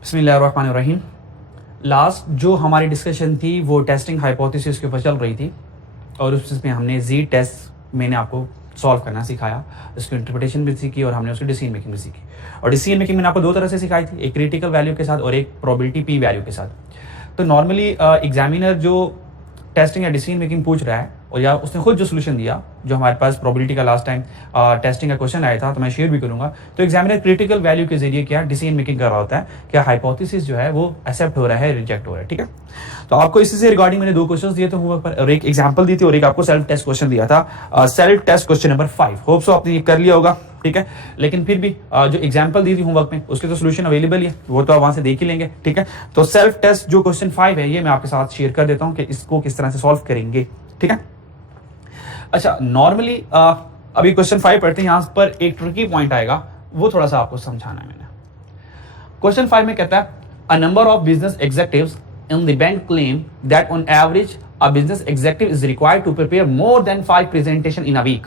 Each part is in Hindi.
बिस्मिल्लाहिर्रहमानिर्रहीम। लास्ट जो हमारी डिस्कशन थी वो टेस्टिंग हाइपोथेसिस के ऊपर चल रही थी और उसमें हमने जी टेस्ट मैंने आपको सॉल्व करना सिखाया, उसकी इंटरप्रिटेशन भी सीखी और हमने उसकी डिसीजन मेकिंग भी सीखी। और डिसीजन मेकिंग मैंने आपको दो तरह से सिखाई थी, एक क्रिटिकल वैल्यू के साथ और एक प्रोबेबिलिटी पी वैल्यू के साथ। तो नॉर्मली एग्जामिनर जो टेस्टिंग या डिसीजन मेकिंग पूछ रहा है और या उसने खुद जो सोल्यूशन दिया, जो हमारे पास प्रोबेबिलिटी का लास्ट टाइम टेस्टिंग का क्वेश्चन आया था तो मैं शेयर भी करूंगा। तो एग्जामिनर क्रिटिकल वैल्यू के जरिए क्या डिसीजन मेकिंग कर रहा होता है, क्या हाइपोथेसिस जो है वो एक्सेप्ट हो रहा है, रिजेक्ट हो रहा है। ठीक है, तो आपको इसी से रिगार्डिंग मैंने दो क्वेश्चन दिए थे होमवर्क पर और एक एग्जाम्पल दी थी और एक आपको सेल्फ टेस्ट क्वेश्चन दिया था, self test question number 5। Hope so आपने ये कर लिया होगा। ठीक है, लेकिन फिर भी जो एग्जाम्पल दी थी होमवर्क में उसके तो सोल्यूशन अवेलेबल है, वो तो आप वहां से देख ही लेंगे। ठीक है, तो सेल्फ टेस्ट जो क्वेश्चन 5 है ये मैं आपके साथ शेयर कर देता हूं कि इसको किस तरह से सॉल्व करेंगे। ठीक है, अच्छा नॉर्मली अभी क्वेश्चन 5 पढ़ते हैं, यहां पर एक ट्रिकी पॉइंट आएगा, वो थोड़ा सा आपको समझाना है मैंने। क्वेश्चन 5 में कहता है a number of business executives in the bank claim that on average a business executive is required to prepare more than 5 presentation in a week.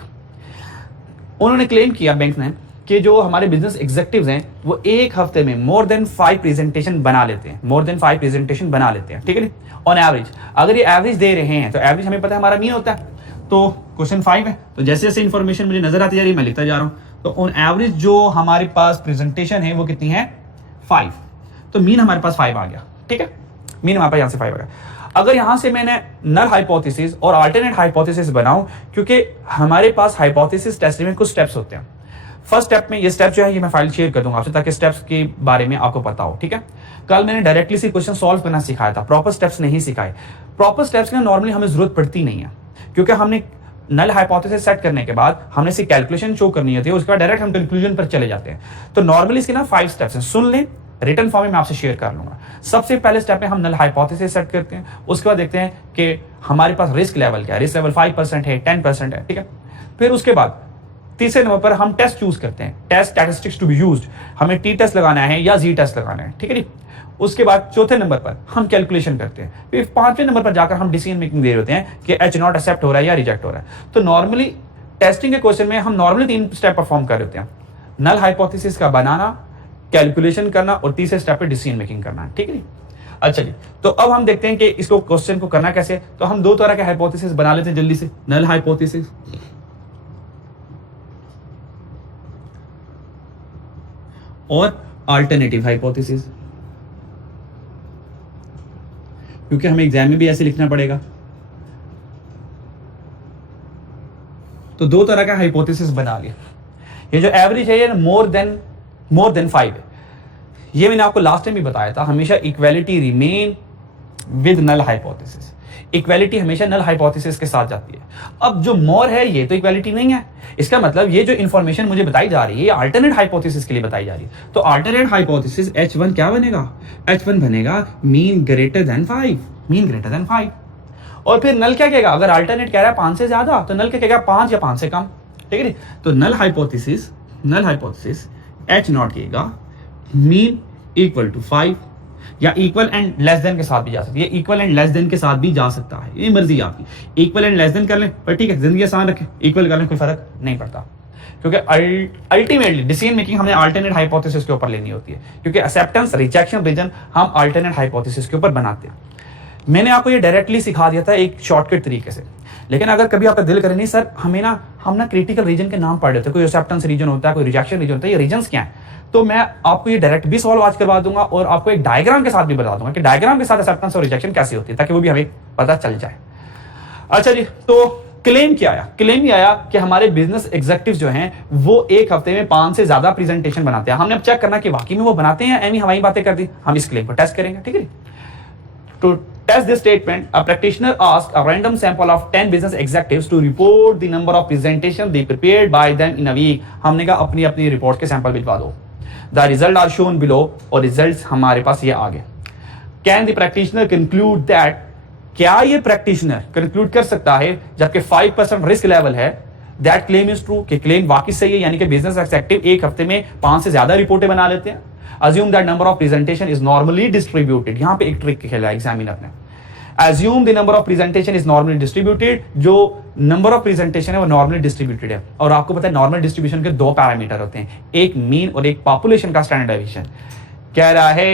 उन्होंने क्लेम किया, बैंक ने, कि जो हमारे बिजनेस एग्जीक्यूटिव्स हैं वो एक हफ्ते में मोर देन 5 प्रेजेंटेशन बना लेते हैं, मोर देन 5 प्रेजेंटेशन बना लेते हैं। ठीक है, ऑन एवरेज। अगर ये एवरेज दे रहे हैं तो एवरेज हमें पता है हमारा मीन होता है। तो क्वेश्चन 5 है, तो जैसे जैसे इंफॉर्मेशन मुझे नजर आती जा रही है मैं लिखता जा रहा हूं। तो ऑन एवरेज जो हमारे पास प्रेजेंटेशन है वो कितनी है, 5। तो मीन हमारे पास 5 आ गया। ठीक है, मीन हमारे पास यहां से 5 आ गया। अगर यहां से मैंने नल हाइपोथेसिस और अल्टरनेट हाइपोथेसिस बनाऊं, क्योंकि हमारे पास हाइपोथेसिस टेस्ट में कुछ स्टेप्स होते हैं। फर्स्ट स्टेप में ये स्टेप जो है ये मैं फाइल शेयर कर दूंगा आपसे ताकि स्टेप्स के बारे में आपको पता हो। ठीक है, कल मैंने डायरेक्टली से क्वेश्चन सॉल्व करना सिखाया था, प्रॉपर स्टेप्स नहीं सिखाए। प्रॉपर स्टेप्स की नॉर्मली हमें जरूरत पड़ती नहीं है, क्योंकि हमने नल हाइपोथेसिस सेट करने के बाद हमने इसकी कैलकुलेशन शो करनी होती है, उसके बाद डायरेक्ट हम कंक्लूजन पर चले जाते हैं। तो नॉर्मली इसके ना 5 स्टेप्स हैं, सुन लें, रिटन फॉर्म में मैं आपसे शेयर कर लूंगा। सबसे पहले स्टेप में हम नल हाइपोथेसिस सेट करते हैं, उसके बाद देखते हैं कि हमारे पास रिस्क लेवल क्या है, रिस्क लेवल 5% है, 10% है। ठीक है, फिर उसके बाद तीसरे नंबर पर हम टेस्ट चूज करते हैं, test statistics to be used, हमें टी टेस्ट लगाना है या जी टेस्ट लगाना है। ठीक है, उसके बाद चौथे नंबर पर हम कैलकुलेशन करते हैं, फिर 5वें नंबर पर जाकर हम डिसीजन मेकिंग दे रहे होते हैं कि एच नॉट एक्सेप्ट हो रहा है या रिजेक्ट हो रहा है। तो नॉर्मली टेस्टिंग के क्वेश्चन में हम नॉर्मली 3 स्टेप परफॉर्म कर रहे होते हैं, नल हाइपोथेसिस का बनाना, कैलकुलेशन करना और तीसरे स्टेप पे डिसीजन मेकिंग करना। ठीक है, अच्छा जी, तो अब हम देखते हैं कि इसको क्वेश्चन को करना कैसे। तो हम दो तरह के हाइपोथेसिस बना लेते हैं जल्दी से, नल हाइपोथेसिस और अल्टरनेटिव हाइपोथेसिस, क्योंकि हमें एग्जाम में भी ऐसे लिखना पड़ेगा। तो दो तरह का हाइपोथेसिस बना लिया। ये जो एवरेज है ये मोर देन 5 है, ये मैंने आपको लास्ट टाइम भी बताया था, हमेशा equality remain with null hypothesis. Equality हमेशा नल हाइपोथेसिस के साथ जाती है। अब जो मोर है ये तो इक्वालिटी नहीं है, इसका मतलब ये जो इंफॉर्मेशन मुझे बताई जा रही है ये अल्टरनेट हाइपोथेसिस के लिए बताई जा रही है। तो अल्टरनेट हाइपोथेसिस H1 क्या बनेगा, H1 बनेगा mean greater than 5, mean greater than 5। और फिर नल क्या कहेगा, अगर अल्टरनेट कह रहा है 5 से ज्यादा तो नल क्या कहेगा, 5 या 5 से कम। ठीक है, तो नल हाइपोथेसिस H0 कहेगा मीन इक्वल टू 5 या इक्वल एंड लेस देन के साथ भी जा सकती है, इक्वल एंड लेस देन के साथ भी जा सकता है, ये मर्जी आपकी। इक्वल एंड लेस देन कर लें पर ठीक है, जिंदगी आसान रखें, इक्वल कर लें कोई फर्क नहीं पड़ता, क्योंकि अल्टीमेटली डिसीजन मेकिंग हमने अल्टरनेट हाइपोथेसिस के ऊपर लेनी होती है, क्योंकि एक्सेप्टेंस रिजेक्शन रीजन हम अल्टरनेट हाइपोथेसिस के ऊपर बनाते हैं। मैंने आपको ये डायरेक्टली सिखा दिया था एक शॉर्टकट तरीके से, लेकिन अगर कभी आपका दिल करे नहीं सर हमें ना हम ना क्रिटिकल रीजन के नाम पढ़ लेते हैं, कोई एक्सेप्टेंस रीजन होता है, कोई रिजेक्शन रीजन होता है, ये रीजंस क्या है, तो मैं आपको ये डायरेक्ट भी सॉल्व आज करवा दूंगा और आपको एक डायग्राम के साथ भी बता दूंगा कि डायग्राम के साथ एक्सेप्टेंस और रिजेक्शन कैसी होती है, ताकि वो भी हमें पता चल जाए। अच्छा जी, तो क्लेम क्या आया, क्लेम ये आया कि हमारे बिजनेस एग्जीक्यूटिव जो हैं वो एक हफ्ते में 5 से ज्यादा प्रेजेंटेशन बनाते हैं। हमने अब चेक करना कि वाकई में वो बनाते हैं, एमी हवाई बातें कर दी, हम इस क्लेम को टेस्ट करेंगे। ठीक है, तो test this statement, a practitioner asked a random sample of 10 business executives to report the number of presentation they prepared by them in a week. हमने कहा अपनी अपनी रिपोर्ट के सैंपल भिजवा दो। The result are shown below और रिजल्ट्स हमारे पास ये आगे। Can the practitioner conclude that, क्या ये प्रैक्टिशनर कंक्लूड कर सकता है जबकि 5% रिस्क लेवल है, दैट क्लेम इज ट्रू, कि क्लेम वाकई सही है, यानी कि बिजनेस एक्सेक्टिव एक हफ्ते में 5 से ज्यादा रिपोर्टें बना लेते हैं। Assume that number of presentation is normally distributed, यहां पे एक ट्रिक खेला एग्जामिनर ने। Assume the number of presentation is normally distributed, जो नंबर ऑफ प्रेजेंटेशन है वो नॉर्मली डिस्ट्रीब्यूटेड है। और आपको पता है नॉर्मल डिस्ट्रीब्यूशन के 2 पैरामीटर होते हैं, एक मीन और एक पॉपुलेशन का स्टैंडर्ड डेविएशन। कह रहा है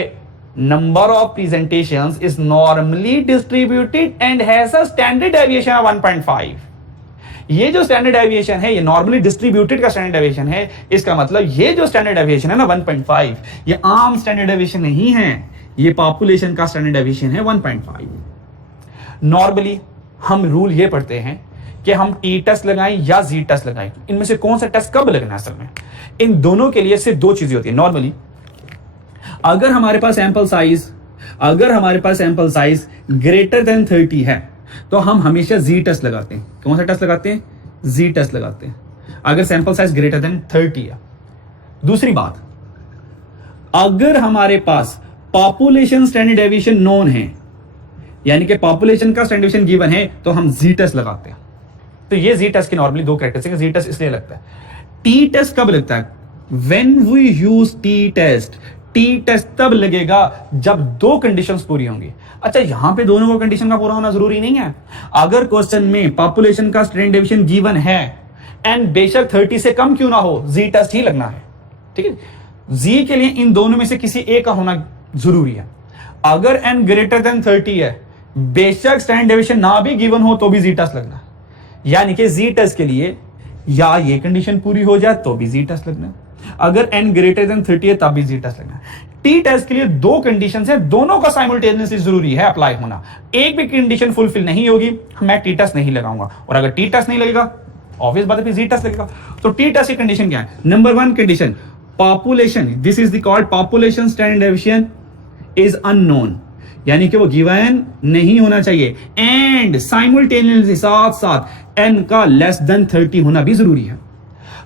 number of presentations is normally distributed and has a standard deviation of 1.5. ये जो स्टैंडर्ड डेविएशन है ये नॉर्मली डिस्ट्रीब्यूटेड का स्टैंडर्ड डेविएशन है। इसका मतलब ये जो स्टैंडर्ड डेविएशन है ना 1.5, ये आम स्टैंडर्ड डेविएशन नहीं है, ये पॉपुलेशन का स्टैंडर्ड डेविएशन है 1.5। नॉर्मली हम रूल ये पढ़ते हैं कि हम टी टेस्ट लगाएं या जी टेस्ट लगाएं, इनमें से कौन सा टेस्ट कब लगना है। असल में इन दोनों के लिए सिर्फ दो चीजें होती है नॉर्मली। अगर हमारे पास सैंपल साइज ग्रेटर देन 30 है तो हम हमेशा जी टेस्ट लगाते हैं। कौन सा टेस्ट लगाते हैं? जी टेस्ट लगाते हैं, अगर सैंपल साइज ग्रेटर देन 30 है। दूसरी बात, अगर हमारे पास पॉपुलेशन स्टैंडर्ड डेविएशन नोन है, यानी कि पॉपुलेशन का स्टैंडर्ड डेविएशन गिवन है, तो हम जी टेस्ट लगाते हैं। तो ये जी टेस्ट की नॉर्मली दो कैरेक्टरिस्टिक है। जी टेस्ट इसलिए लगता है। टी टेस्ट कब लगता है? When we use T test तब लगेगा जब दो कंडीशंस पूरी होंगी। अच्छा, यहां पे दोनों को कंडीशन का पूरा होना जरूरी नहीं है। अगर क्वेश्चन में पॉपुलेशन का स्टैंडर्ड डेविएशन गिवन है एंड बेशक 30 से कम क्यों ना हो, जी टेस्ट ही लगना है। ठीक है, जी के लिए इन दोनों में से किसी एक का होना जरूरी है। अगर n ग्रेटर देन 30 है, बेशक स्टैंडर्ड डेविएशन ना भी गिवन हो तो भी जी टेस्ट लगना है। यानी कि जी टेस्ट के लिए या ये कंडीशन पूरी हो जाए तो भी जी टेस्ट लगना है, अगर n ग्रेटर देन 30 है तब भी जी टेस्ट लगना है। टी टेस्ट के लिए दो कंडीशंस हैं, दोनों का साइमल्टेनियसली जरूरी है अप्लाई होना। एक भी कंडीशन फुलफिल नहीं होगी मैं टी टेस्ट नहीं लगाऊंगा, और अगर टी टेस्ट नहीं लगेगा ऑब्वियस बात है फिर जी टेस्ट लगेगा। तो टी टेस्ट की कंडीशन क्या है? Number 1 condition, population, this is the called population standard deviation is unknown, यानी कि वो गिवन नहीं होना चाहिए, एंड साइमल्टेनियसली साथ साथ n का लेस देन 30 होना भी जरूरी है।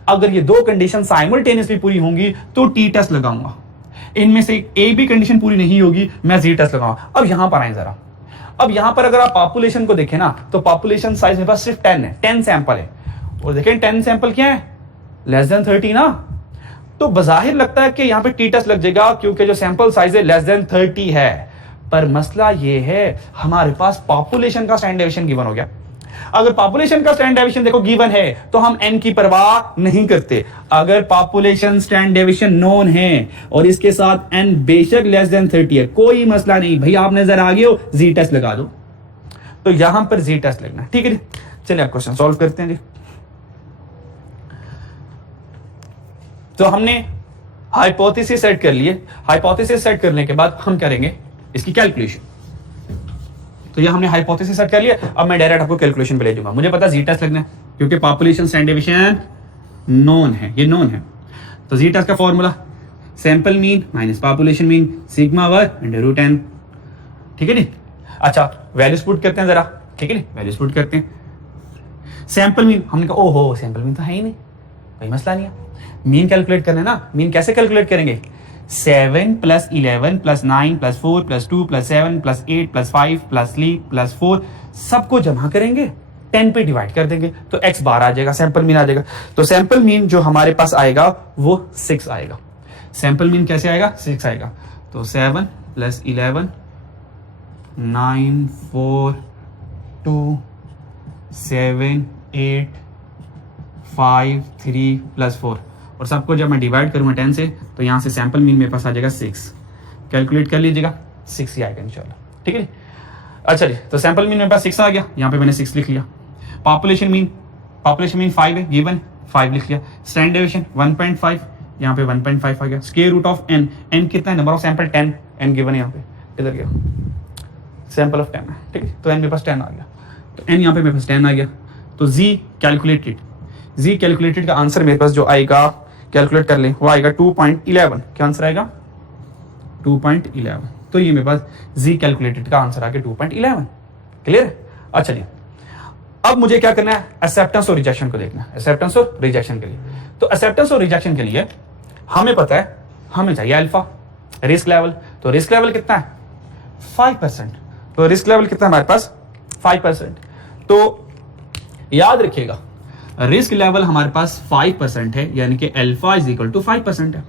अगर ये दो कंडीशन साइमल्टेनियसली पूरी होंगी तो टी टेस्ट लगाऊंगा, इनमें से एक भी कंडीशन पूरी नहीं होगी मैं जी टेस्ट लगाऊंगा। अब यहां पर आए जरा, अब यहां पर अगर आप पॉपुलेशन को देखें ना तो पॉपुलेशन साइज मेरे पास सिर्फ 10 है, 10 सैंपल है, और देखें 10 सैंपल क्या है? लेस देन 30 ना। तो बजाहिर लगता है कि यहां पे टी टेस्ट लग जाएगा क्योंकि जो सैंपल साइज है लेस देन 30 है, पर मसला ये है हमारे पास पॉपुलेशन का स्टैंडर्ड डेविएशन गिवन हो गया। अगर पॉपुलेशन का स्टैंडर्ड डेविएशन देखो गिवन है तो हम n की परवाह नहीं करते। अगर पॉपुलेशन स्टैंडर्ड डेविएशन नोन है और इसके साथ n बेशक लेस देन 30 है, कोई मसला नहीं भाई, आप नजर आ गए हो जी टेस्ट लगा दो। तो यहां पर जी टेस्ट लगना, ठीक है जी। चलिए अब क्वेश्चन सॉल्व करते हैं जी। तो हमने हाइपोथेसिस सेट कर लिए, हाइपोथेसिस सेट करने के बाद हम करेंगे इसकी कैलकुलेशन। तो ये हमने हाइपोथेसिस सेट कर लिया, अब मैं डायरेक्ट आपको कैलकुलेशन पे ले जाऊंगा। मुझे पता जी टेस्ट लगना है क्योंकि पॉपुलेशन स्टैंडर्ड डेविएशन नोन है, ये नोन है। तो जी टेस्ट का formula sample mean minus population mean sigma over under root n, ठीक है नी। अच्छा, वैल्यूज पुट करते हैं जरा, ठीक है नी, वैल्यूज पुट करते हैं। सैंपल मीन हमने कहा ओहो सैंपल मीन तो है ही नहीं, कोई मसला नहीं है। मीन कैलकुलेट करना है ना, मीन कैसे कैलकुलेट करेंगे? 7 + 11 + 9 + 4 + 2 + 7 + 8 + 5 + 3 + 4 सबको जमा करेंगे, 10 पे डिवाइड कर देंगे तो x बार आ जाएगा, सैंपल मीन आ जाएगा। तो सैंपल मीन जो हमारे पास आएगा वो 6 आएगा। सैंपल मीन कैसे आएगा? 6 आएगा। तो 7 + 11 9 4 2 7 8 5 3 + 4, और सबको जब मैं डिवाइड करूंगा 10 से तो यहां से सैंपल मीन मेरे पास आ जाएगा 6। कैलकुलेट कर लीजिएगा, 6 ही आएगा इंशाल्लाह, ठीक है। अच्छा जी, तो सैंपल मीन मेरे पास 6 आ गया, यहां पे मैंने 6 लिख लिया। पॉपुलेशन मीन 5 है, गिवन 5 लिख लिया। स्टैंडर्ड डेविएशन 1.5, यहां पे 1.5 आ गया। Square root of n, n कितना है? Number of sample 10, n given है यहां पे, इधर गया सैंपल ऑफ 10 है, ठीक है। तो n मेरे पास 10 आ गया, तो n यहां पे मेरे पास 10 आ गया। तो z कैलकुलेटेड का आंसर मेरे पास जो आएगा, कैलकुलेट कर लें, वो आएगा 2.11। क्या आंसर आएगा? 2.11। तो ये मेरे पास z कैलकुलेटेड का आंसर आ गया 2.11। क्लियर है? अच्छा जी, अब मुझे क्या करना है? एक्सेप्टेंस और रिजेक्शन को देखना है। एक्सेप्टेंस और रिजेक्शन के लिए, तो एक्सेप्टेंस और रिजेक्शन के लिए हमें पता है, हमें चाहिए अल्फा रिस्क लेवल। तो रिस्क लेवल कितना है? 5%। तो रिस्क लेवल कितना हमारे पास? 5%। तो याद रखिएगा रिस्क लेवल हमारे पास 5% है, यानी कि अल्फा = 5% है।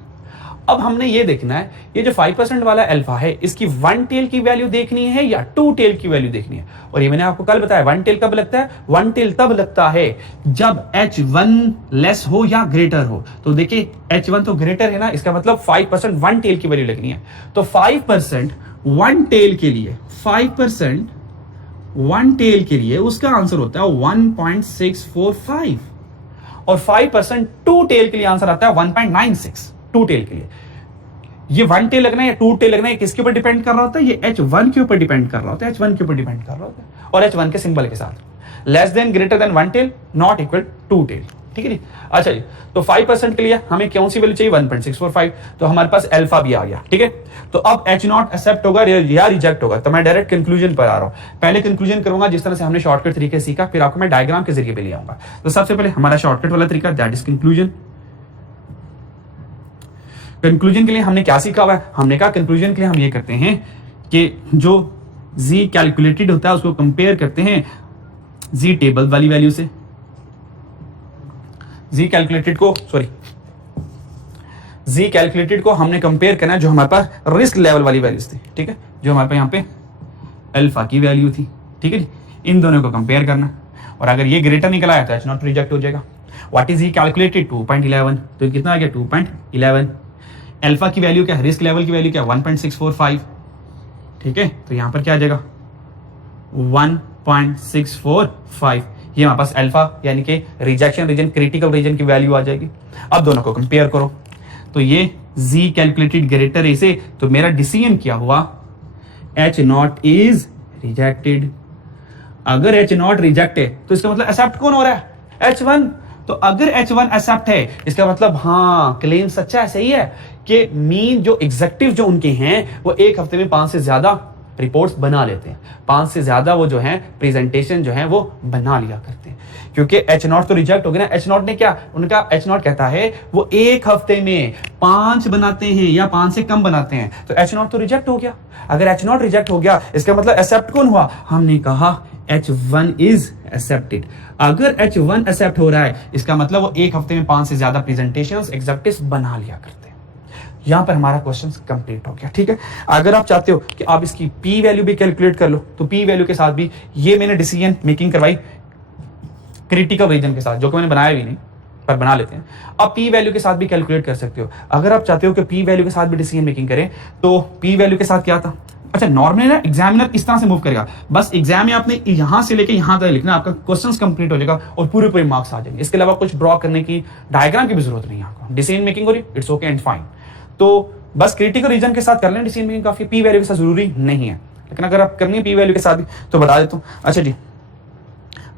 अब हमने ये देखना है ये जो 5% वाला अल्फा है इसकी 1 टेल की वैल्यू देखनी है या 2 टेल की वैल्यू देखनी है। और ये मैंने आपको कल बताया 1 टेल कब लगता है, 1 टेल तब लगता है जब H1 लेस हो या ग्रेटर हो। तो देखिए H1 तो ग्रेटर है ना, इसका मतलब 5% 1 टेल की वैल्यू लगनी है। तो 5% 1 टेल के लिए 5% 1 टेल के लिए उसका आंसर होता है 1.645 और 5% 2 टेल के लिए आंसर आता है 1.96। 2 टेल के लिए ये 1 टेल लगना है या 2 टेल लगना है किसके ऊपर डिपेंड कर रहा होता है, ये H1 के ऊपर डिपेंड कर रहा होता है, H1 के ऊपर डिपेंड कर रहा होता है और H1 के सिंबल के साथ less than greater than 1 tail not equal 2 tail. ठीक है जी। अच्छा जी, तो 5% के लिए हमें कौन सी वैल्यू चाहिए 1.645, तो हमारे पास अल्फा भी आ गया। ठीक है, तो अब H0 एक्सेप्ट होगा या रिजेक्ट होगा। तो मैं डायरेक्ट कंक्लूजन पर आ रहा हूं। पहले कंक्लूजन करूंगा जिस तरह से हमने शॉर्टकट तरीके सीखा, फिर आपको मैं डायग्राम के जरिए पे ले आऊंगा। तो सबसे पहले हमारा शॉर्टकट वाला तरीका दैट इज कंक्लूजन। कंक्लूजन के लिए हमने क्या सीखा हुआ है, हमने कहा कंक्लूजन के लिए हम ये करते हैं कि जो z कैलकुलेटेड होता है उसको कंपेयर करते हैं z टेबल वाली वैल्यू से। z कैलकुलेटेड को हमने कंपेयर करना है जो हमारे पास रिस्क लेवल वाली वैल्यूज थी। ठीक है, जो हमारे पास यहाँ पे अल्फा की वैल्यू थी। ठीक है जी, इन दोनों को कंपेयर करना और अगर ये ग्रेटर निकल आया तो H0 रिजेक्ट हो जाएगा। व्हाट इज z कैलकुलेटेड 2.11, तो कितना आ गया 2.11। अल्फा की वैल्यू क्या है, रिस्क लेवल की वैल्यू क्या 1.645। ठीक है, तो यहां पर क्या आ जाएगा 1.645। ये हमारे पास अल्फा यानी कि रिजेक्शन रीजन क्रिटिकल रीजन की वैल्यू आ जाएगी। अब दोनों को कंपेयर करो तो ये z कैलकुलेटेड ग्रेटर है से, तो मेरा डिसीजन क्या हुआ H0 इज रिजेक्टेड। अगर H0 रिजेक्ट है तो इसका मतलब एक्सेप्ट कौन हो रहा है H1। तो अगर H1 एक्सेप्ट है इसका मतलब हाँ क्लेम सच्चा है, सही है कि मीन जो एग्जेक्टिव जो उनके हैं वो एक हफ्ते में 5 से ज्यादा रिपोर्ट्स बना लेते हैं, 5 से ज्यादा वो जो है प्रेजेंटेशन जो है वो बना लिया करते हैं। क्योंकि H0 तो रिजेक्ट हो गया ना, H0 ने क्या, उनका H0 कहता है वो एक हफ्ते में 5 बनाते हैं या 5 से कम बनाते हैं, तो H0 तो रिजेक्ट हो गया। अगर H0 रिजेक्ट हो गया इसका मतलब एक्सेप्ट कौन हुआ, हमने कहा H1 इज एक्सेप्टेड। अगर H1 एक्सेप्ट हो रहा है इसका मतलब वो एक हफ्ते में 5 से ज्यादा प्रेजेंटेशंस एग्जेक्टिव्स बना लिया करते हैं। यहां पर हमारा क्वेश्चन कंप्लीट हो गया। ठीक है, अगर आप चाहते हो कि आप इसकी पी वैल्यू भी कैलकुलेट कर लो तो पी वैल्यू के साथ भी ये मैंने डिसीजन मेकिंग करवाई क्रिटिकल रीजन के साथ, जो कि मैंने बनाया भी नहीं पर बना लेते हैं। अब पी वैल्यू के साथ भी कैलकुलेट कर सकते हो। अगर आप चाहते हो कि पी वैल्यू के साथ भी डिसीजन मेकिंग करें तो पी वैल्यू के साथ क्या था, अच्छा नॉर्मली ना एग्जामिनर इस तरह से मूव करेगा, बस एग्जाम में आपने यहां से लेके यहां तक लिखना, आपका क्वेश्चंस कंप्लीट हो जाएगा और पूरे पूरे मार्क्स आ जाएंगे। इसके अलावा कुछ ड्रॉ करने की डायग्राम की भी जरूरत नहीं है आपको। डिसीजन मेकिंग हो रही इट्स ओके एंड फाइन। तो बस क्रिटिकल रीजन के साथ कर लें डिसीजन मेकिंग, काफी पी वैल्यू के साथ जरूरी नहीं है, लेकिन अगर आप करनी है पी वैल्यू के साथ भी तो बता देता हूं। अच्छा जी,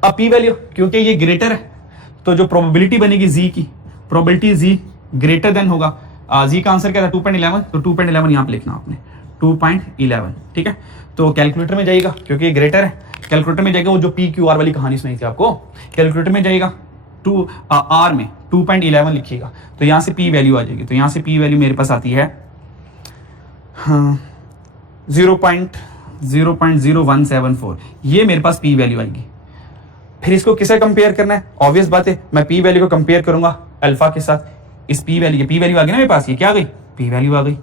अब पी वैल्यू क्योंकि ये ग्रेटर है तो जो प्रोबेबिलिटी बनेगी जी की, प्रोबेबिलिटी जी ग्रेटर देन होगा। जी का आंसर क्या था 2.11, तो 2.11 यहां पे लिखना आपने 2.11। ठीक है, तो कैलकुलेटर में जाइएगा क्योंकि ये ग्रेटर है, कैलकुलेटर में जाएगा वो जो पी क्यू आर वाली कहानी सुनाई थी आपको, कैलकुलेटर में जाइएगा आर में 2.11 लिखिएगा तो यहां से पी वैल्यू आ जाएगी। तो यहां से पी वैल्यू मेरे पास आती है 0.0174, ये मेरे पास पी वैल्यू आएगी। फिर इसको किसे कंपेयर करना है, ऑब्वियस बात है मैं पी वैल्यू को कंपेयर करूंगा अल्फा के साथ। इस पी वैल्यू आ गई ना मेरे पास, ये क्या आ गई पी वैल्यू आ गई।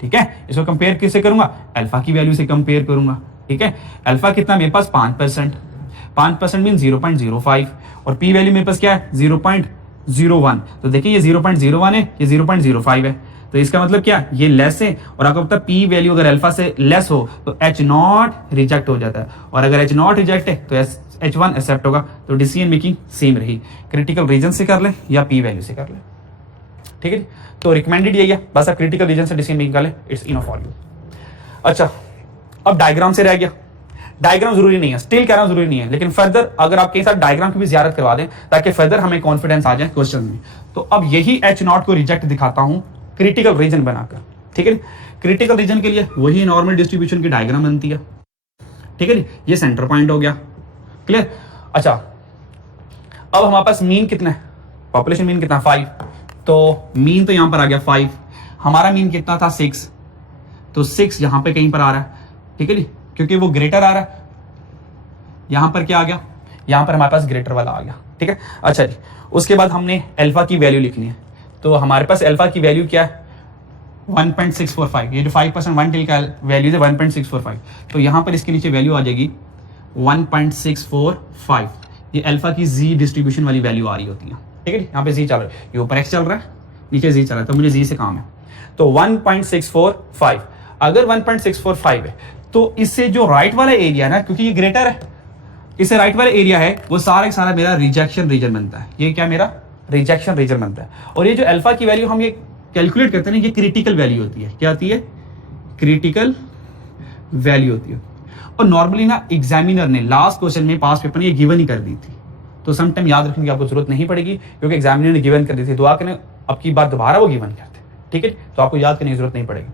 ठीक है, इसको कंपेयर किससे करूंगा, अल्फा की वैल्यू से कंपेयर करूंगा। ठीक है, अल्फा कितना मेरे पास 5%, 5% मीन 0.05 और पी वैल्यू मेरे पास क्या है 0.01। तो देखिए ये 0.01 है, ये 0.05 है, तो इसका मतलब क्या ये लेस है। और आपको पता पी वैल्यू अगर अल्फा से लेस हो तो H0 रिजेक्ट हो जाता है, और अगर H0 रिजेक्ट है तो H1 एक्सेप्ट होगा। तो डिसीजन मेकिंग सेम रही, क्रिटिकल रीजन से कर ले या पी वैल्यू से कर ले। ठीक है, तो रिकमेंडेड यही है, बस आप क्रिटिकल रीजन से डिसीजन मेकिंग कर ले, इट्स इनफ फॉर यू। अच्छा, अब डायग्राम से रह गया। डायग्राम जरूरी नहीं है, स्टिल कहना जरूरी नहीं है, लेकिन फर्दर अगर आप कहीं साथ डायग्राम की भी जियारत करवा दें ताकि फर्दर हमें कॉन्फिडेंस आ जाए क्वेश्चन में। तो अब यही H0 को रिजेक्ट दिखाता हूं क्रिटिकल रीजन बनाकर। ठीक है, क्रिटिकल रीजन के लिए वही नॉर्मल डिस्ट्रीब्यूशन की डायग्राम बनती है। ठीक है, ये सेंटर पॉइंट हो गया, क्लियर। अच्छा, अब हमारे पास मीन कितना है, पॉपुलेशन मीन कितना 5, तो मीन तो यहां पर आ गया 5, हमारा मीन कितना था 6, तो 6 यहां पे कहीं पर आ रहा है। ठीक है जी, क्योंकि वो ग्रेटर आ रहा है, यहां पर क्या आ गया, यहां पर हमारे पास ग्रेटर वाला आ गया। ठीक है, अच्छा जी, उसके बाद हमने अल्फा की वैल्यू लिखनी है, तो हमारे पास अल्फा की वैल्यू क्या है 1.645, ये जो 5% 1 टिल का वैल्यू है 1.645, तो यहाँ पर इसके नीचे वैल्यू आ जाएगी 1.645। ये अल्फा की जी डिस्ट्रीब्यूशन वाली वैल्यू आ रही होती है, ठीक है। यहाँ पे जी चल रहा है, ये ऊपर एक्स चल रहा है, नीचे जी चल रहा है, तो मुझे जी से काम है। तो 1.645, अगर 1.645 है तो इससे जो राइट वाला एरिया ना, क्योंकि ये ग्रेटर है, इससे राइट वाला एरिया है वो सारा सारा मेरा रिजेक्शन रीजन बनता है। ये क्या मेरा रिजेक्शन रीजन बनता है। और ये जो अल्फा की वैल्यू हम ये कैलकुलेट करते हैं ना, ये क्रिटिकल वैल्यू होती है। क्या होती है? क्रिटिकल वैल्यू होती है। और नॉर्मली ना एग्जामिनर ने लास्ट क्वेश्चन में पास पेपर में ये गिवन ही कर दी थी, तो सम टाइम याद रखने की आपको जरूरत नहीं पड़ेगी, क्योंकि एग्जामिनर ने गिवन कर दी थी। दुआ करें अब की बात दोबारा वो गिवन करते, ठीक है, तो आपको याद करने की जरूरत नहीं पड़ेगी।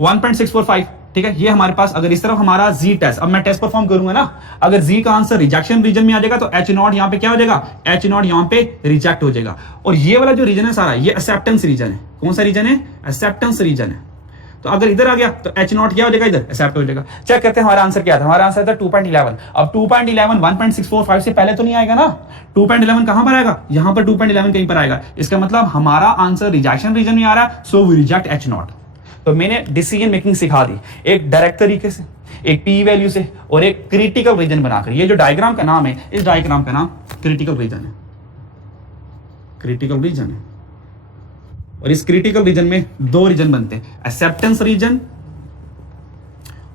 1.645, ठीक है, ये हमारे पास, अगर इस तरफ हमारा जी टेस्ट, अब मैं टेस्ट परफॉर्म करूंगा ना, अगर जी का आंसर रिजेक्शन रीजन में आ जाएगा तो H नॉट यहाँ पे क्या हो जाएगा? H नॉट यहाँ पे रिजेक्ट हो जाएगा। और ये वाला जो रीजन है सारा, ये एक्सेप्टेंस रीजन है। कौन सा रीजन है? एक्सेप्टेंस रीजन है। तो अगर इधर आ गया तो H नॉट क्या हो जाएगा? इधर एक्सेप्ट हो जाएगा। चेक करते हैं हमारा आंसर क्या था। हमारा आंसर था 2.11। अब 2.11 1.645 से पहले तो नहीं आएगा ना। 2.11 कहां पर आएगा? यहां पर 2.11 कहीं पर आएगा। इसका मतलब हमारा आंसर रिजेक्शन रीजन में आ रहा है, so we reject H not. तो मैंने डिसीजन मेकिंग सिखा दी, एक डायरेक्ट तरीके से, एक पी वैल्यू से, और एक क्रिटिकल रीजन बनाकर। ये जो डायग्राम का नाम है, इस डायग्राम का नाम क्रिटिकल रीजन है। क्रिटिकल रीजन है। और इस क्रिटिकल रीजन में दो रीजन बनते हैं, एक्सेप्टेंस रीजन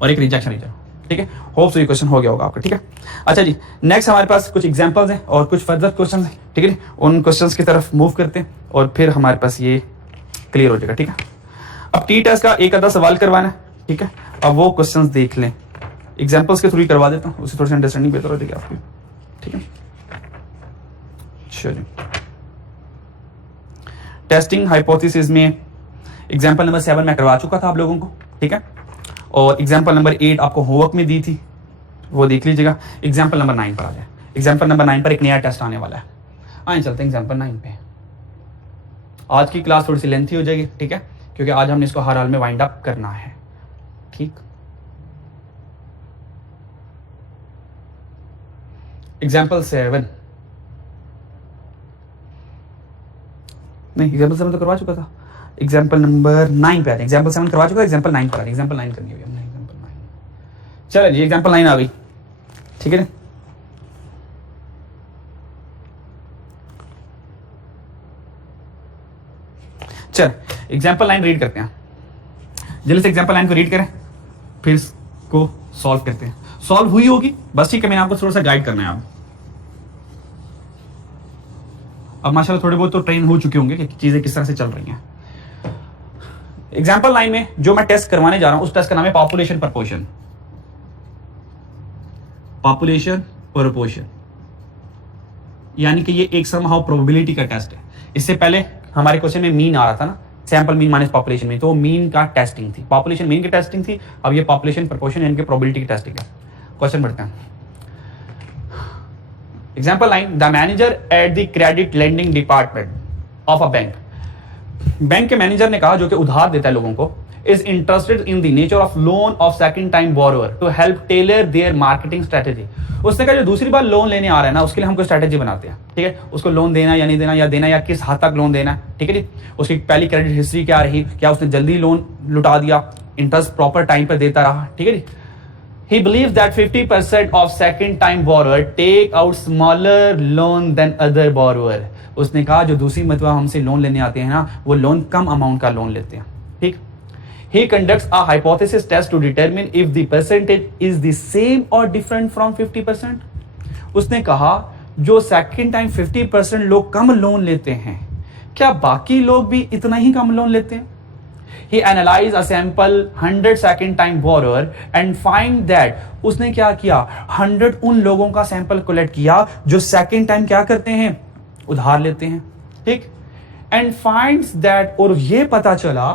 और एक रिजेक्शन रीजन, ठीक है। होप सो ये क्वेश्चन हो गया होगा आपका, ठीक है। अच्छा जी, नेक्स्ट हमारे पास कुछ एग्जांपल्स हैं और कुछ फर्दर क्वेश्चंस हैं, ठीक है। उन क्वेश्चंस की तरफ मूव करते हैं और फिर हमारे पास ये क्लियर हो जाएगा, ठीक है। अब टी टेस्ट का एक आधा सवाल करवाना है, ठीक है। अब वो क्वेश्चंस देख लें, एग्जांपल्स के थ्रू ही करवा देता हूँ, उससे थोड़ी सी अंडरस्टैंडिंग बेहतर हो जाएगी आपकी, ठीक है। चलिए, टेस्टिंग हाइपोथेसिस में एग्जांपल नंबर 7 मैं करवा चुका था आप लोगों को, ठीक है। और एग्जांपल नंबर 8 आपको होमवर्क में दी थी, वो देख लीजिएगा। एग्जांपल नंबर 9 पर आ जाए। एग्जांपल नंबर 9 पर एक नया टेस्ट आने वाला है। आइए चलते हैं एग्जांपल 9 पे। आज की क्लास थोड़ी सी लेंथी हो जाएगी, ठीक है, क्योंकि आज हमने इसको हर हाल में वाइंड अप करना है, ठीक। एग्जांपल 7 नहीं, एग्जांपल 7 तो करवा चुका था। एग्जांपल नंबर 9 पे आते हैं। एग्जांपल 7 करवा चुका, एग्जांपल 9 पर एग्जांपल 9 करनी होगी हमने। एग्जांपल 9, चलो जी, एग्जांपल 9 आ गई, ठीक है ना। चल एग्जांपल 9 रीड करते हैं, जल्दी से एग्जांपल 9 को रीड करें, फिर इसको सॉल्व करते हैं। सॉल्व हुई होगी बस, ठीक है। मैंने आपको थोड़ा सा गाइड करना है। अब माशाल्लाह थोड़े बहुत तो ट्रेन हो चुके होंगे कि चीजें किस तरह से चल रही हैं। एग्जांपल 9 में जो मैं टेस्ट करवाने जा रहा हूं, उस टेस्ट का नाम है पॉपुलेशन प्रपोर्शन। पॉपुलेशन प्रपोर्शन यानी कि ये एक समहाउ प्रोबेबिलिटी का टेस्ट है। इससे पहले हमारे क्वेश्चन में मीन आ रहा था ना, sample mean minus population mean, तो मीन का टेस्टिंग थी, पॉपुलेशन मीन की टेस्टिंग थी। अब ये पॉपुलेशन प्रपोर्शन यानी कि प्रोबेबिलिटी की टेस्टिंग है। क्वेश्चन बढ़ते हैं। Example 9, the manager at the credit lending department of a bank. Bank के मैनेजर ने कहा, जो कि उधार देता है लोगों को, is interested in the nature of loan of second time borrower to help tailor their marketing strategy. उसने कहा जो दूसरी बार लोन लेने आ रहा है ना, उसके लिए हम कोई स्ट्रेटेजी बनाते हैं, ठीक है। उसको लोन देना या नहीं देना, या देना या किस हद तक लोन देना, ठीक है जी। उसकी पहली क्रेडिट हिस्ट्री क्या रही, क्या उसने जल्दी लोन लुटा दिया, इंटरेस्ट प्रॉपर टाइम पर देता रहा, ठीक है जी। He believes that 50% of second time borrower take out smaller loan than other borrower. उसने कहा जो दूसरी मरतबा हमसे लोन लेने आते हैं ना, वो लोन कम अमाउंट का लोन लेते हैं, ठीक। He conducts a hypothesis test to determine if the percentage is the same or different from 50%. उसने कहा जो सेकंड टाइम 50% लोग कम लोन लेते हैं, क्या बाकी लोग भी इतना ही कम लोन लेते हैं? He analyzed a sample 100 second time borrower and find that उसने क्या किया, 100 उन लोगों का सैंपल कलेक्ट किया जो सेकंड टाइम क्या करते हैं, उधार लेते हैं, ठीक। एंड फाइंड्स दैट, और ये पता चला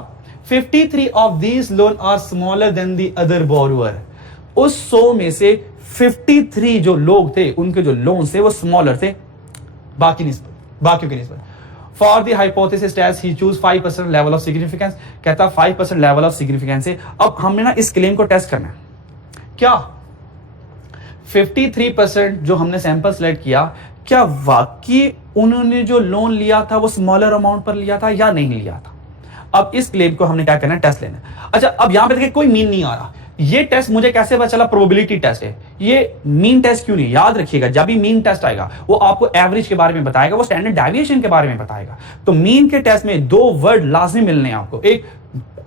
53 of these loan are smaller than the other borrower. उस 100 में से 53 जो लोग थे, उनके जो लोन थे वो स्मॉलर थे बाकियों के निस्बत। For the hypothesis test, he choose 5% level of significance. कहता 5% level of significance है। अब हमने ना इस क्लेम को टेस्ट करना है। क्या 53% जो हमने सैंपल सेलेक्ट किया, क्या वाकई उन्होंने जो लोन लिया था वो स्मॉलर अमाउंट पर लिया था या नहीं लिया था? अब इस क्लेम को हमने क्या करना है, टेस्ट लेना है। अच्छा, अब यहां पे देखिए कोई मीन नहीं आ रहा। ये टेस्ट मुझे कैसे पता चला, प्रोबेबिलिटी टेस्ट है। ये मीन टेस्ट क्यों नहीं, याद रखिएगा जब भी मीन टेस्ट आएगा वो आपको एवरेज के बारे में बताएगा, वो स्टैंडर्ड डेविएशन के बारे में बताएगा। तो मीन के टेस्ट में दो वर्ड लाजमी मिलने हैं आपको, एक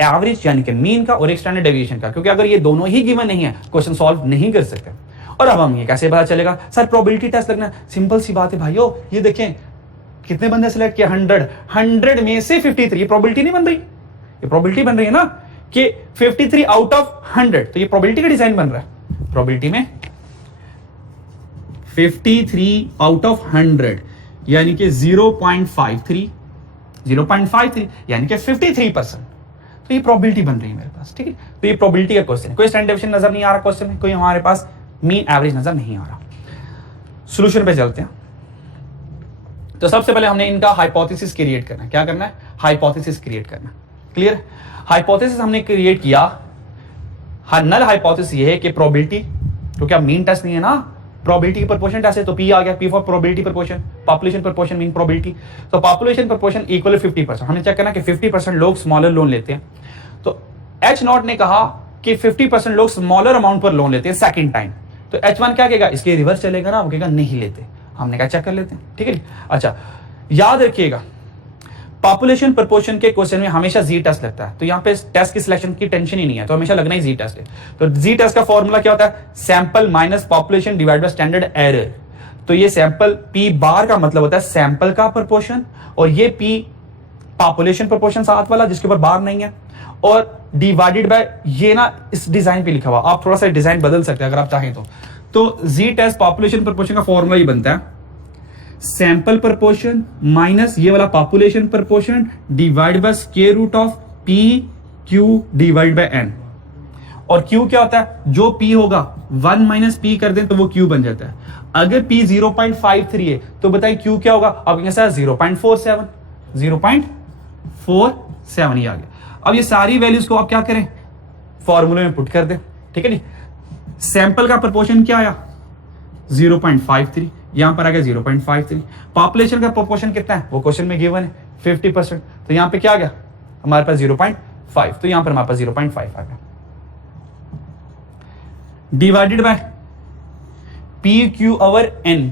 एवरेज यानी कि मीन का और एक स्टैंडर्ड डेविएशन का, क्योंकि अगर ये दोनों ही गिवन नहीं है क्वेश्चन सॉल्व नहीं कर सकते। और अब हम ये कैसे पता चलेगा, सर प्रोबेबिलिटी टेस्ट लगना, सिंपल सी बात है भाइयों। ये देखें कितने बंदे सिलेक्ट किया, 100 में से 53। ये प्रोबेबिलिटी नहीं बन रही, ये प्रोबेबिलिटी बन रही है ना कि 53 आउट ऑफ 100, तो ये प्रोबेबिलिटी का डिजाइन बन रहा है। प्रोबेबिलिटी में 53 आउट ऑफ 100 यानी कि 0.53 यानी कि 53%। तो ये प्रोबेबिलिटी बन रही है मेरे पास, ठीक है। तो ये प्रोबेबिलिटी का क्वेश्चन है, कोई स्टैंडर्ड डेविएशन नजर नहीं आ रहा क्वेश्चन में, कोई हमारे पास मीन एवरेज नजर नहीं आ रहा। सॉल्यूशन पे चलते हैं। तो सबसे पहले हमने इनका हाइपोथेसिस क्रिएट करना है। क्या करना है, हाइपोथेसिस क्रिएट करना। क्लियर, हाइपोथेसिस हमने क्रिएट किया। नल हाइपोथेसिस ये है कि प्रोबेबिलिटी, क्योंकि अब मीन टेस्ट नहीं है ना, प्रोबेबिलिटी की प्रोपोर्शन टेस्ट है, तो पी आ गया, P for probability proportion, population proportion mean probability. तो पॉपुलेशन प्रोपोर्शन इक्वल 50%। हमने चेक करना कि 50% लोग स्मॉलर लोन लेते हैं। तो एच नॉट ने कहा कि 50% लोग स्मॉलर अमाउंट पर लोन लेते हैं सेकंड टाइम। तो H1 क्या कहेगा, इसके रिवर्स चलेगा ना, वो कहेगा नहीं लेते। हमने क्या चेक कर लेते हैं, ठीक है। अच्छा, याद रखिएगा पॉपुलेशन प्रोपोर्शन के क्वेश्चन में हमेशा जी टेस्ट लगता है, तो यहाँ पे टेस्ट की सिलेक्शन की टेंशन ही नहीं है, तो हमेशा लगना ही जी टेस्ट है। तो जी टेस्ट का फॉर्मूला क्या होता है, sample minus population divide by standard error. तो ये सैंपल पी बार का मतलब होता है सैंपल का प्रोपोर्शन, और ये पी पॉपुलेशन प्रोपोर्शन साथ वाला जिसके ऊपर बार नहीं है, और डिवाइडेड बाय ये ना इस डिजाइन पे लिखा हुआ। आप थोड़ा सा डिजाइन बदल सकते हैं अगर आप चाहें तो जी टेस्ट पॉपुलेशन प्रोपोर्शन का फॉर्मूला ही बनता है सैंपल प्रोपोर्शन माइनस ये वाला population proportion divide by square root of P Q divide by N. और क्यू क्या होता है, जो पी होगा 1 माइनस पी कर दें तो वो क्यू बन जाता है। अगर पी 0.53 है तो बताइए क्यू क्या होगा, अब कैसा 0.47 ही आ गया। अब ये सारी वैल्यूज को आप क्या करें, फॉर्मूले में पुट कर दें, ठीक है जी। सैंपल का प्रोपोर्शन क्या आया 0.53, यहां पर आ गया 0.53। पॉपुलेशन का प्रोपोर्शन कितना है, वो क्वेश्चन में गिवन है 50%, तो यहां पे क्या आ गया हमारे पास 0.5, तो यहां पर हमारे पास 0.5 आ गया। Divided by P Q over N.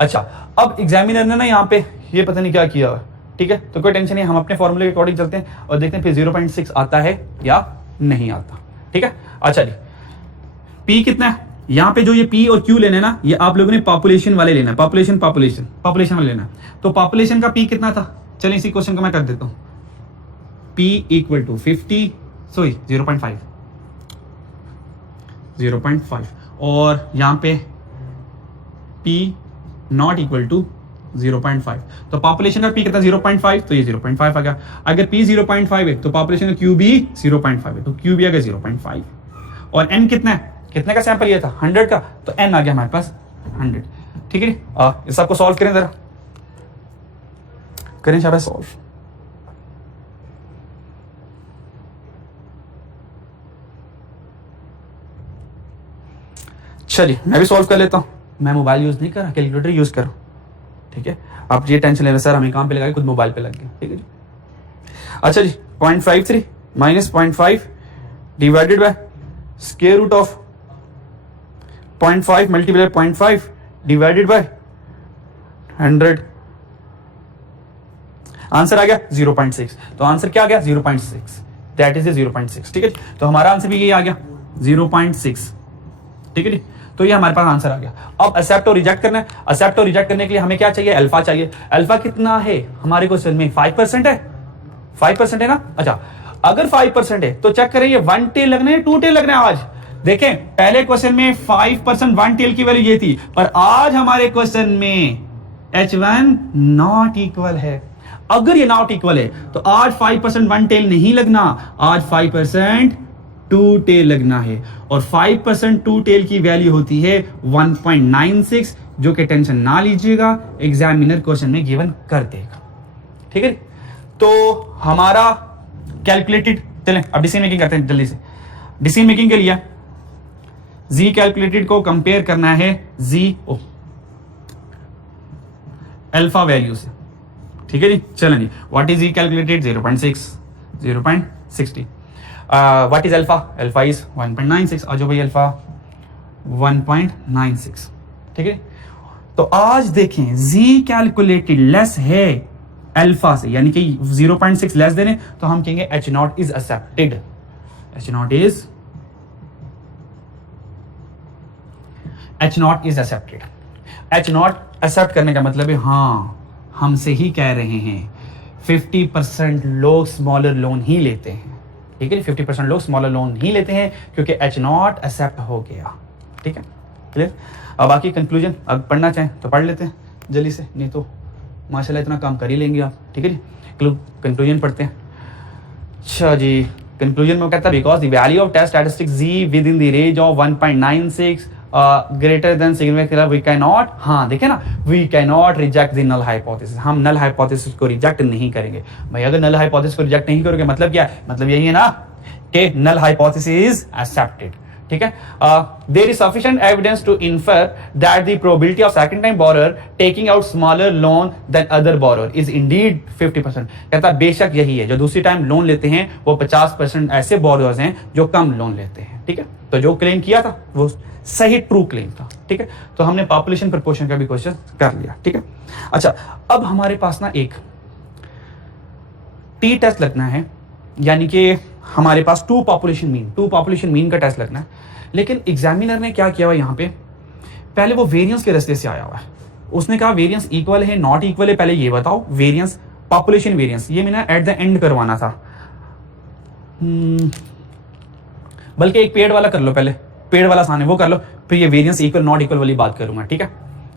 अच्छा, अब एग्जामिनर ने ना यहां पे ये पता नहीं क्या किया, ठीक है, तो कोई टेंशन नहीं, हम अपने फॉर्मूले के अकॉर्डिंग चलते हैं और देखते हैं फिर 0.6 आता है या नहीं आता, ठीक है। अच्छा जी, पी कितना है, यहां पे जो ये पी और क्यू लेना है ना, ये आप लोगों ने पॉपुलेशन वाले लेना है, पॉपुलेशन वाले लेना है। तो पॉपुलेशन का पी कितना था, चलिए इसी क्वेश्चन को मैं कर देता हूं। पी इक्वल टू 0.5 और यहां पे पी नॉट इक्वल टू 0.5, तो पॉपुलेशन का पी कितना 0.5, तो ये 0.5 आ गया। अगर पी 0.5 है तो पॉपुलेशन का क्यू भी 0.5 है, तो क्यू भी आ गया 0.5। और एन कितना है, कितने का सैंपल ये था 100 का, तो एन आ गया हमारे पास 100, ठीक है। इस सबको सॉल्व करें, जरा करें शाबाश सॉल्व। चलिए मैं भी सॉल्व कर लेता हूं, मैं मोबाइल यूज नहीं कर रहा, कैलकुलेटर यूज कर रहा हूं, ठीक है। आप ये टेंशन ले रहे सर हमें काम पे लगा खुद मोबाइल पे लग गया, ठीक है जी। अच्छा जी, 0.53 minus 0.5 divided by square root of 0.5 multiply 0.5 divided by 100, answer आ गया 0.6। तो आंसर क्या आ गया 0.6, दैट इज 0.6, ठीक है। तो हमारा आंसर भी ये आ गया 0.6, ठीक है जी। तो ये हमारे पास आंसर आ गया। अब एक्सेप्ट और रिजेक्ट करना है। एक्सेप्ट और रिजेक्ट करने के लिए हमें क्या चाहिए, अल्फा चाहिए। अल्फा कितना है हमारे क्वेश्चन में 5% है, 5% है ना। अच्छा, अगर 5% है तो चेक करें ये 1 टेल लगना है 2 टेल लगना है। आज देखें पहले क्वेश्चन में 5% 1 टेल की वैल्यू ये थी, पर आज हमारे क्वेश्चन में H1 नॉट इक्वल है। अगर ये नॉट इक्वल है तो आज 5% 1 टेल नहीं लगना, आज 5% 2 टेल लगना है। और 5% 2 टेल की वैल्यू होती है 1.96, जो कि टेंशन ना लीजिएगा, एग्जामिनर क्वेश्चन में गिवन कर देगा, ठीक है। तो हमारा कैलकुलेटेड, चलें अब डिसीजन मेकिंग करते हैं जल्दी से। डिसीजन मेकिंग के लिए जी कैलकुलेटेड को कंपेयर करना है जी अल्फा वैल्यू से, ठीक है जी। चलें जी, what is e calculated 0.6 0.60। What is alpha, alpha is 1.96। आ जाओ भाई, अल्फा 1.96, ठीक है। तो आज देखें z कैलकुलेटेड लेस है अल्फा से, यानी कि 0.6 लेस दे रहे, तो हम कहेंगे h not is accepted, h not is accepted. h not accept करने का मतलब है हाँ, हमसे ही कह रहे हैं 50% लोग स्मॉलर लोन ही लेते हैं, ठीक है। 50% लोग स्मॉलर लोन ही लेते हैं क्योंकि h नॉट एक्सेप्ट हो गया, ठीक है, क्लियर। अब बाकी कंक्लूजन अब पढ़ना चाहें तो पढ़ लेते हैं जल्दी से, नहीं तो माशाल्लाह इतना काम कर ही लेंगे आप, ठीक है जी। कंक्लूजन पढ़ते हैं। अच्छा जी, कंक्लूजन में कहता है because the value of test statistics Z within the range of 1.96 greater than significant we can not, हाँ देखे ना, we can not reject the null hypothesis, हम नल हाइपोथेसिस को रिजेक्ट नहीं करेंगे। भाई अगर नल हाइपोथेसिस को रिजेक्ट नहीं करोगे मतलब क्या है, मतलब यही है ना कि नल हाइपोथेसिस इज एक्सेप्टेड, ठीक है। There is sufficient evidence to infer that the probability of second time borrower taking out smaller loan than other borrower is indeed 50%। कहता है बेशक यही है, जो दूसरी टाइम लोन लेते हैं वो 50% ऐसे बोरर्स हैं जो कम लोन लेते हैं, ठीक है। तो जो क्लेम किया था वो सही ट्रू क्लेम था, ठीक है। तो हमने पॉपुलेशन प्रपोर्शन का भी क्वेश्चन कर लिया, ठीक है। अच्छा, अब हमारे पास ना एक टी टेस्ट लगना है, यानी कि हमारे पास टू पॉपुलेशन मीन का टेस्ट लगना है। लेकिन एग्जामिनर ने क्या किया हुआ यहाँ पे, पहले वो वेरिएंस के रास्ते से आया हुआ है। उसने कहा वेरिएंस इक्वल है नॉट इक्वल है, पहले ये बताओ वेरिएंस, पॉपुलेशन वेरिएंस, ये मैंने एट द एंड करवाना था। बल्कि एक पेड़ वाला कर लो, पहले पेड़ वाला आसान है वो कर लो, फिर ये वेरिएंस इक्वल नॉट इक्वल वाली बात करूंगा, ठीक है।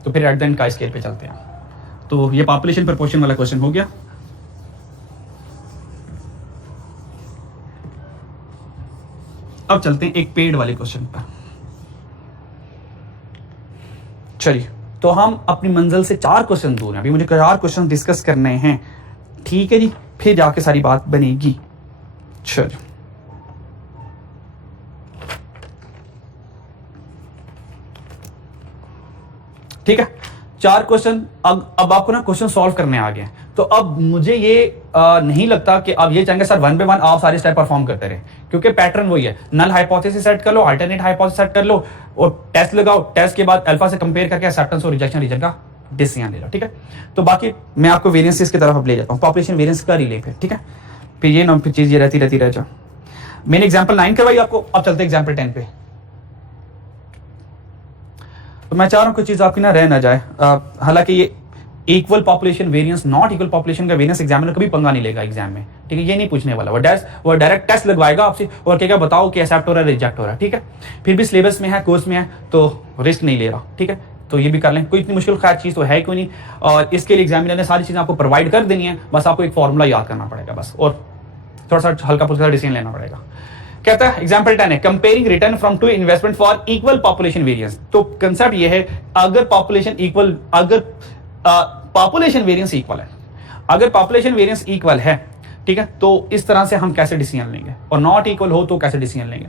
तो फिर एट द एंड का स्केल पे चलते हैं। तो ये पॉपुलेशन प्रपोर्शन वाला क्वेश्चन हो गया। अब चलते हैं एक पेड़ वाले क्वेश्चन पर। चलिए, तो हम अपनी मंजिल से 4 क्वेश्चन दूर हैं, अभी मुझे 4 क्वेश्चन डिस्कस करने हैं, ठीक है जी, फिर जाके सारी बात बनेगी। चलिए, ठीक है, 4 क्वेश्चन। अब आपको ना क्वेश्चन सॉल्व करने आ गए, तो अब मुझे ये नहीं लगता कि अब ये चाहेंगे सर 1 by 1 आप सारे स्टेप परफॉर्म करते रहे, क्योंकि पैटर्न वही है, नल हाइपोथेसिस सेट कर लो, अल्टरनेट हाइपोथेसिस सेट कर लो और टेस्ट लगाओ, टेस्ट के बाद अल्फा से कंपेयर करके एक्सेप्टेंस और रिजेक्शन रीजन का डिसीजन ले लो, ठीक है। तो बाकी मैं आपको वेरिएंसेस की तरफ अब ले जाता हूँ, पॉपुलेशन वेरिएंस का रिले पे, ठीक है। फिर ये ना फिर चीज ये रहती रह जाओ। मैंने एग्जाम्पल 9 करवाई आपको, अब चलते एग्जाम्पल 10 पे। तो मैं चाह रहा हूं कोई चीज आपकी ना रह ना जाए। हालांकि ये equal population variance, not equal population का वेरिएंस एग्जामिनर कभी पंगा नहीं लेगा एग्जाम में, ठीक है। ये नहीं पूछने वाला, वो डायरेक्ट टेस्ट लगवाएगा आपसे और कहेगा बताओ कि एक्सेप्ट हो रहा है रिजेक्ट हो रहा है, ठीक है। फिर भी सिलेबस में है, कोर्स में है, तो रिस्क नहीं ले रहा, ठीक है। तो ये भी कर लें, कोई इतनी मुश्किल खैर चीज तो है कोई नहीं, और इसके लिए एग्जामिनर ने सारी चीजें आपको प्रोवाइड कर देनी है, बस आपको एक फॉर्मूला याद करना पड़ेगा बस, और थोड़ा सा हल्का फुल्का डिसीजन लेना पड़ेगा। कहता है एग्जांपल 10 है, comparing return from two investment for equal population variance. तो कंसेप्ट ये है, अगर पॉपुलेशन वेरिएंस इक्वल है, अगर पॉपुलेशन वेरिएंस इक्वल है, ठीक है, तो इस तरह से हम कैसे डिसीजन लेंगे, और नॉट इक्वल हो तो कैसे डिसीजन लेंगे।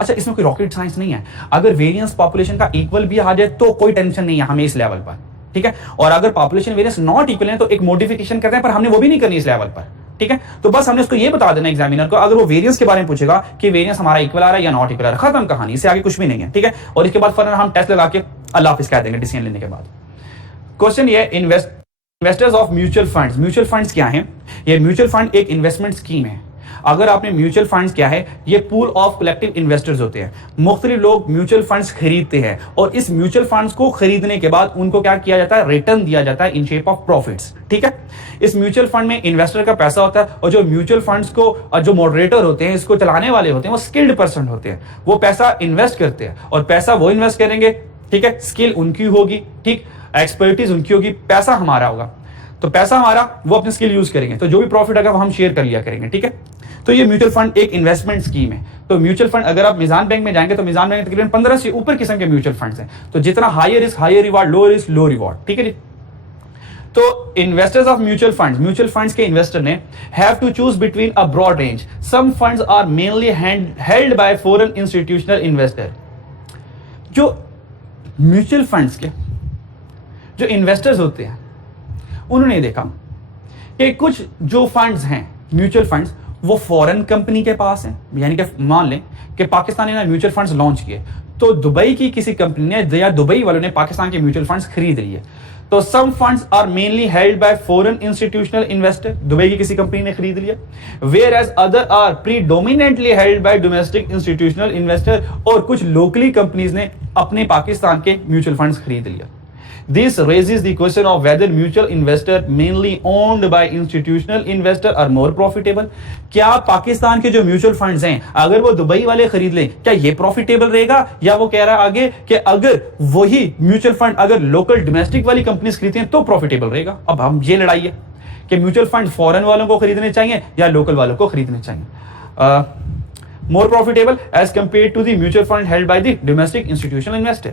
अच्छा, इसमें कोई रॉकेट साइंस नहीं है, अगर वेरिएंस पॉपुलेशन का इक्वल भी आ जाए तो कोई टेंशन नहीं है हमें इस लेवल पर, ठीक है। और अगर पॉपुलेशन वेरिएंस नॉट इक्वल है तो एक मॉडिफिकेशन करते हैं, पर हमने वो भी नहीं करनी इस लेवल पर, ठीक है। तो बस हमने उसको ये बता देना एग्जामिनर को, अगर वो वेरिएंस के बारे में पूछेगा कि वेरिएंस हमारा इक्वल आ रहा है या नॉट इक्वल आ रहा है, खत्म कहानी, इससे आगे कुछ भी नहीं है, ठीक है। और इसके बाद फौरन हम टेस्ट लगा के अल्लाह हाफिज कह देंगे डिसीजन लेने के बाद। क्वेश्चन ये, investors of mutual funds. Mutual funds क्या है? ये म्यूचुअल फंड एक इन्वेस्टमेंट स्कीम है। अगर आपने म्यूचुअल फंड्स क्या है, ये पूल ऑफ कलेक्टिव इन्वेस्टर्स होते हैं, मुख्तलिफ लोग म्यूचुअल फंड्स खरीदते हैं, और इस म्यूचुअल फंड्स को खरीदने के बाद उनको क्या किया जाता है, रिटर्न दिया जाता है इन शेप ऑफ प्रॉफिट्स, ठीक है। इस म्यूचुअल फंड में इन्वेस्टर का पैसा होता है, और जो म्यूचुअल फंड्स को और जो मॉडरेटर होते हैं, इसको चलाने वाले होते हैं, वो स्किल्ड पर्सन होते हैं, वो पैसा इन्वेस्ट करते हैं, और पैसा वो इन्वेस्ट करेंगे, ठीक है, स्किल उनकी होगी, ठीक, एक्सपर्टीज उनकी होगी, पैसा हमारा होगा। तो पैसा हमारा, वो अपनी स्किल यूज करेंगे, तो जो भी प्रॉफिट आएगा वो हम शेयर कर लिया करेंगे, ठीक है। तो ये म्यूचुअल फंड एक इन्वेस्टमेंट स्कीम है। तो म्यूचुअल फंड, अगर आप मिजान बैंक में जाएंगे तो मिजान बैंक में तकरीबन 15 से ऊपर किस्म के म्यूचुअल फंड्स हैं। तो जितना higher risk higher reward, low risk low reward, ठीक है जी। तो इन्वेस्टर्स ऑफ म्यूचुअल फंड्स के इन्वेस्टर ने have to choose between a broad range, some funds are mainly held by foreign institutional investor. जो म्यूचुअल फंड्स के जो इन्वेस्टर्स होते हैं, उन्होंने देखा कि कुछ जो फंड्स हैं म्यूचुअल फंड्स वो फॉरेन कंपनी के पास हैं, यानी कि मान लें कि पाकिस्तान ने म्यूचुअल फंड्स लॉन्च किए, तो दुबई की किसी कंपनी ने या दुबई वालों ने पाकिस्तान के म्यूचुअल फंड्स खरीद लिए। तो some funds are mainly held by foreign institutional investor, Dubai की किसी कंपनी ने खरीद लिया, whereas other are predominantly held by domestic institutional investor, और कुछ लोकली कंपनीज ने अपने पाकिस्तान के म्यूचुअल फंड्स खरीद लिया। This raises the question of whether mutual investor mainly owned by institutional investor are more profitable। क्या पाकिस्तान के जो म्यूचुअल फंड्स हैं अगर वो दुबई वाले खरीद लें क्या ये प्रॉफिटेबल रहेगा, या वो कह रहा है आगे कि अगर वही म्यूचुअल फंड अगर लोकल डोमेस्टिक वाली कंपनीज खरीदती हैं तो प्रॉफिटेबल रहेगा। अब हम ये लड़ाई है कि म्यूचुअल फंड फॉरेन वालों को खरीदने चाहिए या लोकल वालों को खरीदने चाहिए। More profitable as compared to the mutual fund held by the domestic institutional investor।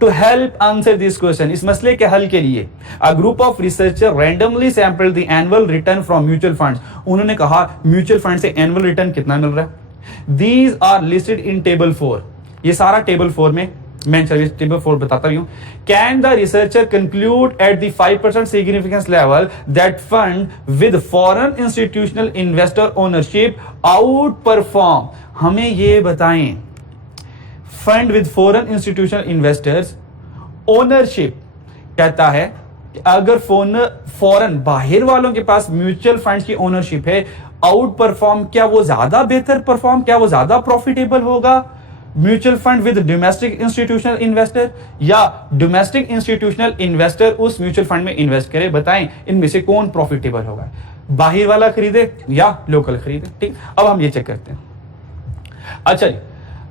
To help answer this question, इस मसले के हल के लिए a group of researcher randomly sampled the annual return from mutual funds। उन्होंने कहा म्यूचुअल फंड से एनुअल रिटर्न कितना मिल रहा है। These are listed in table 4। ये सारा टेबल 4 में मैं चलिए टेबल 4 बताता हूं। Can the researcher conclude at the 5% significance level that fund with foreign institutional investor ownership outperform। हमें ये बताएं fund with foreign institutional investors ownership कहता है कि अगर फॉरेन बाहर वालों के पास म्यूचुअल फंड्स की ओनरशिप है, आउट परफॉर्म, क्या वो ज्यादा बेहतर परफॉर्म, क्या वो ज्यादा प्रॉफिटेबल होगा mutual fund with domestic institutional investor, या डोमेस्टिक इंस्टीट्यूशनल इन्वेस्टर उस म्यूचुअल फंड में इन्वेस्ट करे। बताएं इनमें से कौन प्रॉफिटेबल होगा, बाहर वाला खरीदे या लोकल खरीदे। ठीक, अब हम ये चेक करते हैं। अच्छा जी,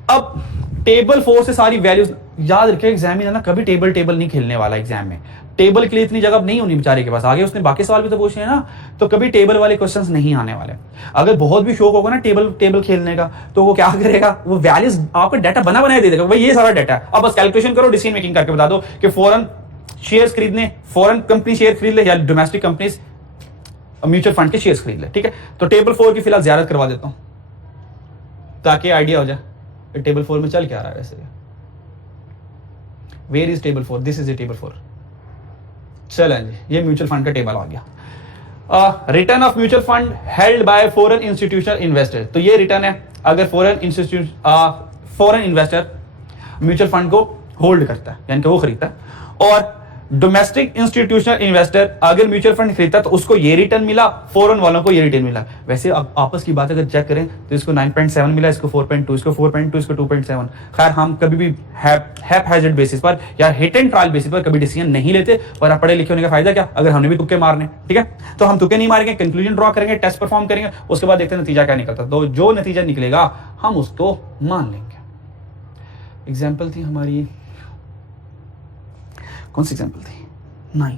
अब टेबल 4 से सारी वैल्यूज याद रखें। एग्जामिनर ना कभी टेबल नहीं खेलने वाला एग्जाम में। टेबल के लिए इतनी जगह नहीं होनी बेचारे के पास, आगे उसने बाकी सवाल भी तो पूछे हैं ना, तो कभी टेबल वाले क्वेश्चंस नहीं आने वाले। अगर बहुत भी शौक होगा ना टेबल खेलने का, तो वो क्या करेगा, वो वैल्यूज आपको डाटा बना बनाए दे देगा, भाई ये सारा डाटा है, अब बस कैलकुलेशन करो, डिसीजन मेकिंग करके बता दो कि फॉरेन शेयर्स खरीदने, फॉरेन कंपनी शेयर खरीद ले या डोमेस्टिक कंपनीज म्यूचुअल फंड के शेयर्स खरीद ले। ठीक है, तो टेबल 4 की फिलहाल जियारत करवा देता हूं ताकि आइडिया हो जाए टेबल 4 में चल क्या रहा है। वैसे where is table 4, this is a table 4। चलें जी, ये म्यूचुअल फंड का टेबल आ गया। Return of mutual fund held by foreign institutional investor, तो ये रिटर्न है अगर फॉरेन इन्वेस्टर म्यूचुअल फंड को होल्ड करता है, यानी कि वो खरीदता है, और डोमेस्टिक इंस्टीट्यूशनल इन्वेस्टर अगर म्यूचुअल फंड खरीदता तो उसको ये रिटर्न मिला, फॉरेन वालों को ये रिटर्न मिला। वैसे अब आपस की बात अगर चेक करें तो इसको 9.7 मिला, इसको 4.2, इसको 4.2, इसको 2.7। खैर हम कभी भी हैज़ार्ड बेसिस पर या हिट एंड ट्रायल बेसिस पर कभी डिसीजन नहीं लेते, और पढ़े लिखे होने का फायदा क्या, अगर हमने भी तुक्के मारने। ठीक है, तो हम तुक्के नहीं मारेंगे, कंक्लूजन ड्रॉ करेंगे, टेस्ट परफॉर्म करेंगे, उसके बाद देखते हैं नतीजा क्या निकलता है। तो जो नतीजा निकलेगा हम उसको मान लेंगे। एग्जाम्पल थी हमारी, कौन सी एग्जाम्पल थी, 9।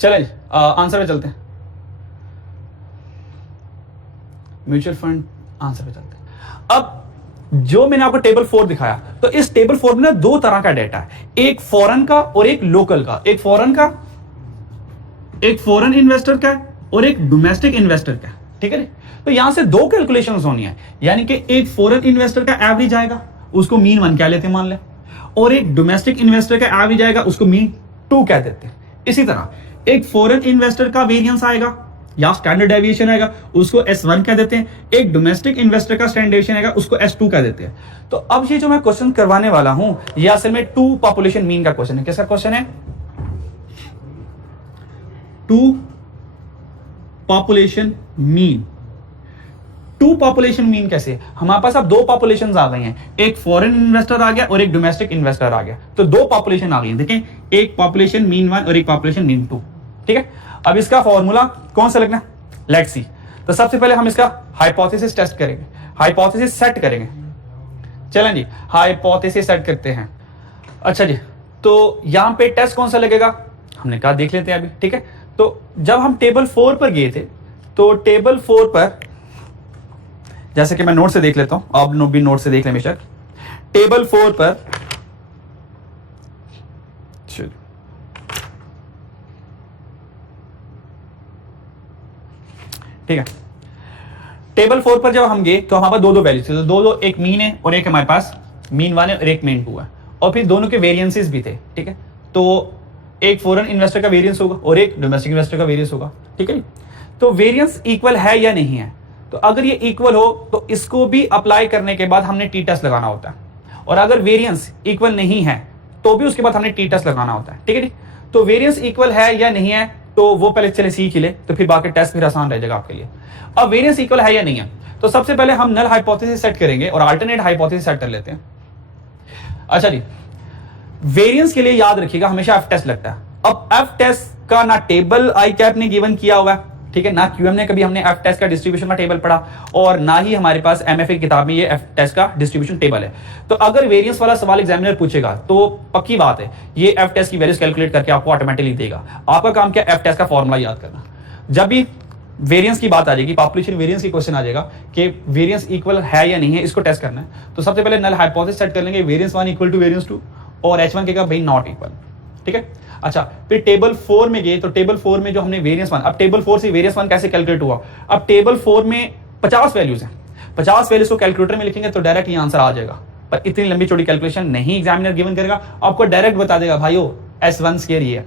चले आंसर पे चलते हैं, म्यूचुअल फंड आंसर पे चलते हैं। अब जो मैंने आपको टेबल 4 दिखाया, तो इस टेबल 4 में ना 2 तरह का डेटा है, एक फॉरेन का और एक लोकल का। एक फॉरेन इन्वेस्टर का और एक डोमेस्टिक इन्वेस्टर का। ठीक है, तो यहां से 2 कैलकुलेशंस होनी है, यानी कि एक फॉरेन इन्वेस्टर का एवरेज आएगा, उसको मीन 1 कह लेते हैं मान ले, और एक डोमेस्टिक इन्वेस्टर का एवरेज आएगा, उसको मीन 2 कह देते हैं। इसी तरह एक फॉरेन इन्वेस्टर का वेरिएंस आएगा या स्टैंडर्ड डेविएशन आएगा, उसको S1 कह देते हैं। एक डोमेस्टिक इन्वेस्टर का स्टैंडर्ड डेविएशन आएगा, उसको S2 कह देते हैं। तो अब ये जो मैं क्वेश्चन करवाने वाला हूं, ये असल में 2 पॉपुलेशन मीन का क्वेश्चन है। किसका क्वेश्चन है, 2 पॉपुलेशन मीन। 2 पॉपुलेशन मीन कैसे है, हमारे पास अब 2 पॉपुलेशन आ गई हैं, एक फॉरेन इन्वेस्टर आ गया और एक डोमेस्टिक इन्वेस्टर आ गया, तो 2 पॉपुलेशन आ गई हैं। देखें, एक पॉपुलेशन मीन 1 और एक पॉपुलेशन मीन 2। ठीक है, अब इसका फॉर्मूला कौन सा लगना, लेट्स सी। तो सबसे पहले हम इसका हाइपोथेसिस टेस्ट करेंगे, हाइपोथेसिस सेट करेंगे। चलें जी, हाइपोथेसिस सेट करते हैं। अच्छा जी, तो यहां पे टेस्ट कौन सा लगेगा, हमने कहा देख लेते हैं अभी। ठीक है, तो जब हम टेबल 4 पर गए थे, तो टेबल 4 पर, जैसे कि मैं नोट से देख लेता हूं, आप भी नोट से देख लें बेशक। टेबल 4 पर ठीक है, टेबल 4 पर जब हम गए तो हमारे पास 2 वैल्यूज थे, तो 2 एक मीन है और एक हमारे पास मीन 1 है और एक मीन 2 है, और फिर दोनों के वेरिएंसेस भी थे। ठीक है, तो एक फॉरेन इन्वेस्टर का वेरिएंस होगा और एक डोमेस्टिक इन्वेस्टर का वेरिएंस होगा, ठीक है। तो वेरिएंस इक्वल है या नहीं है, तो अगर ये इक्वल हो तो इसको भी अप्लाई करने के बाद हमने टी टेस्ट लगाना होता है, और अगर वेरिएंस इक्वल नहीं है तो भी उसके बाद हमने टी टेस्ट लगाना होता है, ठीक है। तो वेरिएंस इक्वल है या नहीं है तो वो पहले चले सीख ही ले, तो फिर बाकी टेस्ट फिर आसान रह जाएगा आपके लिए। अब वेरिएंस इक्वल है या नहीं है, तो सबसे पहले हम नल हाइपोथेसिस सेट करेंगे और अल्टरनेट हाइपोथेसिस सेट कर लेते हैं। अच्छा जी, वेरिएंस के लिए याद रखिएगा हमेशा एफ टेस्ट लगता है। अब एफ टेस्ट का ना टेबल आई कैप ने गिवन किया हुआ है, ठीक है, ना क्यूएम ने कभी हमने एफ टेस्ट का डिस्ट्रीब्यूशन का टेबल पढ़ा, और ना ही हमारे पास एमएफए की किताब में ये एफ टेस्ट का डिस्ट्रीब्यूशन टेबल है। तो अगर वेरिएंस वाला सवाल एग्जामिनर पूछेगा तो पक्की बात है ये एफ टेस्ट की वैल्यूज कैलकुलेट करके आपको ऑटोमेटिकली देगा। आपका काम क्या, एफ टेस्ट का फॉर्मूला याद करना। जब भी वेरिएंस की बात आ जाएगी, पॉपुलेशन वेरिएंस की क्वेश्चन आ जाएगा कि वेरिएंस इक्वल है या नहीं है, इसको टेस्ट करना है, तो सबसे पहले नल हाइपोथेसिस सेट कर लेंगे वेरिएंस 1 इक्वल टू वेरिएंस 2, और H1 कहेगा भाई नॉट इक्वल, ठीक है। अच्छा, फिर टेबल 4 में गए तो टेबल 4 में जो हमने वेरिएंस 1, अब टेबल 4 से वेरिएंस 1 कैसे कैलकुलेट हुआ, अब टेबल 4 में 50 वैल्यूज हैं, 50 वैल्यूज को कैलकुलेटर में लिखेंगे तो डायरेक्ट ये आंसर आ जाएगा। पर इतनी लंबी चौड़ी कैलकुलेशन नहीं एग्जामिनर गिवन करेगा, आपको डायरेक्ट बता देगा भाइयों S1 स्क्वायर ये है,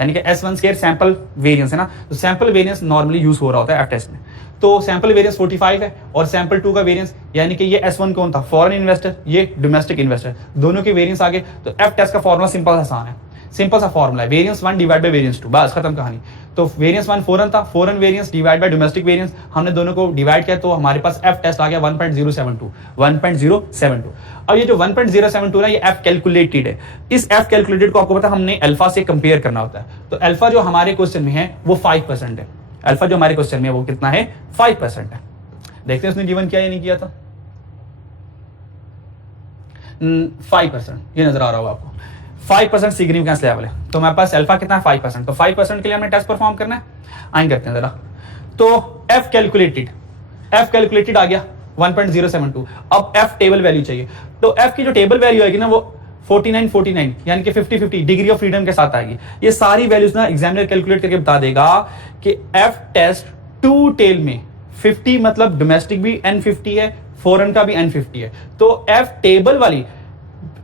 यानी कि S1 स्क्वायर सैंपल वेरिएंस है ना, तो सैंपल वेरिएंस नॉर्मली यूज हो रहा होता है एफ टेस्ट में। तो सैंपल वेरिएंस 45 है और सैंपल 2 का वेरिएंस, यानी कि ये S1 कौन था, फॉरेन इन्वेस्टर, ये डोमेस्टिक इन्वेस्टर, दोनों के वेरिएंस आगे। तो एफ टेस्ट का फॉर्मूला सिंपल आसान है, सिंपल सा फॉर्मूला है, वेरिएंस 1 डिवाइड बाय वेरिएंस 2, बस खत्म कहानी। तो वेरिएंस 1 फॉरेन था, foreign variance divide by domestic variance, हमने दोनों को डिवाइड किया तो हमारे पास एफ टेस्ट आ गया 1.072। अब ये जो 1.072 ना, ये एफ कैलकुलेटेड है। इस एफ कैलकुलेटेड को आपको पता हमने अल्फा से कंपेयर करना होता है, तो अल्फा जो हमारे क्वेश्चन में है वो 5% है। अल्फा जो हमारे क्वेश्चन में है वो कितना है, 5% है। देखते हैं उसने गिवन किया या नहीं किया था, 5%, ये नजर आ रहा होगा आपको, 5% सिग्निफिकेंस लेवल है। तो हमारे पास अल्फा कितना है, 5%, तो 5% के लिए हमें टेस्ट परफॉर्म करना है, आएंगे करते हैं जरा। तो एफ कैलकुलेटेड आ गया 1.072। अब एफ टेबल वैल्यू चाहिए, तो एफ की जो टेबल वैल्यू आएगी ना वो 49 यानी कि 50 डिग्री ऑफ फ्रीडम के साथ आएगी। ये सारी वैल्यूज ना एग्जामिनर कैलकुलेट करके बता देगा कि एफ टेस्ट 2 टेल में 50 मतलब डोमेस्टिक भी N50 है, फॉरेन का भी N50 है। तो एफ टेबल वाली,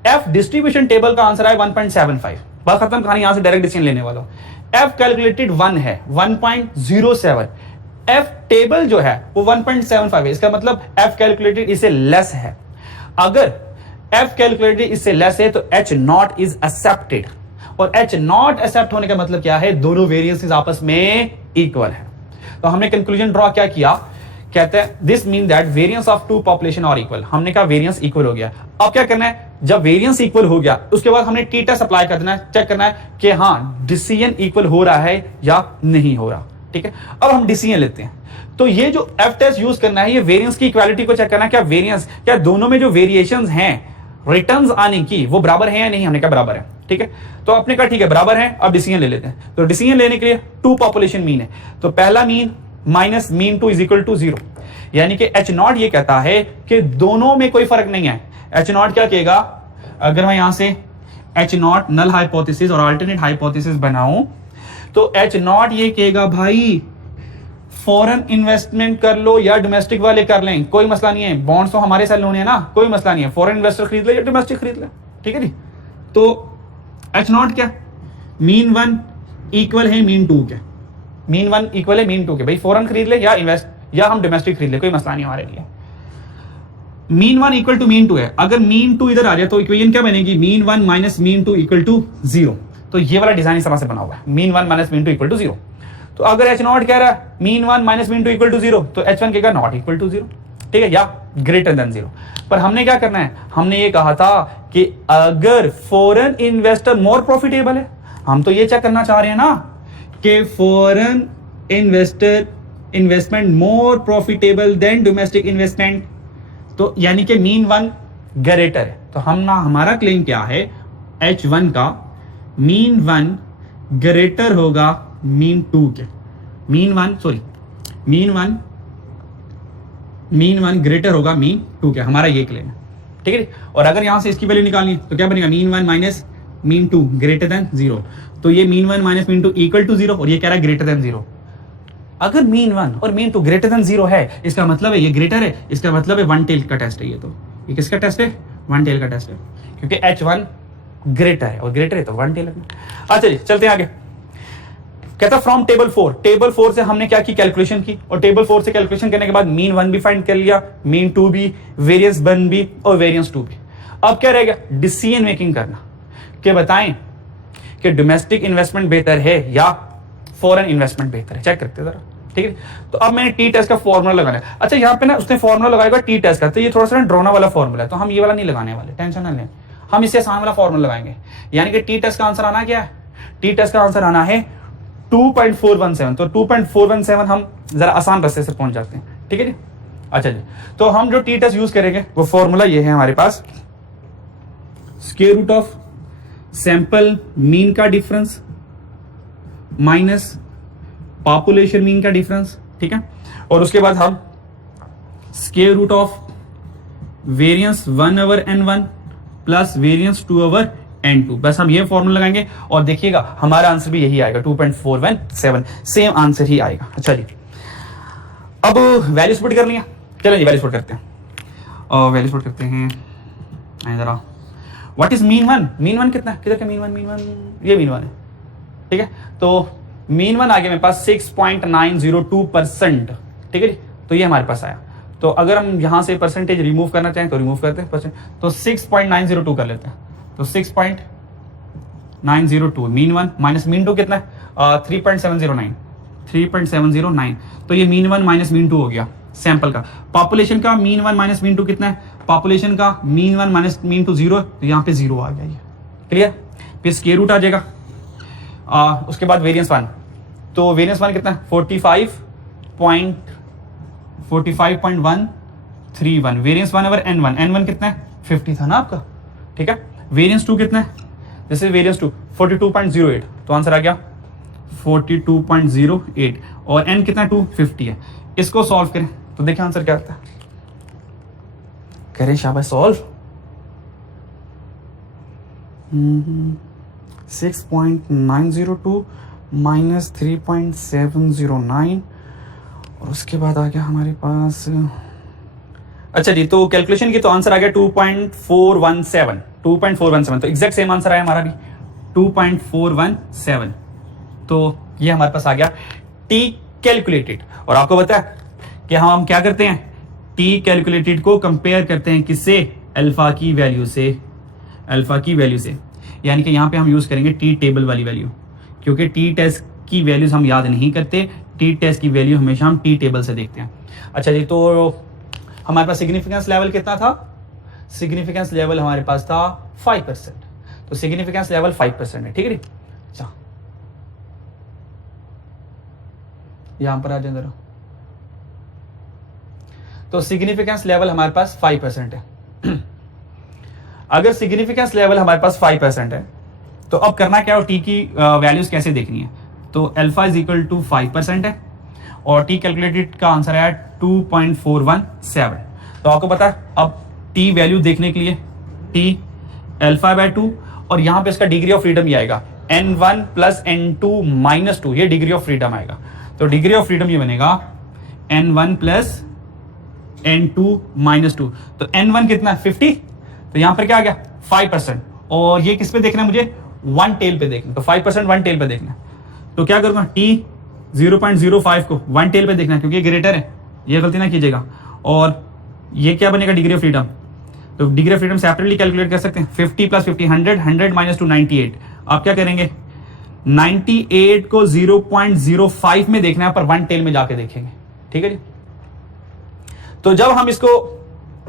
एफ डिस्ट्रीब्यूशन टेबल का आंसर है 1.75, बस खत्म कहानी, यहां से डायरेक्ट डिसीजन लेने वाला। एफ कैलकुलेटेड 1 है 1.07, एफ टेबल जो है वो 1.75 है, इसका मतलब एफ कैलकुलेटेड इससे लेस है। अगर एफ कैलकुलेटेड इससे लेस है तो एच नॉट इज एक्सेप्टेड, और एच नॉट एक्सेप्ट होने का मतलब क्या है, दोनों वेरिएंसेस आपस में इक्वल है। तो हमने कंक्लूजन ड्रॉ क्या किया, कहते हैं this mean that variance of 2 population are equal. हमने कहा वेरिएंस इक्वल हो गया। अब क्या करना है, जब वेरिएंस इक्वल हो गया उसके बाद हमने टी टेस्ट अप्लाई कर देना है, चेक करना है कि हाँ डिसीजन इक्वल हो रहा है या नहीं हो रहा, ठीक है। अब हम डिसीजन लेते हैं, तो ये जो एफ टेस्ट यूज करना है, ये वेरिएंस की इक्वालिटी को चेक करना है, क्या वेरिएंस, क्या दोनों में जो वेरिएशंस हैं रिटर्न्स आने की वो बराबर है या नहीं, हमने कहा बराबर है, ठीक है। तो आपने कहा ठीक है बराबर है, अब डिसीजन ले लेते हैं। तो डिसीजन लेने के लिए 2 पॉपुलेशन मीन है, तो पहला mean minus mean 2 is equal to 0, यानी कि एच नॉट ये कहता है कि दोनों में कोई फर्क नहीं है। एच नॉट क्या कहेगा, अगर मैं यहां से एच नॉट नल हाइपोथेसिस और अल्टरनेट हाइपोथेसिस बनाऊं तो एच नॉट ये कहेगा भाई फॉरेन इन्वेस्टमेंट कर लो या डोमेस्टिक वाले कर लें, कोई मसला नहीं है, बॉन्ड्स तो हमारे साथ लोन है ना, कोई मसला नहीं है, फॉरेन इन्वेस्टर खरीद ले या डोमेस्टिक खरीद ले, ठीक है जी। तो एच नॉट क्या, मीन 1 इक्वल है मीन 2 के, मीन 1 इक्वल है मीन 2 के, भाई फॉरेन खरीद ले या इन्वेस्ट या हम डोमेस्टिक खरीद ले, कोई मसला नहीं हमारे लिए। मीन 1 इक्वल टू मीन 2 है, अगर मीन 2 इधर आ जाए तो इक्वेशन क्या बनेगी, mean 1 minus mean 2 equal to 0। तो ये वाला डिजाइन इस तरह से बना हुआ है, mean 1 minus mean 2 equal to 0। तो अगर एच नॉट कह रहा है mean 1 minus mean 2 equal to 0, तो एच 1 कहेगा नॉट इक्वल टू 0, ठीक है, या ग्रेटर देन 0। पर हमने क्या करना है, हमने ये कहा था कि अगर फॉरेन इन्वेस्टर मोर प्रॉफिटेबल है, हम तो ये चेक करना चाह रहे हैं ना कि foreign investor investment more profitable than domestic investment, तो यानी कि मीन 1 ग्रेटर है। तो हम ना, हमारा क्लेम क्या है, H1 का मीन 1 ग्रेटर होगा मीन 2 के, मीन 1 ग्रेटर होगा मीन 2 के, हमारा ये क्लेम है, ठीक है। और अगर यहां से इसकी वैल्यू निकालनी तो क्या बनेगा, mean 1 minus mean 2 greater than 0। तो ये mean 1 minus mean 2 equal to 0, और ये कह रहा है ग्रेटर देन 0। अगर मीन 1 और मीन 2 ग्रेटर देन 0 है, इसका मतलब है ये ग्रेटर है, इसका मतलब है 1 टेल का टेस्ट है। ये तो ये किसका टेस्ट है, 1 टेल का टेस्ट है, क्योंकि H1 ग्रेटर है, और ग्रेटर है तो 1 टेल लगना। अच्छा जी चलते हैं आगे। कहता फ्रॉम टेबल 4 से हमने क्या की, कैलकुलेशन की, और टेबल 4 से कैलकुलेशन करने के बाद मीन 1 भी फाइंड कर लिया, मीन 2 भी, वेरियंस 1 भी और वेरियंस 2 भी। अब क्या रहेगा, डिसीजन मेकिंग करना कि बताएं कि डोमेस्टिक इन्वेस्टमेंट बेहतर है या फॉरेन इन्वेस्टमेंट बेहतर है। चेक करते हैं जरा, ठीक है। तो अब मैंने टी टेस्ट का फॉर्मूला लगाना है। अच्छा यहाँ पे ना उसने फॉर्मूला लगाएगा टी टेस्ट का, तो ये थोड़ा सा ड्रोना वाला फॉर्मूला है, तो हम ये वाला नहीं लगाने वाले, टेंशन ना लें, हम इससे आसान वाला फॉर्मूला लगाएंगे। यानी कि टी टेस्ट का आंसर आना क्या है, टी टेस्ट का आंसर आना है 2.417। तो 2.417 हम जरा आसान रास्ते से पहुंच जाते हैं, ठीक है जी। अच्छा जी, तो हम जो टी टेस्ट यूज करेंगे वो फॉर्मूला ये है हमारे पास, square root of sample mean का डिफरेंस माइनस पॉपुलेशन मीन का डिफरेंस, ठीक है। और उसके बाद हम square root of variance 1/n1 plus variance 2/n2, बस हम ये फॉर्मूला लगाएंगे और देखिएगा हमारा आंसर भी यही आएगा 2.417, सेम आंसर ही आएगा। अच्छा जी, अब वैल्यूज पुट कर लिया, चलो जी वैल्यूज पुट करते हैं, और वैल्यूज पुट करते हैं जरा। व्हाट इज मीन 1, मीन 1 कितना है, किधर का मीन 1, ये मीन 1 है, ठीक है। तो मीन 1 आ गया मेरे पास 6.902%, ठीक है जी। तो ये हमारे पास आया, तो अगर हम यहां से परसेंटेज रिमूव करना चाहें तो रिमूव करते हैं परसेंट, तो 6.902 कर लेते हैं। तो 6.902 मीन 1 माइनस मीन 2 कितना है 3.709, तो ये मीन 1 माइनस मीन 2 हो गया सैंपल का। पॉपुलेशन का मीन 1 माइनस मीन 2 कितना है, पॉपुलेशन का मीन 1 माइनस मीन 2 0, तो यहाँ पे 0 आ गया, ये क्लियर। फिर स्क्वायर रूट आ जाएगा, उसके बाद वेरियंस 1, तो वेरियंस 1 कितना है 45.131, वेरियंस 1/n1, n1 कितना है 50 था ना आपका, ठीक है। वेरियंस 2 कितना है, जैसे वेरियंस 2 42.08, तो आंसर आ गया 42.08, और n कितना 250 है। इसको सॉल्व करें तो देखिए आंसर क्या आता है, करें शाबाश सॉल्व। 6.902 माइनस 3.709, और उसके बाद आ गया हमारे पास, अच्छा जी तो कैलकुलेशन की तो आंसर आ गया 2.417, तो एग्जैक्ट सेम आंसर आया हमारा भी 2.417। तो ये हमारे पास आ गया टी कैलकुलेटेड। और आपको पता है कि हम क्या करते हैं, टी कैलकुलेटेड को कंपेयर करते हैं किससे, अल्फा की वैल्यू से, यानी कि यहाँ पे हम यूज करेंगे टी टेबल वाली वैल्यू, क्योंकि टी टेस्ट की वैल्यूज हम याद नहीं करते, टी टेस्ट की वैल्यू हमेशा हम टी टेबल से देखते हैं। अच्छा जी, तो हमारे पास सिग्निफिकेंस लेवल कितना था, सिग्निफिकेंस लेवल हमारे पास था 5%, तो सिग्निफिकेंस लेवल 5% है, ठीक है जी। अच्छा यहां पर आ जाए जरा, तो सिग्निफिकेंस लेवल हमारे पास 5% है। अगर सिग्निफिकेंस लेवल हमारे पास 5% है तो अब करना क्या है, टी की वैल्यूज कैसे देखनी है, तो अल्फा इज इक्वल टू 5% है, और टी कैलकुलेटेड का आंसर आया 2.417। तो आपको पता है अब टी वैल्यू देखने के लिए टी अल्फा/2, और यहां पे इसका डिग्री ऑफ फ्रीडम ही आएगा n1 प्लस n2 माइनस 2, ये डिग्री ऑफ फ्रीडम आएगा। तो डिग्री ऑफ फ्रीडम ये बनेगा n1 प्लस n2 माइनस 2, तो n1 कितना है 50, तो यहां पर क्या आ गया 5%, और ये किस पे देखना है मुझे, 1 टेल पे देखना, तो 5% 1 टेल पे देखना है। तो क्या करूंगा, टी 0.05 को 1 टेल पे देखना है, क्योंकि ये ग्रेटर है, ये गलती ना कीजिएगा। और ये क्या बनेगा डिग्री ऑफ फ्रीडम, तो degree of freedom separately calculate कर सकते हैं, 50 प्लस 50 100, 100 माइनस 2 98। आप क्या करेंगे, 98 को 0.05 में देखना है, पर 1 टेल में जाके देखेंगे, ठीक है जी। तो जब हम इसको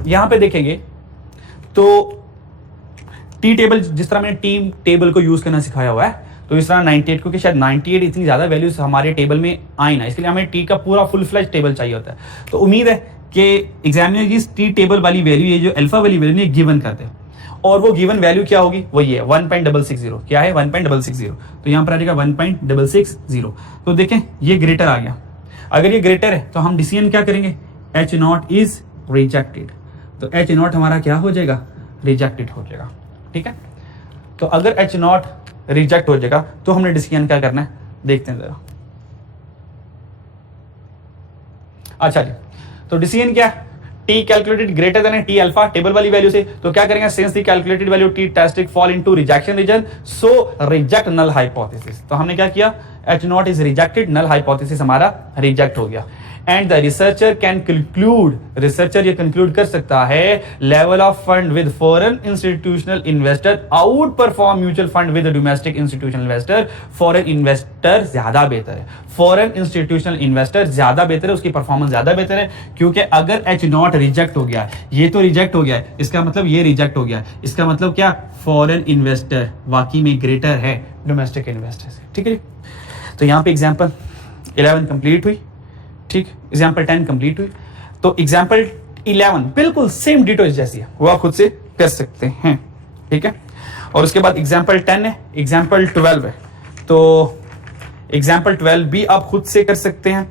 यहां पे देखेंगे तो टी टेबल, जिस तरह मैंने टी टेबल को यूज करना सिखाया हुआ है, तो इस तरह 98 को, कि शायद 98 इतनी ज्यादा वैल्यूज हमारे टेबल में आई ना, इसलिए हमें टी का पूरा फुल फ्लैश टेबल चाहिए होता है। तो उम्मीद है कि एग्जामिनर की टी टेबल वाली वैल्यू, ये जो अल्फा वाली वैल्यू ने गिवन कर दे, और वो गिवन वैल्यू क्या होगी, वो ये 1.660, क्या है 1.660, तो यहां पर आ जाएगा 1.660। तो देखें ये ग्रेटर आ गया, अगर ये ग्रेटर है तो हम डिसीजन क्या करेंगे, H0 इज रिजेक्टेड, तो H0 हमारा क्या हो जाएगा, रिजेक्टेड हो जाएगा, ठीक है। तो अगर H0 रिजेक्ट हो जाएगा तो हमने डिसीजन क्या करना है, देखते हैं जरा। अच्छा जी, तो डिसीजन क्या है, T calculated greater than T alpha table वाली वैल्यू से, तो क्या करेंगे, since the calculated value T testing fall into rejection region so reject null hypothesis. तो हमने क्या किया, H not is rejected, null hypothesis हमारा रिजेक्ट हो गया। And the researcher can conclude, researcher ये कंक्लूड कर सकता है, level of fund with foreign institutional investor outperform mutual fund with domestic institutional investor. Foreign investor ज्यादा बेहतर है, फॉरेन इंस्टीट्यूशनल इन्वेस्टर ज्यादा बेहतर है, उसकी परफॉर्मेंस ज्यादा बेहतर है, क्योंकि अगर एच नॉट रिजेक्ट हो गया, ये तो रिजेक्ट हो गया है, इसका मतलब ये रिजेक्ट हो गया, इसका मतलब क्या, फॉरेन इन्वेस्टर वाकई में ग्रेटर है डोमेस्टिक इन्वेस्टर से। ठीक है, तो यहां पे एग्जांपल 11 कंप्लीट हुई, ठीक, एग्जाम्पल 10 कंप्लीट हुई। तो एग्जाम्पल 11 बिल्कुल सेम डिटो जैसी है, वो आप खुद से कर सकते हैं। ठीक है, और उसके बाद एग्जाम्पल 10 है, एग्जाम्पल 12 है, तो एग्जाम्पल 12 भी आप खुद से कर सकते हैं,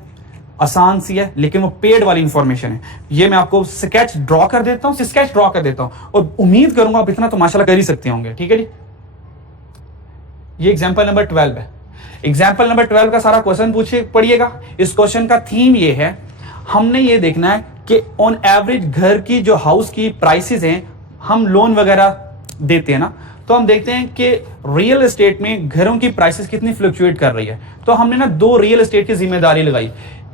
आसान सी है, लेकिन वो पेड वाली इंफॉर्मेशन है। ये मैं आपको स्केच ड्रॉ कर देता हूं, स्केच ड्रॉ कर देता हूं, और उम्मीद करूंगा आप इतना तो माशाल्लाह कर ही सकते होंगे। ठीक है जी, ये एग्जाम्पल नंबर 12 है। एग्जाम्पल नंबर 12 का सारा क्वेश्चन पढ़िएगा। इस क्वेश्चन का थीम ये है, हमने ये देखना है कि ऑन एवरेज घर की जो हाउस की प्राइसेस हैं, हम लोन वगैरह देते हैं ना, तो हम देखते हैं कि रियल एस्टेट में घरों की प्राइसेस कितनी फ्लक्चुएट कर रही है। तो हमने ना दो रियल एस्टेट की जिम्मेदारी लगाई,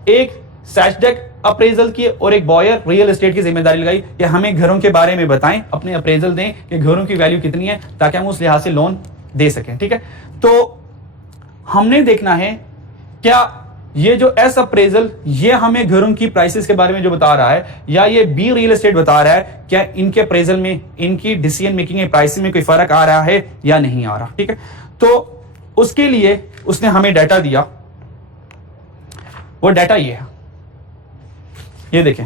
एक सैचडेक अप्रेजल की और एक बॉयर रियल एस्टेट की जिम्मेदारी लगाई कि हमें घरों के बारे में बताएं, अपने अप्रेजल दें कि घरों की वैल्यू कितनी है, ताकि हम उस लिहाज से लोन दे सकें। ठीक है, तो हमने देखना है क्या ये जो एस अप्रेजल ये हमें घरों की प्राइसेस के बारे में जो बता रहा है, या ये बी रियल एस्टेट बता रहा है, क्या इनके अप्रेजल में, इनकी डिसीजन मेकिंग में, प्राइसिंग में कोई फर्क आ रहा है या नहीं आ रहा। ठीक है, तो उसके लिए उसने हमें डाटा दिया, वो डाटा ये है, ये देखें,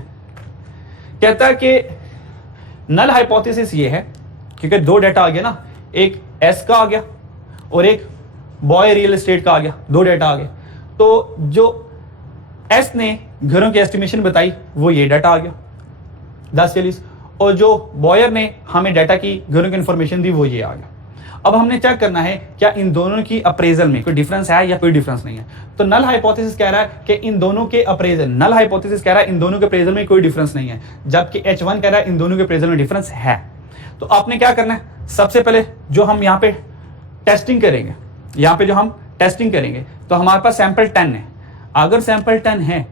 कहता है कि नल हाइपोथेसिस ये है, क्योंकि दो डाटा आ गया ना, एक एस का आ गया और एक बॉय रियल एस्टेट का आ गया, दो डाटा आ गए। तो जो एस ने घरों की एस्टिमेशन बताई वो ये डाटा आ गया 10-40, और जो बॉयर ने हमें डाटा की घरों की इंफॉर्मेशन दी वो ये आ गया। अब हमने चेक करना है क्या इन दोनों की अप्रेजल में कोई डिफरेंस है या कोई डिफरेंस नहीं है। तो नल हाइपोथेसिस कह रहा है कि इन दोनों के अप्रेजल, नल हाइपोथेसिस कह रहा है इन दोनों के अप्रेजल में कोई डिफरेंस नहीं है, जबकि H1 कह रहा है इन दोनों के अप्रेजल में डिफरेंस है। तो आपने क्या करना है, सबसे पहले जो हम यहाँ पे टेस्टिंग करेंगे, यहां पे जो हम टेस्टिंग करेंगे, तो हमारे पास सैंपल 10 है। अगर सैंपल 10 है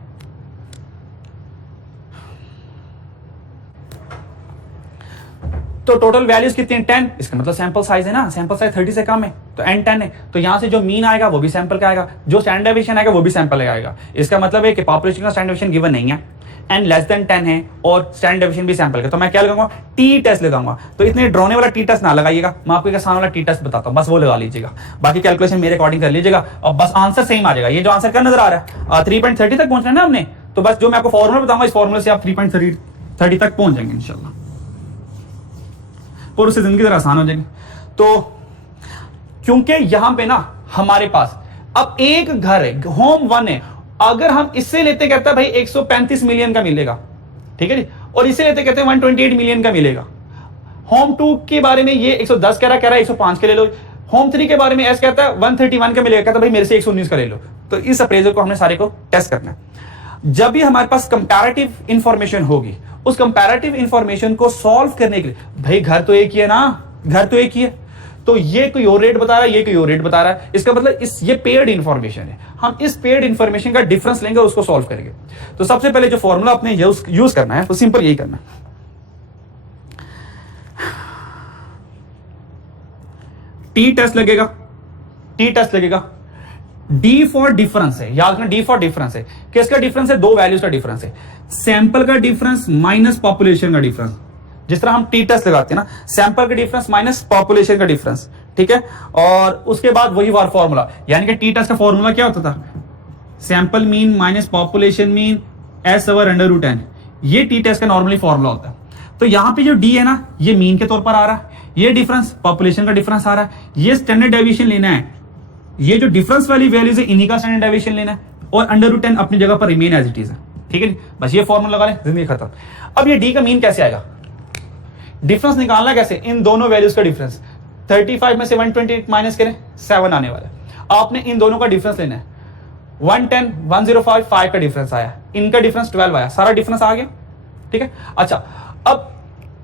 तो टोटल वैल्यूज कितनी है, 10, इसका मतलब सैंपल साइज है ना, सैंपल साइज 30 से कम है, तो n 10 है। तो यहां से जो मीन आएगा वो भी सैंपल का आएगा, जो स्टैंडर्ड डेविएशन आएगा वो भी सैंपल का आएगा। इसका मतलब है कि पॉपुलेशन का स्टैंडर्ड डेविएशन गिवन नहीं है, n लेस देन 10 है, और स्टैंडर्ड डेविएशन भी सैंपल का। तो मैं क्या लगाऊंगा, टी टेस्ट लगाऊंगा। तो इतने ड्रोने वाला टी टेस्ट ना लगाइएगा, मैं आपको एक आसान वाला टी टेस्ट बताता हूं, बस वो लगा लीजिएगा, बाकी कैलकुलेशन मेरे अकॉर्डिंग कर लीजिएगा, और बस आंसर सेम आ जाएगा। ये जो आंसर क्या नजर आ रहा है 3.30 तक पहुंचना है ना हमने, तो बस जो मैं आपको फॉर्मूला बताऊंगा, इस फॉर्मूले से आप 3.30 तक पहुंच जाएंगे इंशाल्लाह, और उससे जिंदगी जरा आसान हो जाएगी। तो क्योंकि यहां पे ना हमारे पास अब एक घर है, होम 1 है, अगर हम इससे लेते कहता है भाई 135 मिलियन का मिलेगा, ठीक है जी, और इसे लेते कहते हैं 128 मिलियन का मिलेगा। होम 2 के बारे में ये 110 कह रहा है 105 के ले लो। होम 3 के बारे में एस कहता है 131 का मिलेगा, कहता है भाई मेरे से 119 का ले लो। तो इस अप्रेजल को हमने सारे को टेस्ट करना है। जब भी हमारे पास कंपैरेटिव इंफॉर्मेशन होगी, उस कंपैरेटिव इंफॉर्मेशन को सॉल्व करने के लिए, भाई घर तो एक ही है ना, घर तो एक ही है, तो ये कोई और रेट बता रहा है, ये कोई और रेट बता रहा है, इसका मतलब ये पेड इंफॉर्मेशन है। हम इस पेड इंफॉर्मेशन का डिफरेंस लेंगे और उसको सॉल्व करेंगे। तो सबसे पहले जो फॉर्मूला अपने यूज करना है, तो सिंपल यही करना है, टी टेस्ट लगेगा, टी टेस्ट लगेगा, डी फॉर डिफरेंस है, याद रखना डी फॉर डिफरेंस है। किसका डिफरेंस है, दो वैल्यूज का डिफरेंस है, सैंपल का डिफरेंस माइनस पॉपुलेशन का डिफरेंस। जिस तरह हम टी टेस्ट लगाते हैं ना, सैंपल का डिफरेंस माइनस पॉपुलेशन का डिफरेंस, ठीक है। और उसके बाद वही वार फॉर्मूला, यानी कि टी टेस्ट का फॉर्मूला क्या होता था, sample mean minus population mean S over √n। ये टी टेस्ट का नॉर्मली फॉर्मूला होता है। तो यहां पे जो डी है ना, ये मीन के तौर पर आ रहा है, ये डिफरेंस पॉपुलेशन का डिफरेंस आ रहा है, ये स्टैंडर्ड डेविएशन लेना है, ये जो डिफरेंस वाली वैल्यूज है इन्हीं का स्टैंडर्ड डेविएशन लेना है, और √10 अपनी जगह पर रिमेन एज इट इज है, ठीक है। बस ये फॉर्मूला लगा लें, जिंदगी खत्म। अब ये डी का मीन कैसे आएगा, डिफरेंस निकालना कैसे, इन दोनों वैल्यूज का डिफरेंस, 35 में से 128 माइनस करें 7 आने वाला है। आपने इन दोनों का डिफरेंस लेना है, 110 105 5 का डिफरेंस आया, इनका डिफरेंस 12 आया, सारा डिफरेंस आ गया ठीक है। अच्छा, अब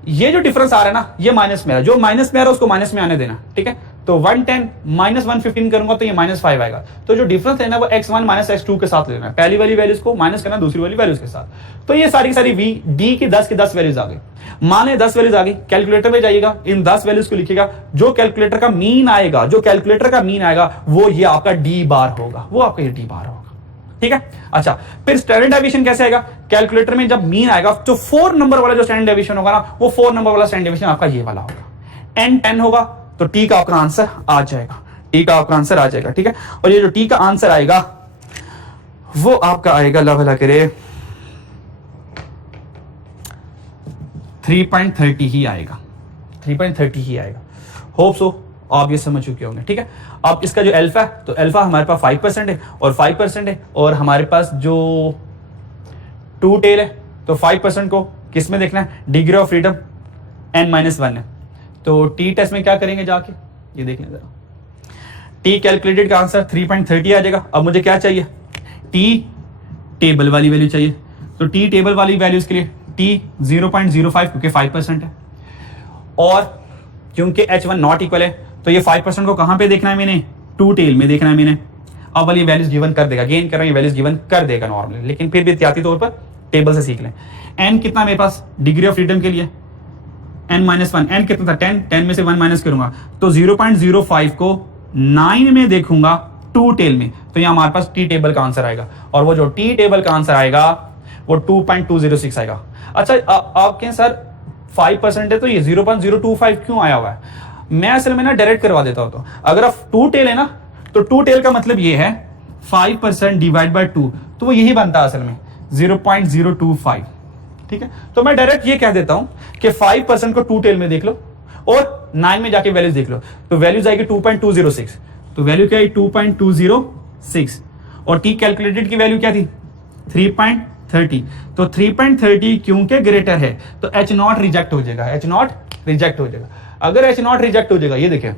ये जो डिफरेंस आ रहा है ना, ये माइनस में आ रहा है, जो माइनस में आ रहा है उसको माइनस में आने देना, ठीक है। तो 110 माइनस 115 करूंगा तो ये -5 आएगा। तो जो डिफरेंस है ना वो x1 माइनस x2 के साथ लेना है, पहली वाली वैल्यूज को माइनस करना दूसरी वाली वैल्यूज के साथ। तो ये सारी की सारी v d की 10 वैल्यूज आ गई। माने 10 वैल्यूज आ गई, कैलकुलेटर में जाइएगा, इन 10 वैल्यूज को लिखिएगा, जो कैलकुलेटर का मीन आएगा, वो ये आपका d बार होगा, वो आपका ये d बार होगा, ठीक है। अच्छा, फिर स्टैंडर्ड डेविएशन कैसे आएगा? कैलकुलेटर में जब मीन आएगा तो 4 नंबर वाला जो स्टैंडर्ड डेविएशन होगा ना, वो 4 नंबर वाला स्टैंडर्ड डेविएशन आपका ये वाला होगा। n 10 होगा तो t का आपका आंसर आ जाएगा, ठीक है। और ये जो t का आंसर आएगा वो आपका आएगा लवला करे 3.30 ही आएगा, 3.30 ही आएगा। होप सो आप ये समझ चुके होंगे, ठीक है। अब इसका जो अल्फा है, तो अल्फा हमारे पास 5% है और 5% है, और हमारे पास जो 2 टेल है तो 5% को किस में देखना है? डिग्री ऑफ फ्रीडम n-1 है। तो टी टेस्ट में क्या करेंगे जाके, ये देख लें जरा। टी कैलकुलेटेड का आंसर 3.30 आ जाएगा। अब मुझे क्या चाहिए? टी टेबल वाली वैल्यू चाहिए। तो टी टेबल वाली वैल्यूज के लिए टी 0.05 क्योंकि 5% है, और क्योंकि h1 नॉट इक्वल है तो ये 5% को कहां पे देखना है मैंने? 2 टेल में देखना है मैंने। अब वाली वैल्यूज गिवन कर देगा, गेन कर रहा है, वैल्यूज गिवन कर देगा नॉर्मली, लेकिन फिर भी एहतियाती तौर पर टेबल से सीख लें। n कितना मेरे पास डिग्री ऑफ फ्रीडम के लिए? n-1, n कितना था? 10 में से 1 माइनस करूंगा तो 0.05 को 9 में देखूंगा 2 टेल में, तो यहां हमारे पास टी टेबल का आंसर आएगा, और वो जो टी टेबल का आंसर आएगा वो 2.206 आएगा। अच्छा, आप कहें सर 5% है तो ये 0.025 क्यों आया हुआ है? मैं असल में ना डायरेक्ट करवा देता हूं। तो अगर आप 2 टेल है ना, तो 2 टेल का मतलब ये है 5% डिवाइड बाय 2, तो वो यही बनता है असल में 0.025, ठीक है। तो मैं डायरेक्ट ये कह देता हूं कि 5% को 2 टेल में देख लो और 9 में जाके वैल्यूज देख लो, तो वैल्यूज आएगी 2.206। तो वैल्यू क्या है? 2.206, और टी कैलकुलेटेड की वैल्यू क्या थी? 3.30। तो 3.30 क्योंकि ग्रेटर है तो h0 रिजेक्ट हो जाएगा, h0 रिजेक्ट हो जाएगा। अगर h0 रिजेक्ट हो जाएगा, ये देखें,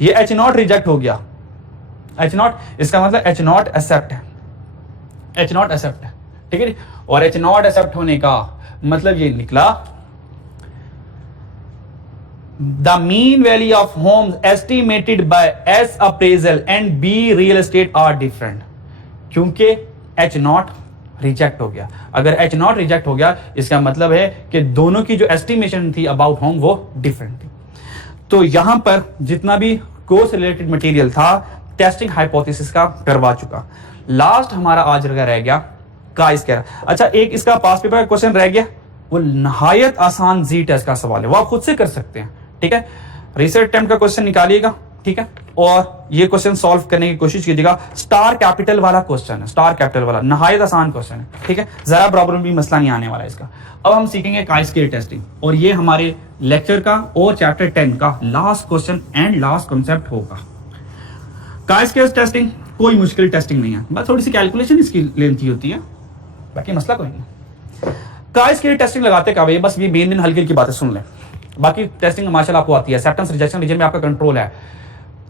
ये h0 रिजेक्ट हो गया, h0, इसका मतलब h0 एक्सेप्ट है, h0 एक्सेप्ट है, ठीक है। और h0 एक्सेप्ट होने का मतलब ये निकला the mean value of homes estimated by S appraisal and B real estate are different, क्योंकि h0 रिजेक्ट हो गया। अगर h0 रिजेक्ट हो गया इसका मतलब है कि दोनों की जो एस्टिमेशन थी अबाउट होम वो डिफरेंट थी। तो यहां पर जितना भी कोर्स रिलेटेड मटेरियल था टेस्टिंग हाइपोथेसिस का करवा चुका। लास्ट हमारा आज रह गया का स्क्वायर। अच्छा, एक इसका पास पेपर का क्वेश्चन रह गया, वो नहायत आसान जी टेस्ट का सवाल है, वो आप खुद से कर सकते हैं, ठीक है। रिसर्च अटेम्प्ट का क्वेश्चन निकालिएगा, ठीक है, और ये क्वेश्चन सॉल्व करने की कोशिश कीजिएगा। स्टार कैपिटल वाला क्वेश्चन है, स्टार कैपिटल वाला नहायत आसान क्वेश्चन है, ठीक है, जरा प्रॉब्लम भी मसला नहीं आने वाला इसका। अब हम सीखेंगे काई स्क्वायर टेस्टिंग, और ये हमारे लेक्चर का और चैप्टर 10 का last question and last concept होगा। काई स्क्वायर टेस्टिंग कोई मुश्किल टेस्टिंग नहीं है, बस थोड़ी सी कैलकुलेशन इसकी लेंथी होती है, बाकी मसला कोई नहीं। काई स्क्वायर टेस्टिंग लगाते कब है? बस ये मेन हल्की हल्की बातें सुन लें, बाकी टेस्टिंग माशाल्लाह आपको आती है। एक्सेप्टेंस रिजेक्शन रीजन में आपका कंट्रोल है।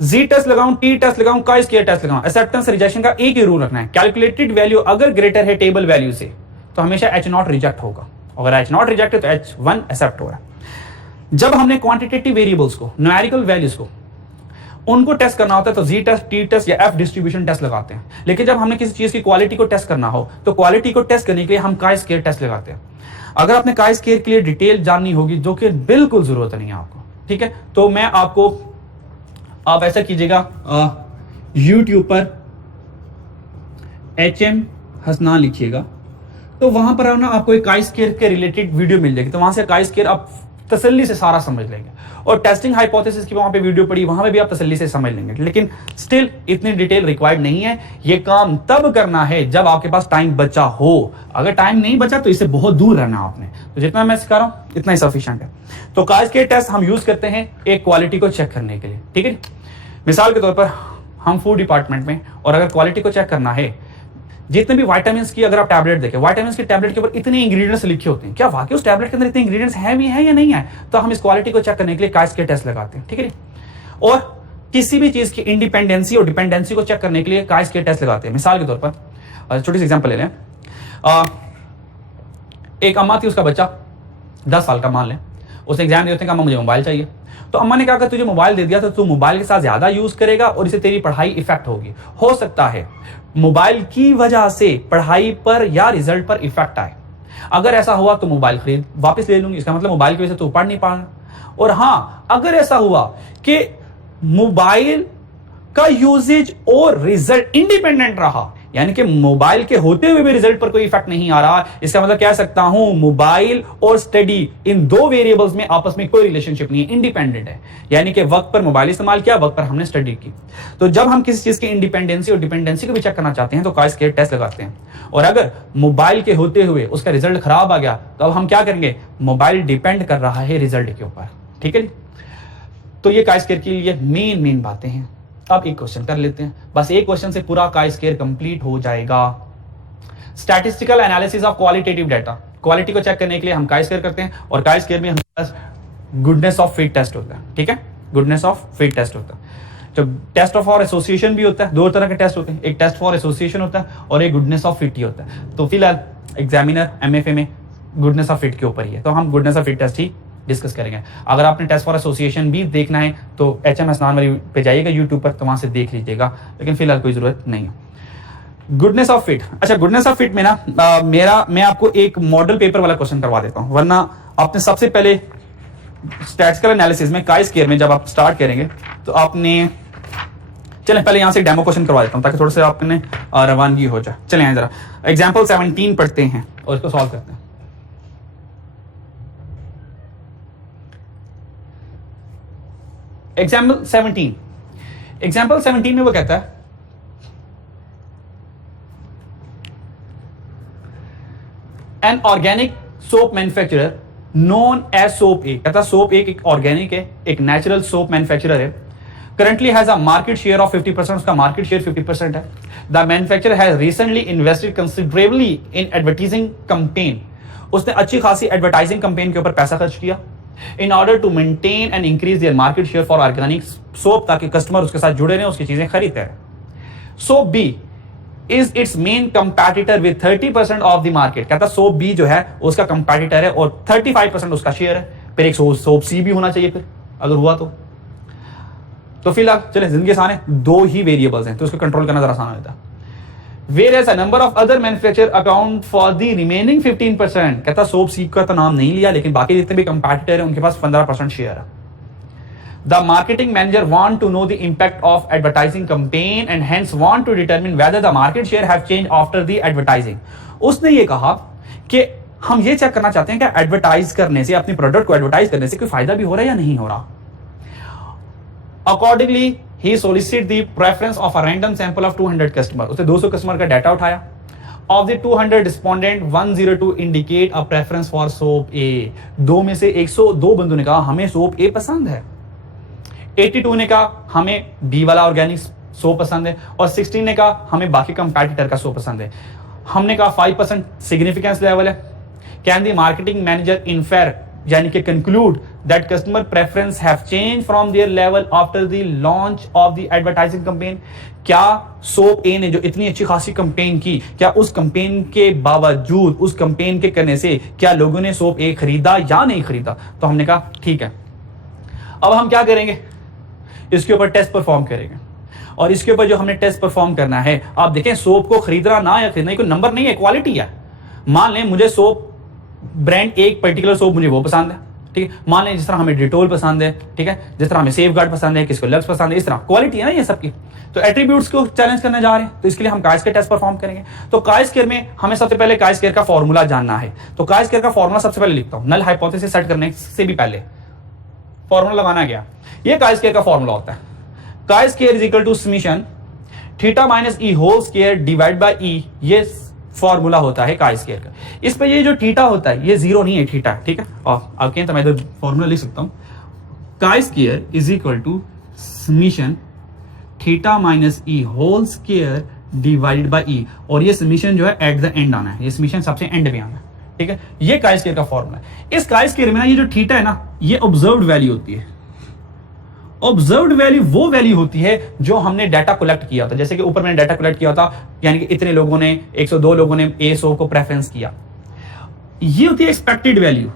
जी टेस्ट लगाऊं, टी टेस्ट लगाऊं, काई स्क्वायर टेस्ट लगाऊं, एक्सेप्टेंस रिजेक्शन का एक ही रूल रखना है, कैलकुलेटेड वैल्यू अगर ग्रेटर है टेबल वैल्यू से तो हमेशा h0 रिजेक्ट होगा, अगर h0 रिजेक्ट है तो h1 एक्सेप्ट होगा। जब हमने क्वांटिटेटिव वेरिएबल्स को, न्यूमेरिकल वैल्यूज को, उनको टेस्ट करना होता है तो जी टेस्ट, टी टेस्ट या एफ डिस्ट्रीब्यूशन टेस्ट लगाते हैं। लेकिन जब हमें किसी चीज की क्वालिटी को टेस्ट करना हो तो क्वालिटी को टेस्ट करने के लिए हम काई स्क्वायर टेस्ट लगाते हैं। अगर आपने काई स्क्वायर के लिए डिटेल जाननी होगी, जो कि बिल्कुल जरूरत नहीं है आपको, ठीक है, तो मैं आपको, आप ऐसा कीजिएगा, YouTube पर HM हसनान लिखिएगा, तो वहां पर ना आपको एक काई स्क्वायर के रिलेटेड वीडियो मिल जाएगी, तो वहां से काई स्क्वायर आप तसल्ली से सारा समझ लेंगे। और टेस्टिंग हाइपोथेसिस की वहां पे वीडियो पड़ी, वहां पे भी आप तसल्ली से समझ लेंगे, लेकिन स्टिल इतनी डिटेल रिक्वायर्ड नहीं है। ये काम तब करना है जब आपके पास टाइम बचा हो, अगर टाइम नहीं बचा तो इससे बहुत दूर रहना आपने। तो जितना मैं सिखा रहा हूं इतना ही सफिशिएंट है। तो काई स्क्वायर टेस्ट हम यूज करते हैं एक क्वालिटी को चेक करने के लिए, ठीक है। मिसाल के तौर पर हम फूड डिपार्टमेंट में, और अगर क्वालिटी को चेक करना है, जितने भी विटामिन्स की अगर आप टैबलेट देखें, विटामिन्स के टैबलेट के ऊपर इतने इंग्रेडिएंट्स लिखे होते हैं, क्या वाकई उस टैबलेट के अंदर इतने इंग्रेडिएंट्स हैं भी हैं या नहीं है? तो हम इस क्वालिटी को चेक करने के लिए काई स्क्वायर टेस्ट लगाते हैं, ठीक है। और किसी भी चीज की इंडिपेंडेंसी और डिपेंडेंसी को चेक करने के लिए काई स्क्वायर टेस्ट लगाते हैं। मिसाल के तौर पर छोटी सी एग्जांपल ले लें, एक अम्मा थी, उसका बच्चा 10 साल का मान लें, उसे एग्जाम देते हैं कि अम्मा मुझे मोबाइल चाहिए। तो अम्मा ने कहा कि तुझे मोबाइल दे दिया तो तू मोबाइल के साथ ज्यादा यूज करेगा और इससे तेरी पढ़ाई इफेक्ट होगी। हो सकता है मोबाइल की वजह से पढ़ाई पर या रिजल्ट पर इफेक्ट आए। अगर ऐसा हुआ तो मोबाइल खरीद वापस ले लूंगी, इसका मतलब मोबाइल की वजह से तू पढ़ नहीं पा रहा। और हाँ, अगर ऐसा हुआ कि मोबाइल का यूजेज और रिजल्ट इंडिपेंडेंट रहा, यानी कि मोबाइल के होते हुए भी रिजल्ट पर कोई इफेक्ट नहीं आ रहा, इसका मतलब कह सकता हूं मोबाइल और स्टडी इन दो वेरिएबल्स में आपस में कोई रिलेशनशिप नहीं है, इंडिपेंडेंट है। यानी कि वक्त पर मोबाइल इस्तेमाल किया, वक्त पर हमने स्टडी की। तो जब हम किसी चीज की इंडिपेंडेंसी और डिपेंडेंसी को भी चेक करना चाहते हैं तो काई-स्क्वेयर टेस्ट लगाते हैं। और अगर मोबाइल के होते हुए उसका रिजल्ट खराब आ गया तो अब हम क्या करेंगे, मोबाइल डिपेंड कर रहा है रिजल्ट के ऊपर, ठीक है जी। तो ये काई-स्क्वेयर की ये मेन बातें हैं। अब एक क्वेश्चन कर लेते हैं, बस एक क्वेश्चन से पूरा काई-स्क्वेयर कंप्लीट हो जाएगा। Statistical analysis of qualitative data, quality को चेक करने के लिए हम काई-स्क्वेयर करते हैं और काई-स्क्वेयर में हमारे पास गुडनेस ऑफ फिट टेस्ट होता है, ठीक है, गुडनेस ऑफ फिट टेस्ट होता है। तो टेस्ट ऑफ फॉर एसोसिएशन भी होता है, दो तरह के टेस्ट होते हैं, एक टेस्ट फॉर एसोसिएशन होता है और एक गुडनेस ऑफ फिट ही होता है। तो फिलहाल एग्जामिनर एमएफए में गुडनेस ऑफ फिट के ऊपर ही है, तो हम गुडनेस ऑफ फिट टेस्ट ही डिस्कस करेंगे। अगर आपने टेस्ट फॉर एसोसिएशन भी देखना है तो HMS नानवरी पे जाइएगा यूट्यूब पर, तो वहां से देख लीजिएगा, लेकिन फिलहाल कोई जरूरत नहीं है। गुडनेस ऑफ फिट, अच्छा गुडनेस ऑफ फिट में ना मैं आपको एक मॉडल पेपर वाला क्वेश्चन करवा देता हूं, वरना आपने सबसे पहले स्टैटिस्टिकल एनालिसिस में काई-स्क्वेयर में जब आप स्टार्ट करेंगे तो आपने, चलें पहले यहां से डेमो क्वेश्चन करवा देता हूं ताकि थोड़ा सा आपने रवानगी हो जाए। चलें यहां जरा एग्जाम्पल 17 पढ़ते हैं और इसको सॉल्व करते हैं। एग्जाम्पल 17 में वो कहता है an organic soap manufacturer known as soap A, कहता सोप एक ऑर्गेनिक है, एक नेचुरल सोप मैन्युफैक्चरर है, currently has a market share of 50%, उसका मार्केट शेयर 50% है। The manufacturer has recently invested considerably in advertising campaign, उसने अच्छी खासी एडवर्टाइजिंग कैंपेन के ऊपर पैसा खर्च किया in order to maintain and increase their market share for organic soap, ताकि कस्टमर उसके साथ जुड़े रहें, उसकी चीजें खरीदते रहे। Soap B is its main competitor with 30% of the market, कहता सोप बी जो है उसका कंपेटिटर है और 35% उसका शेयर है। फिर एक सोप सी भी होना चाहिए फिर अगर हुआ तो फिलहाल चले जिंदगी आसान है, दो ही वेरिएबल्स हैं तो उसको कंट्रोल करना जरा आसान होता है। Whereas a number of other manufacturers account for the remaining 15%, कहता सोप सी का तो नाम नहीं लिया लेकिन बाकी जितने भी कंपेटिटर हैं उनके पास 15% शेयर है। The marketing manager want to know the impact of advertising campaign and hence want to determine whether the market share have changed after the advertising। उसने ये कहा कि हम ये चेक करना चाहते हैं कि एडवर्टाइज करने से, अपनी प्रोडक्ट को एडवर्टाइज करने से कोई फायदा भी हो रहा है या नहीं हो रहा। Accordingly, he solicited the preference of a random sample of 200 customer, उसने 200 कस्टमर का डाटा उठाया। Of the 200 respondent, 102 indicate a preference for soap A, दो में से 102 बंदों ने कहा हमें सोप A पसंद है, 82 ने कहा हमें B वाला ऑर्गेनिक सोप पसंद है और 16 ने कहा हमें बाकी कंपेटिटर का सोप पसंद है। हमने कहा 5% सिग्निफिकेंस लेवल है। कैन द मार्केटिंग मैनेजर इनफेर, यानी कि conclude that customer preference have change from their level after the launch of the advertising campaign, क्या सोप ए ने जो इतनी अच्छी खासी कैंपेन की, क्या उस कैंपेन के बावजूद, उस कैंपेन के करने से क्या लोगों ने सोप ए खरीदा या नहीं खरीदा। तो हमने कहा ठीक है, अब हम क्या करेंगे, इसके ऊपर टेस्ट परफॉर्म करेंगे और इसके ऊपर जो हमने टेस्ट परफॉर्म करना है, आप देखें सोप को खरीदना ना या खरीदना कोई नंबर नहीं है, क्वालिटी है। मान लें मुझे सोप ब्रांड एक पर्टिकुलर सोप मुझे वो पसंद है, ठीक है, मान लें जिस तरह हमें डिटोल पसंद है, ठीक है, जिस तरह हमें सेफगार्ड पसंद है, किसको लक्स पसंद है, इस तरह क्वालिटी है ना ये सबकी। तो एट्रीब्यूट्स को चैलेंज करने जा रहे हैं तो इसके लिए हम काई-स्क्वेयर टेस्ट परफॉर्म करेंगे। तो काई-स्क्वेयर में हमें सबसे पहले काई-स्क्वेयर का फॉर्मूला जानना है। तो काई-स्क्वेयर का फॉर्मूला सबसे पहले लिखता हूं, नल हाइपोथेसिस सेट करने से भी पहले फॉर्मूला लगाना गया, ये काई-स्क्वेयर का फॉर्मूला होता है, chi square is equal to summation theta minus E whole square divide by E, ये फॉर्मूला होता है काई-स्क्वेयर का। इस पे ये जो थीटा होता है ये जीरो नहीं है, थीटा है, ठीक है। और आप कहें तो मैं इधर फॉर्मूला लिख सकता हूं, chi square is equal to summation theta minus E whole square divided by E, और ये समेशन जो है एट द एंड आना है, ये समेशन सबसे एंड में आना है, ठीक है। ये काई-स्क्वेयर का फॉर्मूला है। इस काई-स्क्वेयर में ना ये जो थीटा है ना, ये ऑब्जर्व्ड वैल्यू होती है। ऑब्जर्व्ड वैल्यू वो वैल्यू होती है जो हमने डाटा कलेक्ट किया था, जैसे कि ऊपर मैंने डाटा कलेक्ट किया था, यानी कि इतने लोगों ने, 102 लोगों ने ए सोप को प्रेफरेंस किया। ये होती है एक्सपेक्टेड वैल्यू,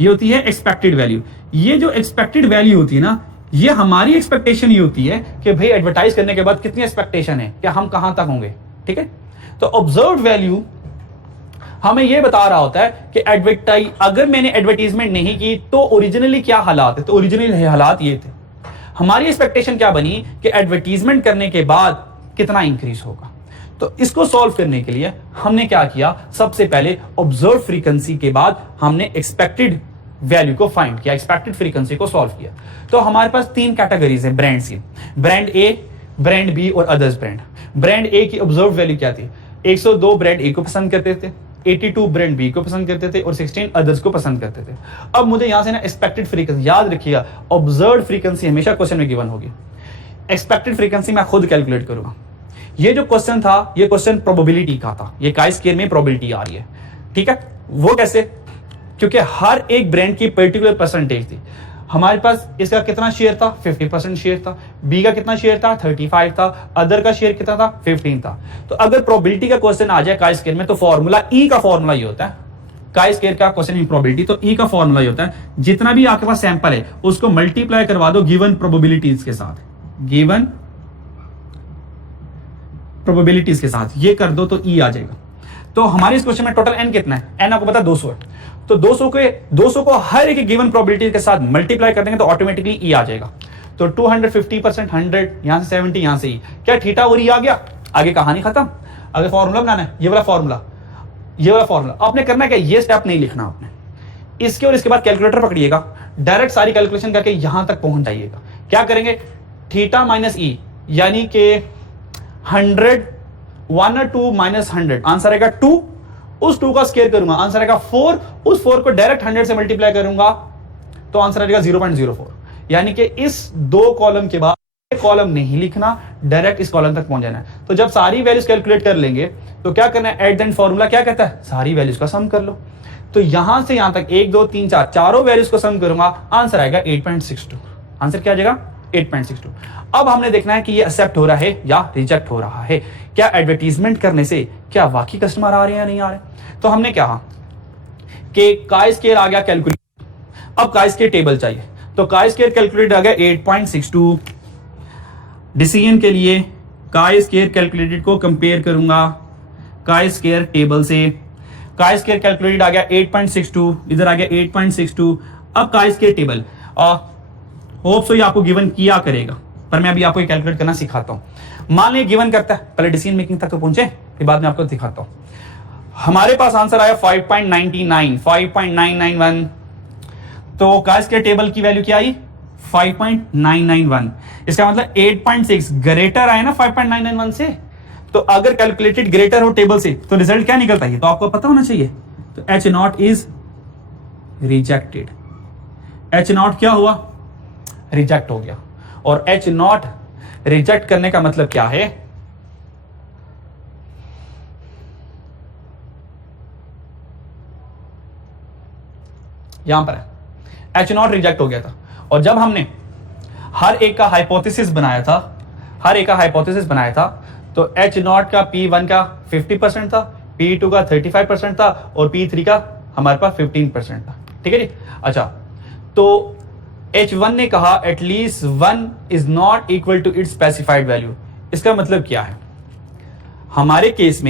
ये होती है एक्सपेक्टेड वैल्यू। ये जो एक्सपेक्टेड वैल्यू होती है ना, ये हमारी एक्सपेक्टेशन ये होती है कि भाई एडवर्टाइज करने के बाद कितनी एक्सपेक्टेशन है, क्या हम कहां तक होंगे, ठीक है। तो ऑब्जर्व वैल्यू हमें ये बता रहा होता है कि एडवर्टाइज, अगर मैंने एडवर्टीजमेंट नहीं की तो ओरिजिनली क्या हालात है, तो ओरिजिनली हालात ये थे। हमारी एक्सपेक्टेशन क्या बनी कि एडवर्टीजमेंट करने के बाद कितना इंक्रीज होगा। तो इसको सॉल्व करने के लिए हमने क्या किया, सबसे पहले ऑब्जर्व फ्रीक्वेंसी के बाद हमने एक्सपेक्टेड वैल्यू को फाइंड किया, एक्सपेक्टेड फ्रीक्वेंसी को सॉल्व किया। तो हमारे पास 3 कैटेगरीज है ब्रांड्स की, ब्रांड ए, ब्रांड बी और अदर्स ब्रांड। ब्रांड ए की ऑब्जर्व वैल्यू क्या थी, 102 ब्रांड ए को पसंद करते थे, 82 ब्रांड बी को पसंद करते थे और 16 अदर्स को पसंद करते थे। अब मुझे यहां से ना एक्सपेक्टेड फ्रीक्वेंसी, याद रखिएगा ऑब्जर्व फ्रीक्वेंसी हमेशा क्वेश्चन में गिवन होगी, एक्सपेक्टेड फ्रीक्वेंसी मैं खुद कैलकुलेट करूंगा। ये जो क्वेश्चन था, ये क्वेश्चन प्रोबेबिलिटी का था, ये काई स्क्वायर में प्रोबेबिलिटी आ रही है, ठीक है। वो कैसे, क्योंकि हर एक ब्रांड की पर्टिकुलर परसेंटेज थी। हमारे पास इसका कितना शेयर था, 50% शेयर था, बी का कितना शेयर था, 35 था, अदर का शेयर कितना था, 15 था। तो अगर प्रोबेबिलिटी का क्वेश्चन आ जाए काई स्क्वायर में, तो फॉर्मूला ई का फॉर्मूला ये होता है, काई स्क्वायर का क्वेश्चन इन प्रोबेबिलिटी, तो ई का फॉर्मूला ये होता है, जितना भी आपके पास सैंपल है उसको मल्टीप्लाई करवा दो गिवन प्रोबेबिलिटीज के साथ, गिवन प्रोबेबिलिटीज के साथ, ये कर दो तो ई आ जाएगा। तो हमारे इस क्वेश्चन में टोटल एन कितना है, एन आपको पता 200 है। तो 200 को हर एक गिवन प्रोबेबिलिटी के साथ मल्टीप्लाई कर देंगे तो ऑटोमेटिकली ई आ जाएगा। तो 250%, 100, यहां से 70, यहां से ई, क्या थीटा और ई आ गया, आगे कहानी खत्म। अगर फॉर्मूला बनाना है, ये वाला फॉर्मूला, ये वाला फॉर्मूला आपने करना है क्या, ये स्टेप नहीं लिखना आपने, इसके और इसके बाद कैलकुलेटर पकड़िएगा, डायरेक्ट सारी कैलकुलेशन करके यहां तक पहुंच जाइएगा। क्या करेंगे, थीटा माइनस ई, यानी कि 100, 1 और 2 माइनस 100, आंसर आएगा 2, उस 2 का स्क्वायर करूंगा, आंसर आएगा 4, उस 4 को डायरेक्ट 100 से मल्टीप्लाई करूंगा तो आंसर आएगा 0.04। यानी कि इस 2 कॉलम के बाद कॉलम नहीं लिखना, डायरेक्ट इस कॉलम तक पहुंच जाना है। तो जब सारी वैल्यूज कैलकुलेट कर लेंगे तो क्या करना है, एट द एंड फॉर्मूला क्या कहता है, सारी वैल्यूज का सम कर लो। तो यहां से यहां तक 1 2 3 4 चारों वैल्यूज को सम करूंगा, आंसर आएगा 8.62। आंसर क्या आ जाएगा, 8.62। अब हमने देखना है कि ये एक्सेप्ट हो रहा है या रिजेक्ट हो रहा है, क्या एडवर्टीजमेंट करने से क्या वाकई कस्टमर आ रहे हैं या नहीं आ रहे। तो हमने क्या कि काई स्क्वायर आ गया कैलकुलेट, अब काई स्क्वायर टेबल चाहिए, तो काई स्क्वायर कैलकुलेट आ गया 8.62। डिसीजन के लिए काई स्क्वायर कैलकुलेटेड को कंपेयर करूंगा काई स्क्वायर टेबल से, काई स्क्वायर कैलकुलेटेड आ गया 8.62, इधर आ गया 8.62। अब chi square table hope so ये आपको गिवन किया करेगा, पर मैं अभी आपको कैलकुलेट करना सिखाता हूं। मान लीजिए गिवन करता है, पहले डिसीजन मेकिंग तक तो पहुंचे, फिर बाद में आपको दिखाता हूं। हमारे पास आंसर आया 5.99, 5.991। तो काई स्क्वायर टेबल की वैल्यू क्या आई, 5.991। इसका मतलब 8.6 ग्रेटर आया ना 5.991 से। तो अगर कैलकुलेटेड ग्रेटर हो टेबल से तो रिजल्ट क्या निकलता है, तो आपको पता होना चाहिए। तो H0 इज रिजेक्टेड, H0 क्या हुआ, रिजेक्ट हो गया। और H0 रिजेक्ट करने का मतलब क्या है, यहां पर है H0 रिजेक्ट हो गया था। और जब हमने हर एक का हाइपोथेसिस बनाया था, हर एक का हाइपोथेसिस बनाया था, तो H0 का P1 का 50% था, P2 का 35% था और P3 का हमारे पास 15% था। ठीक है जी। अच्छा, तो H1 ने कहा at least 1 is not equal to its specified value. इसका मतलब क्या है, हमारे केस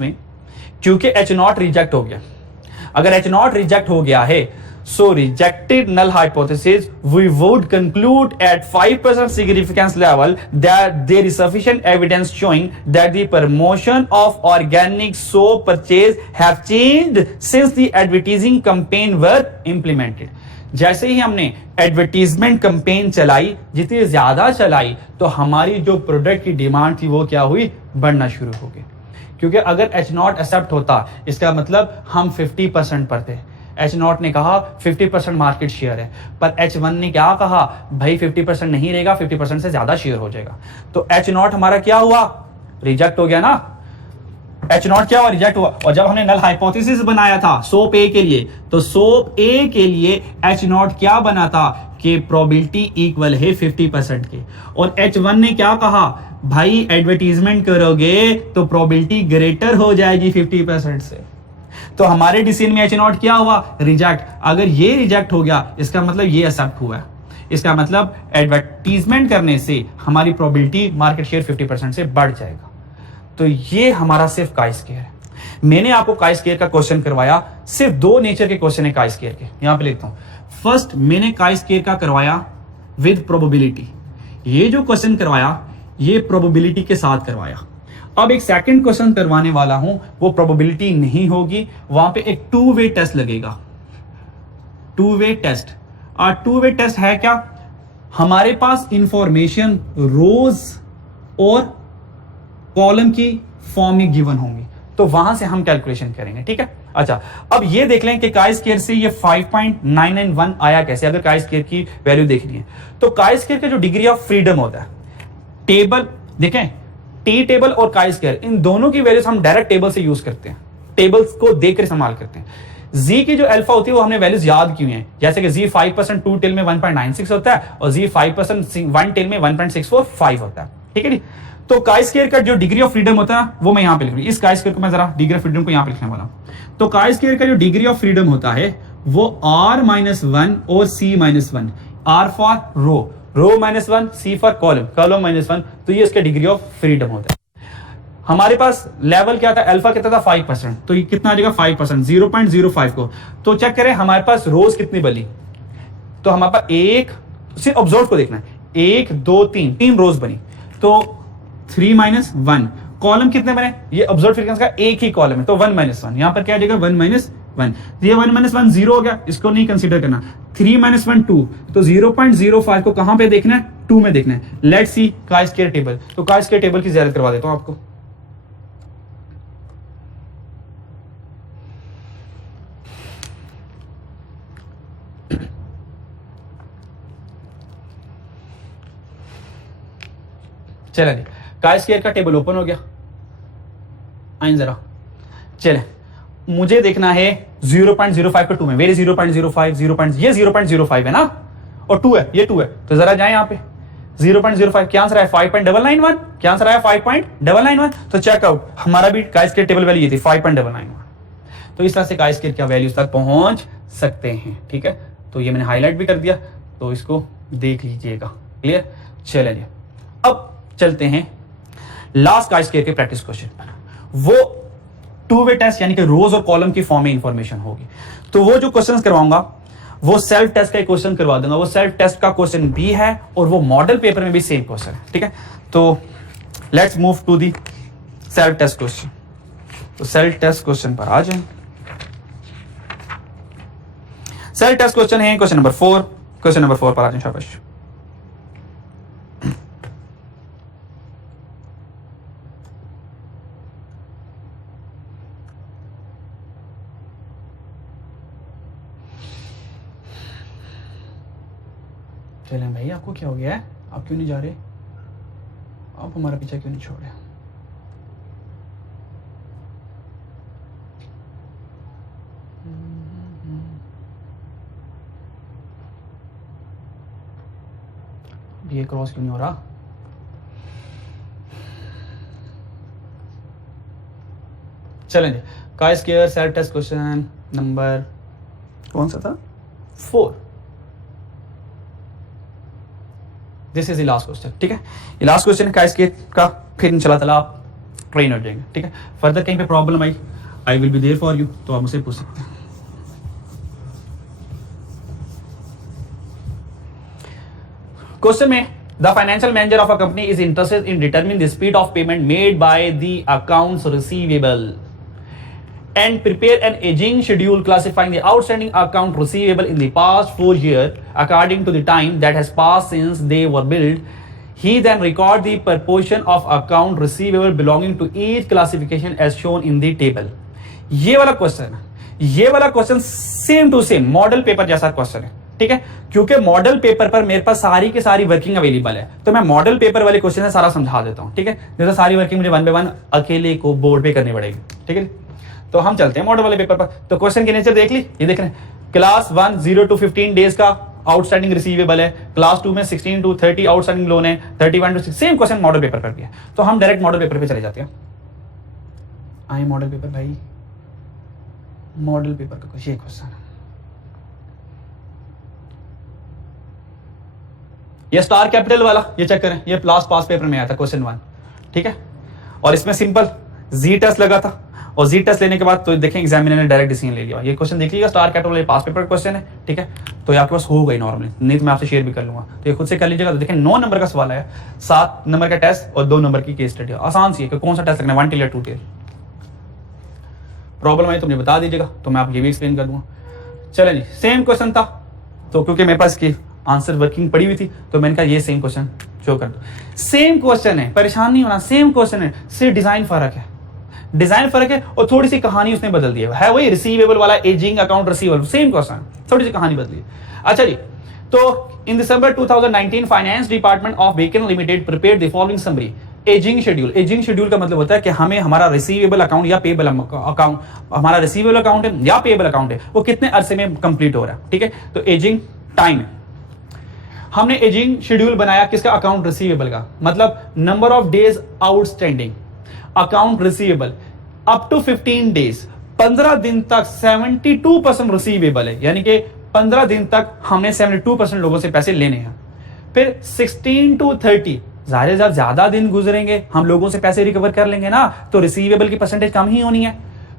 में क्योंकि H0 रिजेक्ट हो गया, अगर H0 रिजेक्ट हो गया है, so rejected null hypothesis we would conclude at 5% significance level that there is sufficient evidence showing that the promotion of organic soap purchase have changed since the advertising campaign were implemented। जैसे ही हमने एडवर्टीजमेंट कैंपेन चलाई, जितनी ज्यादा चलाई तो हमारी जो प्रोडक्ट की डिमांड थी वो क्या हुई, बढ़ना शुरू हो गई। क्योंकि अगर H0 एक्सेप्ट होता, इसका मतलब हम 50% पर थे। H0 ने कहा 50% मार्केट शेयर है, पर H1 ने क्या कहा, भाई 50% नहीं रहेगा, 50% से ज्यादा शेयर हो जाएगा। तो H0 हमारा क्या हुआ, रिजेक्ट हो गया ना। H0 क्या हुआ, रिजेक्ट हुआ। और जब हमने नल हाइपोथेसिस बनाया था सोप ए के लिए, तो सोप ए के लिए H0 क्या बना था कि प्रोबेबिलिटी इक्वल है 50% के। और H1 ने क्या कहा, भाई एडवर्टीजमेंट करोगे तो प्रोबेबिलिटी ग्रेटर हो जाएगी 50% से। तो हमारे डिसीजन में एच नॉट क्या हुआ, रिजेक्ट। अगर ये रिजेक्ट हो गया इसका मतलब ये एक्सेप्ट हुआ है। इसका मतलब एडवर्टीजमेंट करने से हमारी प्रोबेबिलिटी मार्केट शेयर 50% से बढ़ जाएगा। तो ये हमारा सिर्फ काई स्क्वायर है। मैंने आपको काई स्क्वायर का क्वेश्चन करवाया, सिर्फ दो नेचर के क्वेश्चन है काई स्क्वायर के, यहां पे लिखता हूं। फर्स्ट मैंने काई स्क्वायर का करवाया विद प्रोबेबिलिटी, ये जो क्वेश्चन करवाया ये प्रोबेबिलिटी के साथ करवाया। अब एक सेकंड क्वेश्चन करवाने वाला हूं, वो प्रोबेबिलिटी नहीं होगी, वहां पे एक टू वे टेस्ट लगेगा। टू वे टेस्ट, और टू वे टेस्ट है क्या, हमारे पास इंफॉर्मेशन रोज और कॉलम की फॉर्म में गिवन होंगी, तो वहां से हम कैलकुलेशन करेंगे, ठीक है। अच्छा, अब ये देख लें कि काई स्क्वायर से ये 5.991 आया कैसे। अगर काई स्क्वायर की वैल्यू देखनी है तो काई स्क्वायर का जो डिग्री ऑफ फ्रीडम होता है, टेबल देखें, टी टेबल और काई स्क्वायर, इन दोनों की वैल्यूज हम डायरेक्ट टेबल से यूज करते हैं, टेबल्स को देखकर इस्तेमाल करते हैं। जी की जो अल्फा होती है वो हमने वैल्यूज याद की हैं, जैसे कि जी 5% 2 टेल में 1.96 होता है और जी 5% 1 टेल में 1.645 होता है, ठीक है जी। तो काई स्क्वायर का जो डिग्री ऑफ फ्रीडम होता है वो मैं यहां पे लिख रहा हूं। इस काई स्क्वायर को मैं जरा डिग्री ऑफ फ्रीडम को यहां पे लिखने वाला हूं। तो काई स्क्वायर का जो डिग्री ऑफ फ्रीडम होता है वो r-1 और c-1, r for row -1, c for column -1, तो ये इसका डिग्री ऑफ फ्रीडम होता है। हमारे पास लेवल क्या था, अल्फा कितना था 5%, तो ये कितना आ जाएगा 5%, 0.05 को। तो चेक करें हमारे पास रोज कितनी बनी, तो हमारे पास एक, सिर्फ ऑब्जर्व को देखना है, 1 2 3 रोज बनी, तो 3 - 1। कॉलम कितने बने, ये ऑब्जर्व फ्रीक्वेंसी का एक ही कॉलम है, तो 1 - 1, यहां पर क्या आ जाएगा 1 - 1, ये 1 - 1 0 हो गया, इसको नहीं कंसीडर करना। 3 - 1 2, तो 0.05 को कहां पे देखना है, 2 में देखना है। Let's see chi square table, तो काई स्क्वायर टेबल की ज़ियारत करवा देता हूं आपको। चले काई स्क्वायर का टेबल ओपन हो गया, आइन जरा, चले मुझे देखना है 0.05 को 2 में, वेरी 0.05 ये 0.05 है ना, और 2 है, ये 2 है, तो जरा जाए यहां पे 0.05, क्या आंसर है 5.991, क्या आंसर आया 5.991। तो चेकआउट, हमारा भी काई स्क्वायर टेबल वैल्यू ये थी 5.991। तो इस तरह से काई स्क्वायर क्या वैल्यूज तक पहुंच सकते हैं, ठीक है। तो ये मैंने हाईलाइट भी कर दिया, तो इसको देख लीजिएगा, क्लियर। चलिए अब चलते हैं लास्ट काई स्क्वायर के प्रैक्टिस क्वेश्चन पर। वो टू वे टेस्ट यानी कि रोज और कॉलम की फॉर्म में इंफॉर्मेशन होगी। तो वो जो क्वेश्चंस करवाऊंगा वो सेल्फ टेस्ट का क्वेश्चन करवा दूंगा, वो सेल्फ टेस्ट का क्वेश्चन भी है और वो मॉडल पेपर में भी सेम क्वेश्चन है, ठीक है। तो let's move to the self test question. तो सेल्फ टेस्ट क्वेश्चन पर आ जाए। सेल्फ टेस्ट क्वेश्चन है क्वेश्चन नंबर 4, क्वेश्चन नंबर 4 पर आ जाए, शाबाश। चलें भाई, आपको क्या हो गया है, आप क्यों नहीं जा रहे, आप हमारा पीछा क्यों नहीं छोड़ रहे। ये क्रॉस क्यों नहीं हो रहा। चलेंगे chi square self test question number कौन सा था, 4। This is the last question, ठीक है। ये लास्ट क्वेश्चन है काई स्क्वायर का, फिर इंशाल्लाह आप ट्रेन हो जाएंगे, ठीक है। फर्दर कहीं पे problem I will be there for you, तो आप मुझसे पूछ सकते हैं। क्वेश्चन में the financial manager of a company is interested in determine the speed of payment made by the accounts receivable and prepare an aging schedule classifying the outstanding account receivable in the past 4 years according to the time that has passed since they were billed. He then record the proportion of account receivable belonging to each classification as shown in the table. ये वाला question same to same model paper जैसा क्वेश्चन है, ठीक है। क्योंकि मॉडल पेपर पर मेरे पास सारी की सारी वर्किंग अवेलेबल है, तो मैं मॉडल पेपर वाले क्वेश्चन से सारा समझा देता हूं, ठीक है। जैसे सारी वर्किंग मुझे 1 बाय 1 अकेले को बोर्ड पे करनी पड़ेगी, ठीक है। तो हम चलते हैं मॉडल वाले पेपर पर। तो क्वेश्चन की नेचर देख ली, ये देख रहे हैं, क्लास 1 0 to 15 डेज का आउटस्टैंडिंग रिसीवेबल है, क्लास 2 में 16 to 30 आउटस्टैंडिंग लोन है, 31 to 6, same question model paper पर भी है। तो हम डायरेक्ट मॉडल पेपर पे चले जाते हैं। आए मॉडल पेपर भाई, मॉडल पेपर का कुछ ये क्वेश्चन, ये स्टार कैपिटल वाला, ये चेक करें, ये पास पेपर में आया था क्वेश्चन 1, ठीक है। और इसमें सिंपल जी टेस्ट लगा था, और जी टेस्ट लेने के बाद तो देखें एग्जामिनर ने डायरेक्ट डिसीजन ले लिया। ये क्वेश्चन देख लीजिएगा, स्टार कैपिटल पास पेपर का क्वेश्चन है, ठीक है। तो ये आपके पास हो गई नॉर्मली, नहीं तो मैं आपसे शेयर भी कर लूंगा, तो ये खुद से कर लीजिएगा। तो देखें 9 नंबर का सवाल है, 7 नंबर का टेस्ट और 2 नंबर की केस स्टडी। आसान सी है कि कौन सा टेस्ट लगना है, 1 टेल या 2 टेल। प्रॉब्लम आई तो मुझे बता दीजिएगा, तो मैं आपको ये भी एक्सप्लेन कर दूंगा। चलें जी, सेम क्वेश्चन था, तो क्योंकि मेरे पास की आंसर वर्किंग पड़ी हुई थी, तो मैंने कहा ये सेम क्वेश्चन शो कर दो। सेम क्वेश्चन है, परेशान नहीं होना, सेम क्वेश्चन है, सिर्फ डिजाइन फर्क है, डिजाइन फर्क है और थोड़ी सी कहानी उसने बदल दी है वही रिसीवेबल वाला, ageing account receivable, same question, थोड़ी सी कहानी बदली है। अच्छा जी, तो इन दिसंबर 2019 finance department of vehicle limited prepared the following summary. Ageing schedule, ageing schedule का मतलब होता है कि हमें हमारा रिसीवेबल अकाउंट या पेबल अकाउंट, हमारा रिसीवेबल अकाउंट है या पेबल अकाउंट है, वो कितने अरसे में कंप्लीट हो रहा है, ठीक है। तो एजिंग टाइम है, हमने एजिंग शेड्यूल बनाया किसका, अकाउंट रिसीवेबल का, मतलब number of days outstanding account receivable up to 15 days, 15 दिन तक 72% रिसीवेबल है, यानी कि 15 दिन तक हमने 72% लोगों से पैसे लेने हैं। फिर 16 to 30, जाहिर जब ज्यादा दिन गुजरेंगे हम लोगों से पैसे रिकवर कर लेंगे ना, तो रिसीवेबल की परसेंटेज कम ही होनी है।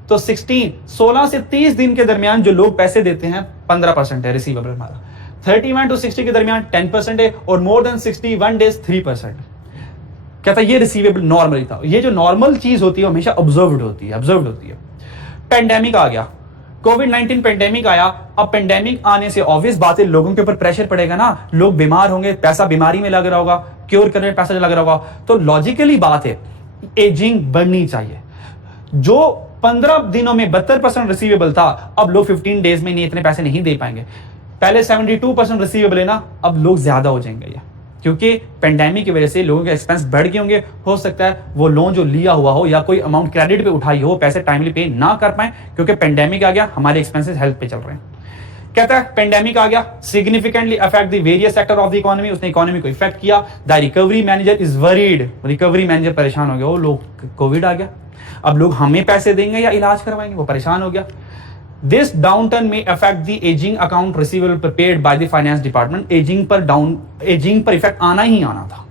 तो 16 से 30 दिन के दरमियान जो लोग पैसे देते हैं 15% है रिसीवेबल हमारा। 31 to 60 के दरमियान 10% है, और मोर देन 61 डेज 3%। कहता है ये रिसीवेबल नॉर्मली था। ये जो नॉर्मल चीज होती है हमेशा ऑब्जर्व्ड होती है। पेंडेमिक आ गया, कोविड-19 पेंडेमिक आया। अब पेंडेमिक आने से ऑब्वियस बात है लोगों के ऊपर प्रेशर पड़ेगा ना, लोग बीमार होंगे, पैसा बीमारी में लग रहा होगा, क्योर करने में पैसा लग रहा होगा, तो लॉजिकली बात है एजिंग बढ़नी चाहिए। जो 15 दिनों में 72% रिसीवेबल था, अब लोग 15 डेज में नहीं इतने पैसे नहीं दे पाएंगे। पहले 72% रिसीवेबल है ना, अब लोग ज्यादा हो जाएंगे, क्योंकि पेंडेमिक की वजह से लोगों के एक्सपेंस बढ़ गए होंगे। हो सकता है वो लोन जो लिया हुआ हो या कोई अमाउंट क्रेडिट पे उठाई हो, पैसे टाइमली पे ना कर पाए, क्योंकि पेंडेमिक आ गया, हमारे एक्सपेंसेस हेल्थ पे चल रहे हैं। कहता है पेंडेमिक आ गया, significantly affect the various sector of the economy, उसने इकोनॉमी को इफेक्ट किया। The recovery manager is worried, recovery manager परेशान हो गया, वो लोग कोविड आ गया, अब लोग हमें पैसे देंगे या इलाज करवाएंगे, वो परेशान हो गया। This downturn may affect the aging account receivable prepared by the finance department. Ageing पर इफेक्ट आना ही आना था।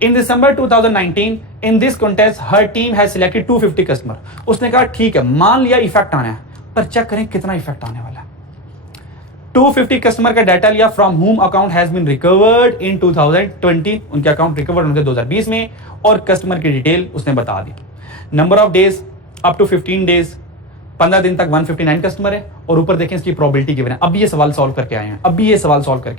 In December 2019, in this contest, her team has selected 250 customer. उसने कहा ठीक है, मान लिया इफेक्ट आना है, पर चेक करें कितना इफेक्ट आने वाला है। 250 कस्टमर का डाटा लिया, from whom account has been recovered in 2020, उनके अकाउंट रिकवर्ड होंगे 2020 में, और कस्टमर की डिटेल उसने बता दी। Number of days up to 15 days, 15 दिन तक 159 कस्टमर है, और ऊपर देखें इसकी प्रोबेबिलिटी गिवन है। अब ये सवाल सॉल्व करके आए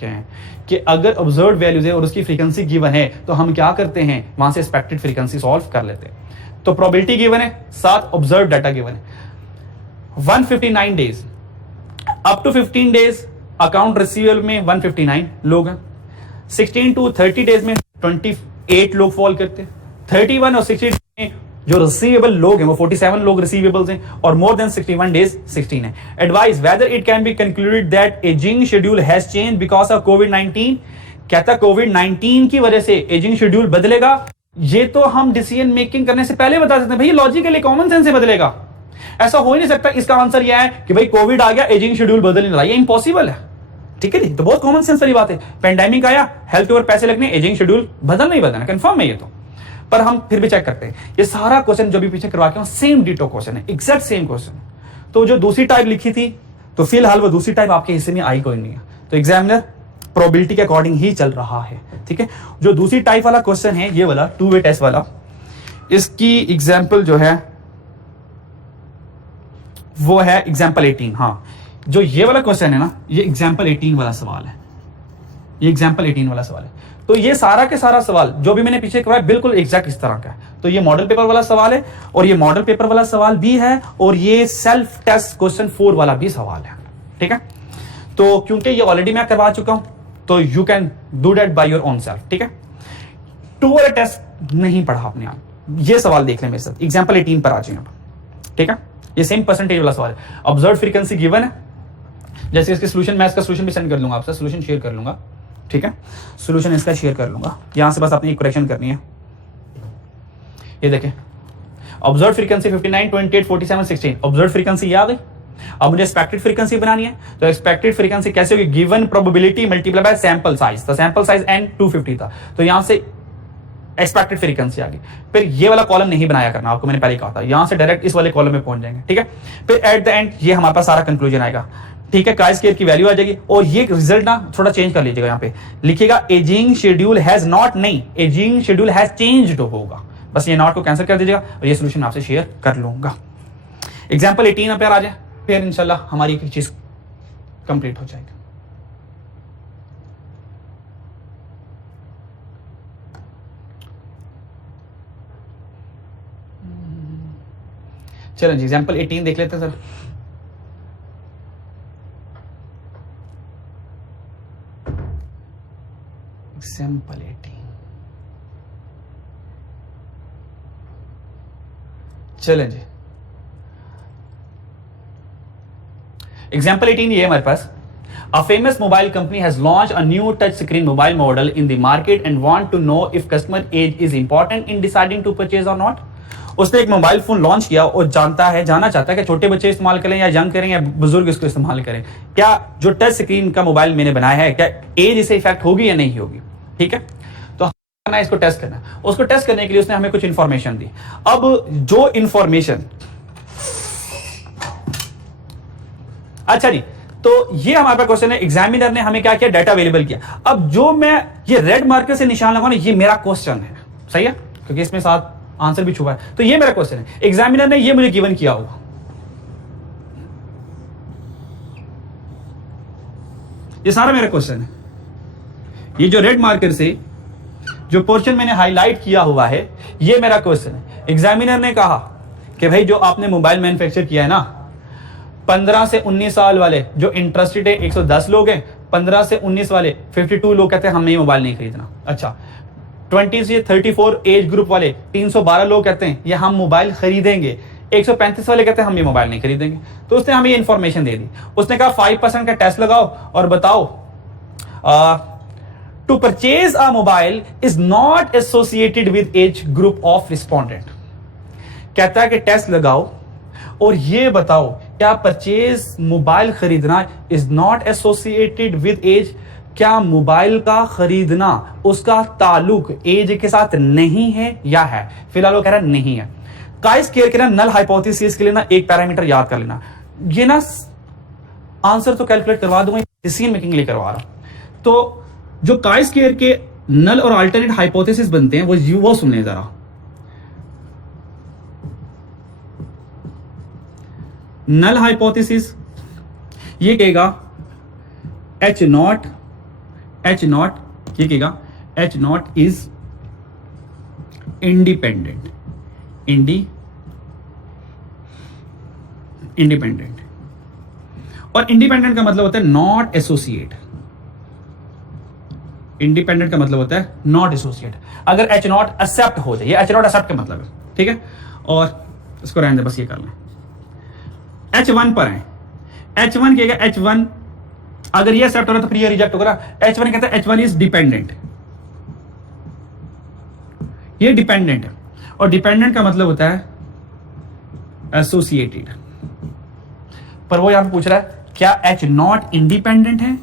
हैं, कि अगर ऑब्जर्व्ड वैल्यूज है और उसकी फ्रीक्वेंसी गिवन है, तो हम क्या करते हैं, वहां से एक्सपेक्टेड फ्रीक्वेंसी सॉल्व कर लेते हैं। तो प्रोबेबिलिटी गिवन है, साथ ऑब्जर्व्ड डाटा गिवन है। 159 days up to 15 days account receivable में 159 लोग हैं। 16 to 30 डेज में 28 लोग फॉल करते हैं। 31 और 60 में जो रिसीवेबल लोग हैं वो 47 लोग रिसीवेबल्स हैं, और मोर देन 61 डेज 16 है। Advise whether it can be concluded that ageing schedule has change because of कोविड-19। कहता कोविड-19 की वजह से एजिंग शेड्यूल बदलेगा। ये तो हम डिसीजन मेकिंग करने से पहले बता सकते हैं, भाई लॉजिकली कॉमन सेंस से बदलेगा, ऐसा हो ही नहीं सकता। इसका आंसर यह है कि भाई कोविड आ गया, एजिंग शेड्यूल बदल नहीं रहा, ये इंपॉसिबल है, ठीक है जी। तो बहुत कॉमन सेंस वाली बात है। पेंडेमिक आया, हेल्थ के ऊपर पैसे लगने, एजिंग शेड्यूल बदलना कंफर्म है ये तो, पर हम फिर भी चेक करते हैं। ये सारा क्वेश्चन जो भी पीछे करवा के सेम डिटो क्वेश्चन है, एग्जैक्ट सेम क्वेश्चन। तो जो दूसरी टाइप लिखी थी, तो फिलहाल वो दूसरी टाइप आपके हिस्से में आई कोई नहीं है, तो एग्जामिनर प्रोबेबिलिटी के अकॉर्डिंग ही चल रहा है, ठीक है। जो दूसरी टाइप वाला क्वेश्चन है, ये वाला 2 वे टेस्ट वाला, इसकी एग्जाम्पल जो है वो है एग्जाम्पल 18। हाँ, जो ये वाला क्वेश्चन है ना, ये एग्जाम्पल 18 वाला सवाल है, ये एग्जाम्पल 18 वाला सवाल है। तो ये सारा के सारा सवाल जो भी मैंने पीछे करवाया बिल्कुल एग्जैक्ट इस तरह का है। तो ये मॉडल पेपर वाला सवाल है, और ये मॉडल पेपर वाला सवाल भी है, और ये सेल्फ टेस्ट क्वेश्चन 4 वाला भी सवाल है, ठीक है। तो क्योंकि ये ऑलरेडी मैं करवा चुका हूं, तो you can do that by your own self, ठीक है। 2 वाला टेस्ट नहीं पढ़ा आपने, आप ये सवाल देख लें मेरे साथ, एग्जाम्पल 18 पर आ जाए, ठीक है। ये सेम परसेंटेज वाला सवाल है, ऑब्जर्व फ्रीक्वेंसी गिवन है, जैसे इसके सोल्यूशन, मैं इसका सोल्यूशन भी सेंड कर लूंगा आपसे, सोल्यूशन शेयर कर लूंगा, ठीक है, सोल्यूशन इसका शेयर कर लूंगा। यहां से बस आपने एक करेक्शन करनी है। ये देखें, ऑब्जर्व फ्रीक्वेंसी 59, 28, 47, 16, ऑब्जर्व फ्रीक्वेंसी याद है। अब मुझे एक्सपेक्टेड फ्रीक्वेंसी बनानी है, तो एक्सपेक्टेड फ्रीक्वेंसी कैसे होगी, given probability multiply by sample size. तो सैंपल साइज n 250 था, तो यहां से एक्सपेक्टेड फ्रीक्वेंसी आ गई। फिर ये वाला कॉलम नहीं बनाया करना, आपको मैंने पहले कहा था, यहां से डायरेक्ट इस वाले कॉलम में पहुंच जाएंगे, ठीक है। फिर एट द एंड ये हमारे पास सारा कंक्लूजन आएगा, ठीक है, काय स्क्वायर की वैल्यू आ जाएगी। और ये रिजल्ट ना थोड़ा चेंज कर लीजिएगा, यहां पे लिखिएगा एजिंग शेड्यूल हैज नॉट, नहीं, एजिंग शेड्यूल हैज चेंज्ड होगा, बस ये नॉट को कैंसिल कर दीजिएगा और ये सोल्यूशन आपसे शेयर कर लूंगा। एग्जाम्पल 18 पे आ जाए, फिर इंशाल्लाह हमारी एक चीज कंप्लीट हो जाएगी। चलो जी, एग्जाम्पल 18 देख लेते हैं सर। एग्जाम्पल 18, चलें जी, एग्जाम्पल 18 ये है हमारे पास। A famous mobile company has launched a new touch screen mobile model in the market and want to know if customer age is important in deciding to purchase or not. उसने एक मोबाइल फोन लॉन्च किया और जानना चाहता है कि छोटे बच्चे इस्तेमाल करें या यंग करें या बुजुर्ग इसको इस्तेमाल करें। क्या जो टच स्क्रीन का मोबाइल मैंने बनाया है, क्या एज इसे इफेक्ट होगी या नहीं होगी, ठीक है। तो करना, इसको टेस्ट करना। उसको टेस्ट करने के लिए उसने हमें कुछ इंफॉर्मेशन दी। अब जो इंफॉर्मेशन, अच्छा जी, तो ये हमारे पास क्वेश्चन है, एग्जामिनर ने हमें क्या किया, डाटा अवेलेबल किया। अब जो मैं ये रेड मार्कर से निशान लगाऊं ना, ये मेरा क्वेश्चन है, सही है, क्योंकि इसमें साथ आंसर भी छुपा है। तो ये मेरा क्वेश्चन है, एग्जामिनर ने ये मुझे गिवन किया होगा, ये सारा मेरा क्वेश्चन है। ये जो रेड मार्कर से जो पोर्शन मैंने हाईलाइट किया हुआ है, ये मेरा क्वेश्चन है। एग्जामिनर ने कहा कि भाई जो आपने मोबाइल मैन्युफैक्चर किया है ना, 15 से 19 साल वाले जो इंटरेस्टेड है 110 लोग हैं, 15 से 19 वाले 52 लोग कहते हैं हमें ये मोबाइल नहीं खरीदना। अच्छा, 20 से 34 एज ग्रुप वाले 312 लोग कहते हैं ये हम मोबाइल खरीदेंगे, 135 वाले कहते हैं हम ये मोबाइल नहीं खरीदेंगे। तो उसने हमें ये इंफॉर्मेशन दे दी। उसने कहा 5% का टेस्ट लगाओ और बताओ to purchase a mobile is not associated with age group of respondent. कहता है कि टेस्ट लगाओ और ये बताओ क्या परचेज मोबाइल खरीदना is not associated with age, क्या मोबाइल का खरीदना उसका ताल्लुक एज के साथ नहीं है या है। फिलहाल वो कह रहा है नहीं है। काय स्क्वायर के ना नल हाइपोथेसिस के लिए ना एक पैरामीटर याद कर लेना। ये ना आंसर तो कैलकुलेट करवा दूंगा, डिसीजन मेकिंग के लिए करवा रहा हूं। तो जो काय स्क्वायर के नल और अल्टरनेट हाइपोथेसिस बनते हैं वो सुन लें जरा। नल हाइपोथेसिस ये कहेगा H नॉट, ये कहेगा H not is independent, independent. और इंडिपेंडेंट का मतलब होता है नॉट एसोसिएट। इंडिपेंडेंट का मतलब होता है नॉट एसोसिएट। अगर H नॉट एक्सेप्ट हो जाए, ये H नॉट एक्सेप्ट का मतलब है, ठीक है। और इसको रहने दे, बस ये कर लें। H1 पर है, H1 कहेगा H1 अगर ये एक्सेप्ट हो रहा है तो फिर ये रिजेक्ट होगा ना। H1 कहता है H1 इज डिपेंडेंट, ये डिपेंडेंट है। और डिपेंडेंट का मतलब होता है एसोसिएटेड। पर वो यहां पे पूछ रहा है क्या H नॉट इंडिपेंडेंट है।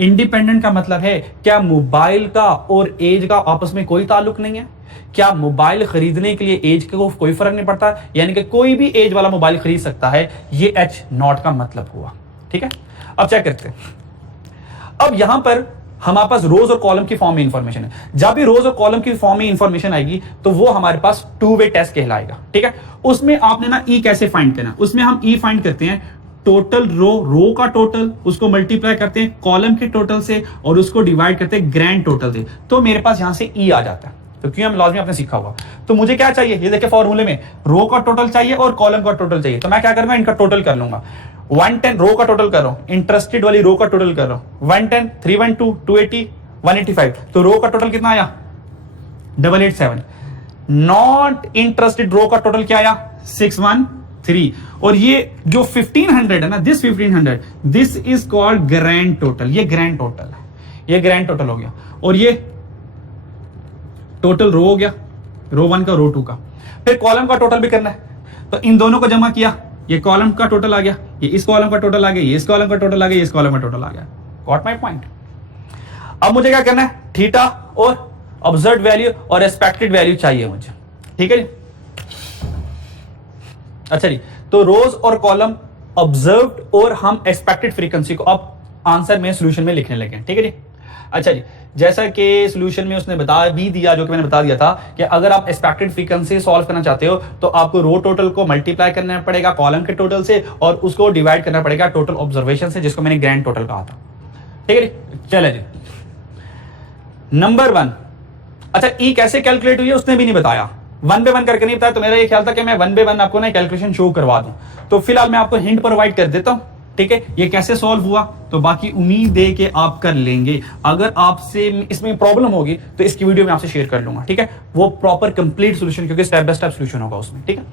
इंडिपेंडेंट का मतलब है क्या मोबाइल का और एज का आपस में कोई ताल्लुक नहीं है, क्या मोबाइल खरीदने के लिए एज को कोई फर्क नहीं पड़ता, यानी कि कोई भी एज वाला मोबाइल खरीद सकता है। ये H नॉट का मतलब हुआ, ठीक है। अब चेक करते हैं। अब यहां पर हमारे पास रोज और कॉलम की फॉर्म में इंफॉर्मेशन है। जब भी रोज और कॉलम की फॉर्म में इंफॉर्मेशन आएगी तो वो हमारे पास 2 वे टेस्ट कहलाएगा, ठीक है। उसमें आपने ना ई कैसे फाइंड करना, उसमें हम ई फाइंड करते हैं टोटल रो का टोटल, उसको मल्टीप्लाई करते हैं कॉलम के टोटल से और उसको डिवाइड करते हैं ग्रैंड टोटल से। तो मेरे पास यहां से ई आ जाता है। तो क्यों हम लाजमी आपने सीखा हुआ। तो मुझे क्या चाहिए, ये देखिए फॉर्मूले में रो का टोटल चाहिए और कॉलम का टोटल चाहिए। तो मैं क्या करूंगा, इनका टोटल कर लूंगा। 110 रो का टोटल कर रहा हूं, इंटरेस्टेड वाली रो का टोटल कर रहा हूं। 110, 312, 280, 185। तो रो का टोटल कितना आया 887। नॉट इंटरेस्टेड रो का टोटल क्या आया 61, 3 और ये जो 1500 है ना, this 1500 this is called grand total. ये ग्रैंड टोटल है, ये ग्रैंड टोटल हो गया। और ये टोटल रो हो गया, रो 1 का, रो 2 का। फिर कॉलम का टोटल भी करना है, तो इन दोनों को जमा किया, ये कॉलम का टोटल आ गया, ये इस कॉलम का टोटल आ गया, ये इस कॉलम का टोटल आ गया, ये इस कॉलम का टोटल आ गया। Got my point? अब मुझे क्या करना है, थीटा और ऑब्जर्व्ड वैल्यू और एक्सपेक्टेड वैल्यू चाहिए मुझे, ठीक है जी। अच्छा जी, तो रोज और कॉलम, ऑब्जर्व्ड और हम एक्सपेक्टेड फ्रीक्वेंसी को अब आंसर में सॉल्यूशन में लिखने लगे, ठीक है जी। अच्छा जी, जैसा कि सॉल्यूशन में उसने बता भी दिया, जो कि मैंने बता दिया था कि अगर आप एक्सपेक्टेड फ्रीक्वेंसी सॉल्व करना चाहते हो तो आपको रो टोटल को मल्टीप्लाई करना पड़ेगा कॉलम के टोटल से और उसको डिवाइड करना पड़ेगा टोटल ऑब्जर्वेशन से, जिसको मैंने ग्रैंड टोटल कहा था, ठीक है जी। चले जी, नंबर 1। अच्छा, ई कैसे कैलकुलेट हुई है उसने भी नहीं बताया, 1 बाय 1 करके नहीं बताया, तो मेरा ये ख्याल था कि मैं 1 बाय 1 आपको ना कैलकुलेशन शो करवा दूं। तो फिलहाल मैं आपको हिंट प्रोवाइड कर देता हूं, ठीक है, ये कैसे सॉल्व हुआ। तो बाकी उम्मीद है कि आप कर लेंगे। अगर आपसे इसमें प्रॉब्लम होगी तो इसकी वीडियो में आपसे शेयर कर लूंगा, ठीक है, वो प्रॉपर कंप्लीट सॉल्यूशन, क्योंकि स्टेप बाय स्टेप सॉल्यूशन होगा उसमें, ठीक है।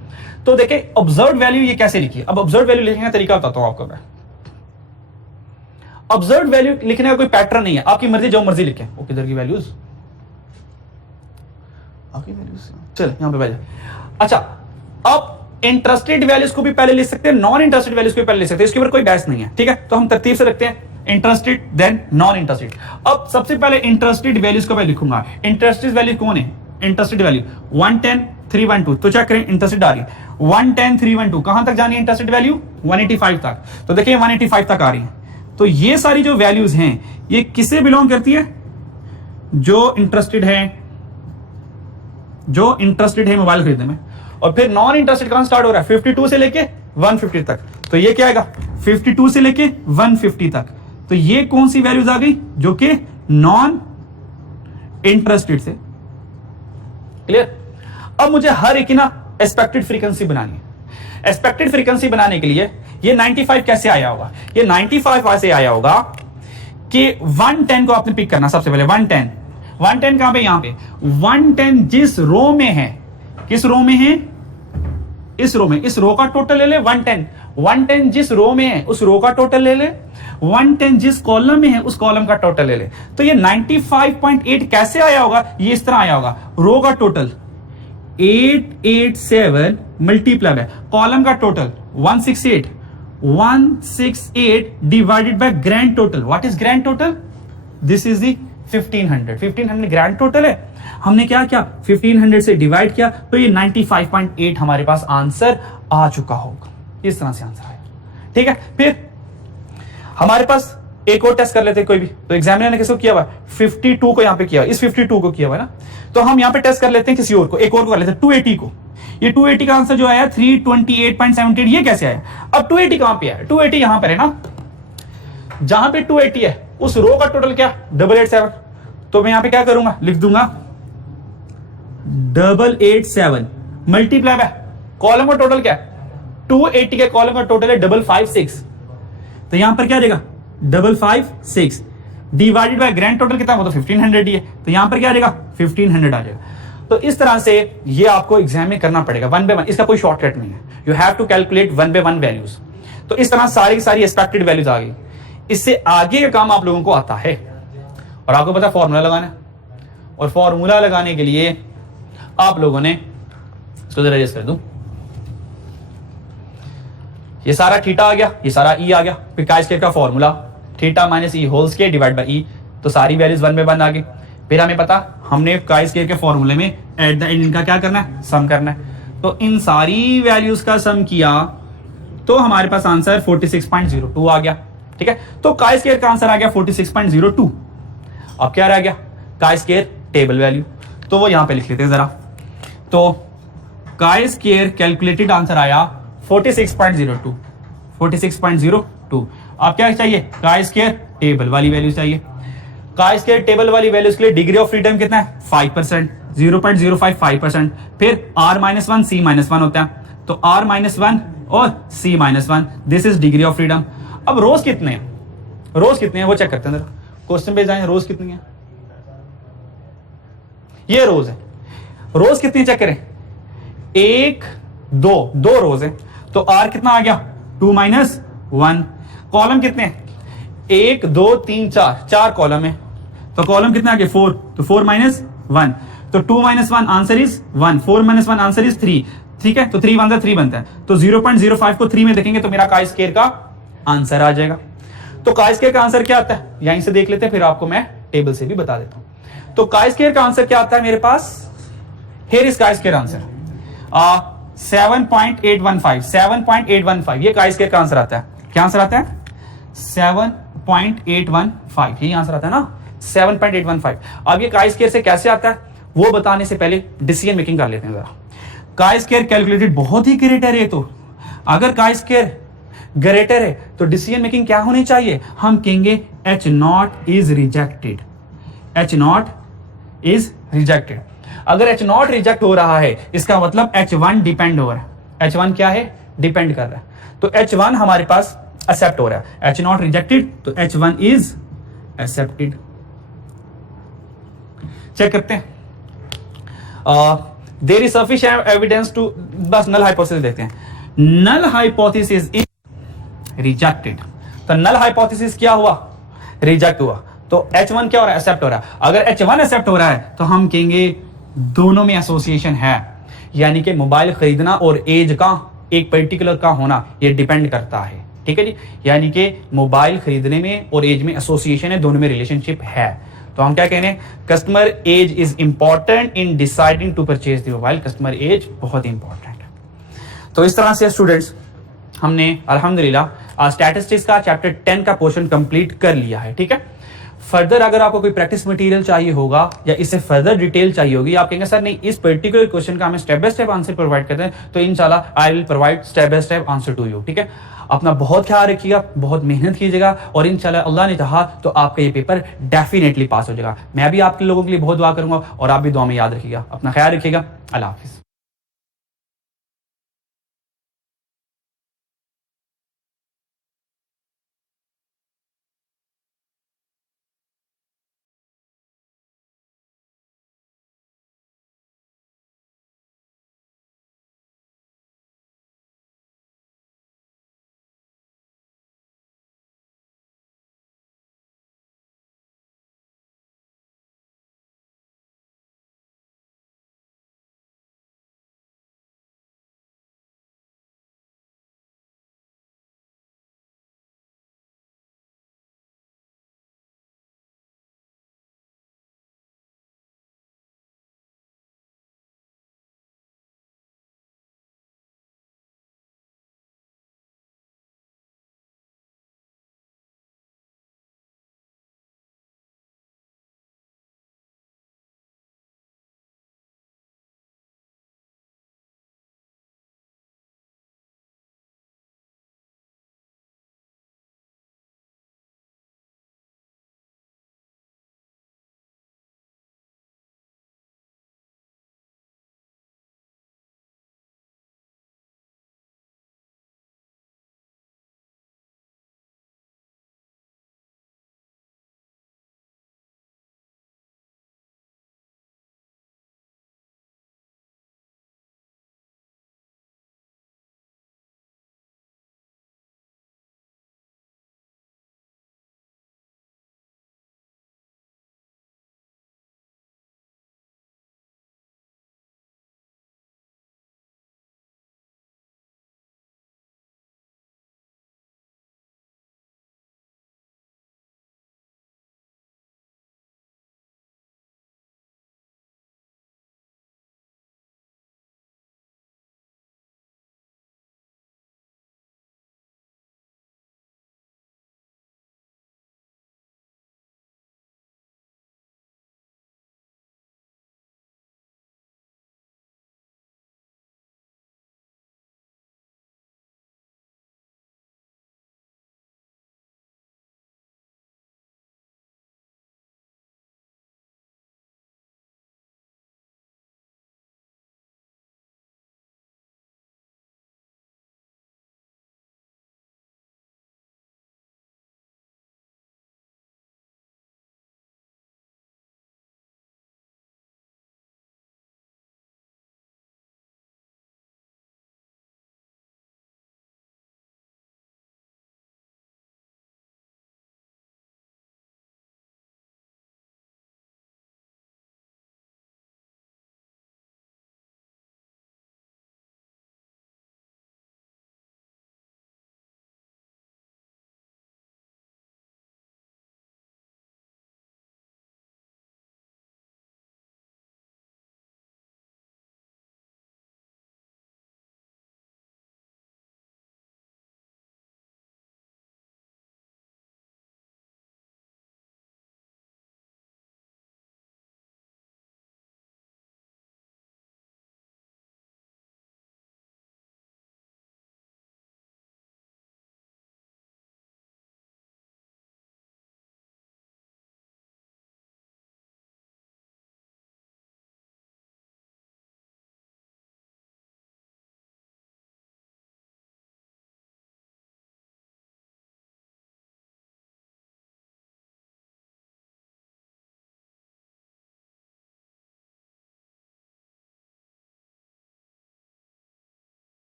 तो देखिए ऑब्जर्व्ड वैल्यू ये कैसे लिखी है। अब ऑब्जर्व्ड वैल्यू लिखने का तरीका बताता हूं आपको मैं। ऑब्जर्व्ड वैल्यू लिखने का कोई पैटर्न नहीं है, आपकी मर्जी जो मर्जी लिखें। वो किधर की वैल्यूज, आपकी वैल्यूज, चल यहां पे बैठ। अच्छा, अब इंटरेस्टेड वैल्यूज को भी पहले लिख सकते हैं, नॉन इंटरेस्टेड वैल्यूज को भी पहले लिख सकते हैं, इसके ऊपर कोई बहस नहीं है, ठीक है। तो हम तरतीब से रखते हैं, इंटरेस्टेड देन नॉन इंटरेस्टेड। अब सबसे पहले इंटरेस्टेड वैल्यूज को मैं लिखूंगा। इंटरेस्टेड वैल्यू कौन है, इंटरेस्टेड वैल्यू 110 312। तो चेक करें, इंटरेस्टेड आ रही है 110 312, कहां तक जानी है इंटरेस्टेड वैल्यू, 185 तक। तो देखिए 185 तक आ रही है। तो ये सारी जो वैल्यूज हैं ये किससे बिलोंग करती है, जो इंटरेस्टेड है, जो इंटरेस्टेड है मोबाइल खरीदने में। और फिर नॉन इंटरेस्टेड कहां स्टार्ट हो रहा है, 52 से लेके 150 तक। तो ये क्या आएगा, 52 से लेके 150 तक। तो ये कौन सी वैल्यूज आ गई, जो कि नॉन इंटरेस्टेड से। क्लियर? अब मुझे हर एक ना एक्सपेक्टेड फ्रीक्वेंसी बनानी है। एक्सपेक्टेड फ्रीक्वेंसी बनाने के लिए ये 95 कैसे आया होगा, ये 95 ऐसे आया होगा कि 110 को आपने पिक करना सबसे पहले। 110 कहां पे, यहां पे 110 जिस रो में है, किस रो में है, इस रो में, इस रो का टोटल ले ले 110 जिस रो में है उस रो का टोटल ले ले, 110 जिस कॉलम में है उस कॉलम का टोटल ले ले। तो ये 95.8 कैसे आया होगा, ये इस तरह आया होगा, रो का टोटल 887 मल्टीप्लाई बाय कॉलम का total 168 divided by grand total. What is grand total, this is the 1500 grand total है। हमने क्या किया, 1500 से डिवाइड किया, तो ये 95.8 हमारे पास आंसर आ चुका होगा। इस तरह से आंसर आया, ठीक है। फिर हमारे पास एक और टेस्ट कर लेते हैं कोई भी। तो एग्जामिनर ने किसको किया हुआ, 52 को यहां पे किया, इस 52 को किया हुआ है ना। तो हम यहां पे टेस्ट कर लेते हैं किसी और को, एक और को कर लेते हैं 280 को। ये 280 का आंसर जो आया 328.78, ये कैसे आया। अब 280 कहां पे है, 280 यहां पर है ना, जहां पे 280 है उस रो का टोटल क्या 887। तो मैं यहां पे क्या करूंगा, लिख दूंगा 887 मल्टीप्लाई बाय कॉलम का टोटल क्या है, 280 के कॉलम का टोटल है 556। तो यहां पर क्या देगा 556 डिवाइडेड बाय ग्रैंड टोटल कितना, वो तो 1500 ही है। तो यहां पर क्या आ जाएगा 1500 आ जाएगा। तो इस तरह से ये आपको एग्जाम में करना पड़ेगा 1 बाय 1, इसका कोई शॉर्टकट नहीं है। You have to calculate 1 by 1 values. तो इस तरह सारी की सारी एक्सपेक्टेड वैल्यूज आ गई। इससे आगे का काम आप लोगों को आता है, और आपको पता फॉर्मूला लगाना है। और फॉर्मूला लगाने के लिए आप लोगों ने इसको जरा रेज कर दूं, ये सारा थीटा आ गया, ये सारा ई आ गया, फिर काय स्क्वायर का formula theta minus E whole square divide by E. तो सारी वैल्यूज 1 बाय 1 आ गई। फिर हमें पता, हमने काय स्क्वायर के फॉर्मूले में एट द एंड इनका क्या करना है, सम करना है। तो इन सारी वैल्यूज का सम किया तो हमारे पास आंसर 46.02 आ गया, ठीक है। तो काय स्क्वायर का आंसर आ गया 46.02। अब क्या रह गया, काय स्क्वायर टेबल वैल्यू, तो वो यहां पे लिख लेते हैं जरा। तो काय स्क्वायर कैलकुलेटेड आंसर आया 46.02। 46.02। अब क्या चाहिए, काय स्क्वायर टेबल वाली वैल्यू चाहिए। काय स्क्वायर टेबल वाली वैल्यूज के लिए डिग्री ऑफ फ्रीडम कितना है 5%, 0.055%। फिर r-1 c-1 होता है, तो r-1 और c-1, this is degree of freedom. अब रोज कितने हैं, रोज कितने हैं वो चेक करते हैं जरा, क्वेश्चन पे जाएं, रोज कितनी है, ये रोज है, रोज कितनी चेक करें, 1 दो रोज है, तो आर कितना आ गया 2 माइनस 1। कॉलम कितने हैं 1 2 3 4 कॉलम है, तो कॉलम कितना आ गया 4, तो 4 माइनस 1, तो 2 minus 1 answer is 1, 4 minus 1 answer is 3। ठीक है, तो 3 बनता है 3 बनता है, तो 0.05 को 3 में देखेंगे तो मेरा काई स्क्वायर का आंसर आ जाएगा। तो काई स्क्वायर का आंसर क्या आता है यहीं से देख लेते हैं, फिर आपको मैं टेबल से भी बता देता हूं। तो काई स्क्वायर का आंसर क्या आता है मेरे पास, here is chi square answer 7.815 ये काई स्क्वायर का आंसर आता है। क्या आंसर आता है 7.815, यही आंसर आता है ना 7.815। अब ये काई स्क्वायर से कैसे आता है वो बताने से पहले डिसीजन मेकिंग कर लेते हैं जरा। काई स्क्वायर कैलकुलेटेड बहुत ही ग्रेटर है, तो अगर काई स्क्वायर ग्रेटर है तो डिसीजन मेकिंग क्या होनी चाहिए, हम कहेंगे H0 is rejected, H0 is rejected. अगर H0 रिजेक्ट हो रहा है इसका मतलब H1 डिपेंड हो रहा है, H1 क्या है डिपेंड कर रहा है, तो H1 हमारे पास एक्सेप्ट हो रहा है, H0 रिजेक्टेड तो H1 इज एक्सेप्टेड। चेक करते हैं there is sufficient evidence to, बस नल हाइपोथेसिस देखते हैं। नल हाइपोथेसिस इज रिजेक्टेड, तो नल हाइपोथेसिस क्या हुआ रिजेक्ट हुआ, तो H1 क्या हो रहा है एक्सेप्ट हो रहा है। अगर H1 एक्सेप्ट हो रहा है तो हम कहेंगे दोनों में एसोसिएशन है, यानी कि मोबाइल खरीदना और एज का एक पर्टिकुलर का होना ये डिपेंड करता है। ठीक है जी, यानी कि मोबाइल खरीदने में और एज में एसोसिएशन है, दोनों में रिलेशनशिप है। तो हम क्या कह रहे हैं customer age is important in deciding to purchase the mobile, customer age बहुत इंपॉर्टेंट है। तो इस तरह से स्टूडेंट्स हमने अल्हम्दुलिल्लाह स्टैटिस्टिक्स का चैप्टर 10 का पोर्शन कंप्लीट कर लिया है। ठीक है, फर्दर अगर आपको कोई प्रैक्टिस मटेरियल चाहिए होगा या इससे फर्दर डिटेल चाहिए होगी, आप कहेंगे सर नहीं इस पर्टिकुलर क्वेश्चन का हमें step by step answer provide करते हैं, तो इंशाल्लाह I will provide step by step answer to you. ठीक है, अपना बहुत ख्याल रखिएगा, बहुत मेहनत कीजिएगा और इंशाल्लाह अल्लाह ने चाहा तो आपका ये पेपर डेफिनेटली पास हो जाएगा। मैं भी आपके लोगों के लिए बहुत दुआ करूंगा और आप भी दुआ में याद रखिएगा। अपना ख्याल रखिएगा, अल्लाह हाफिज।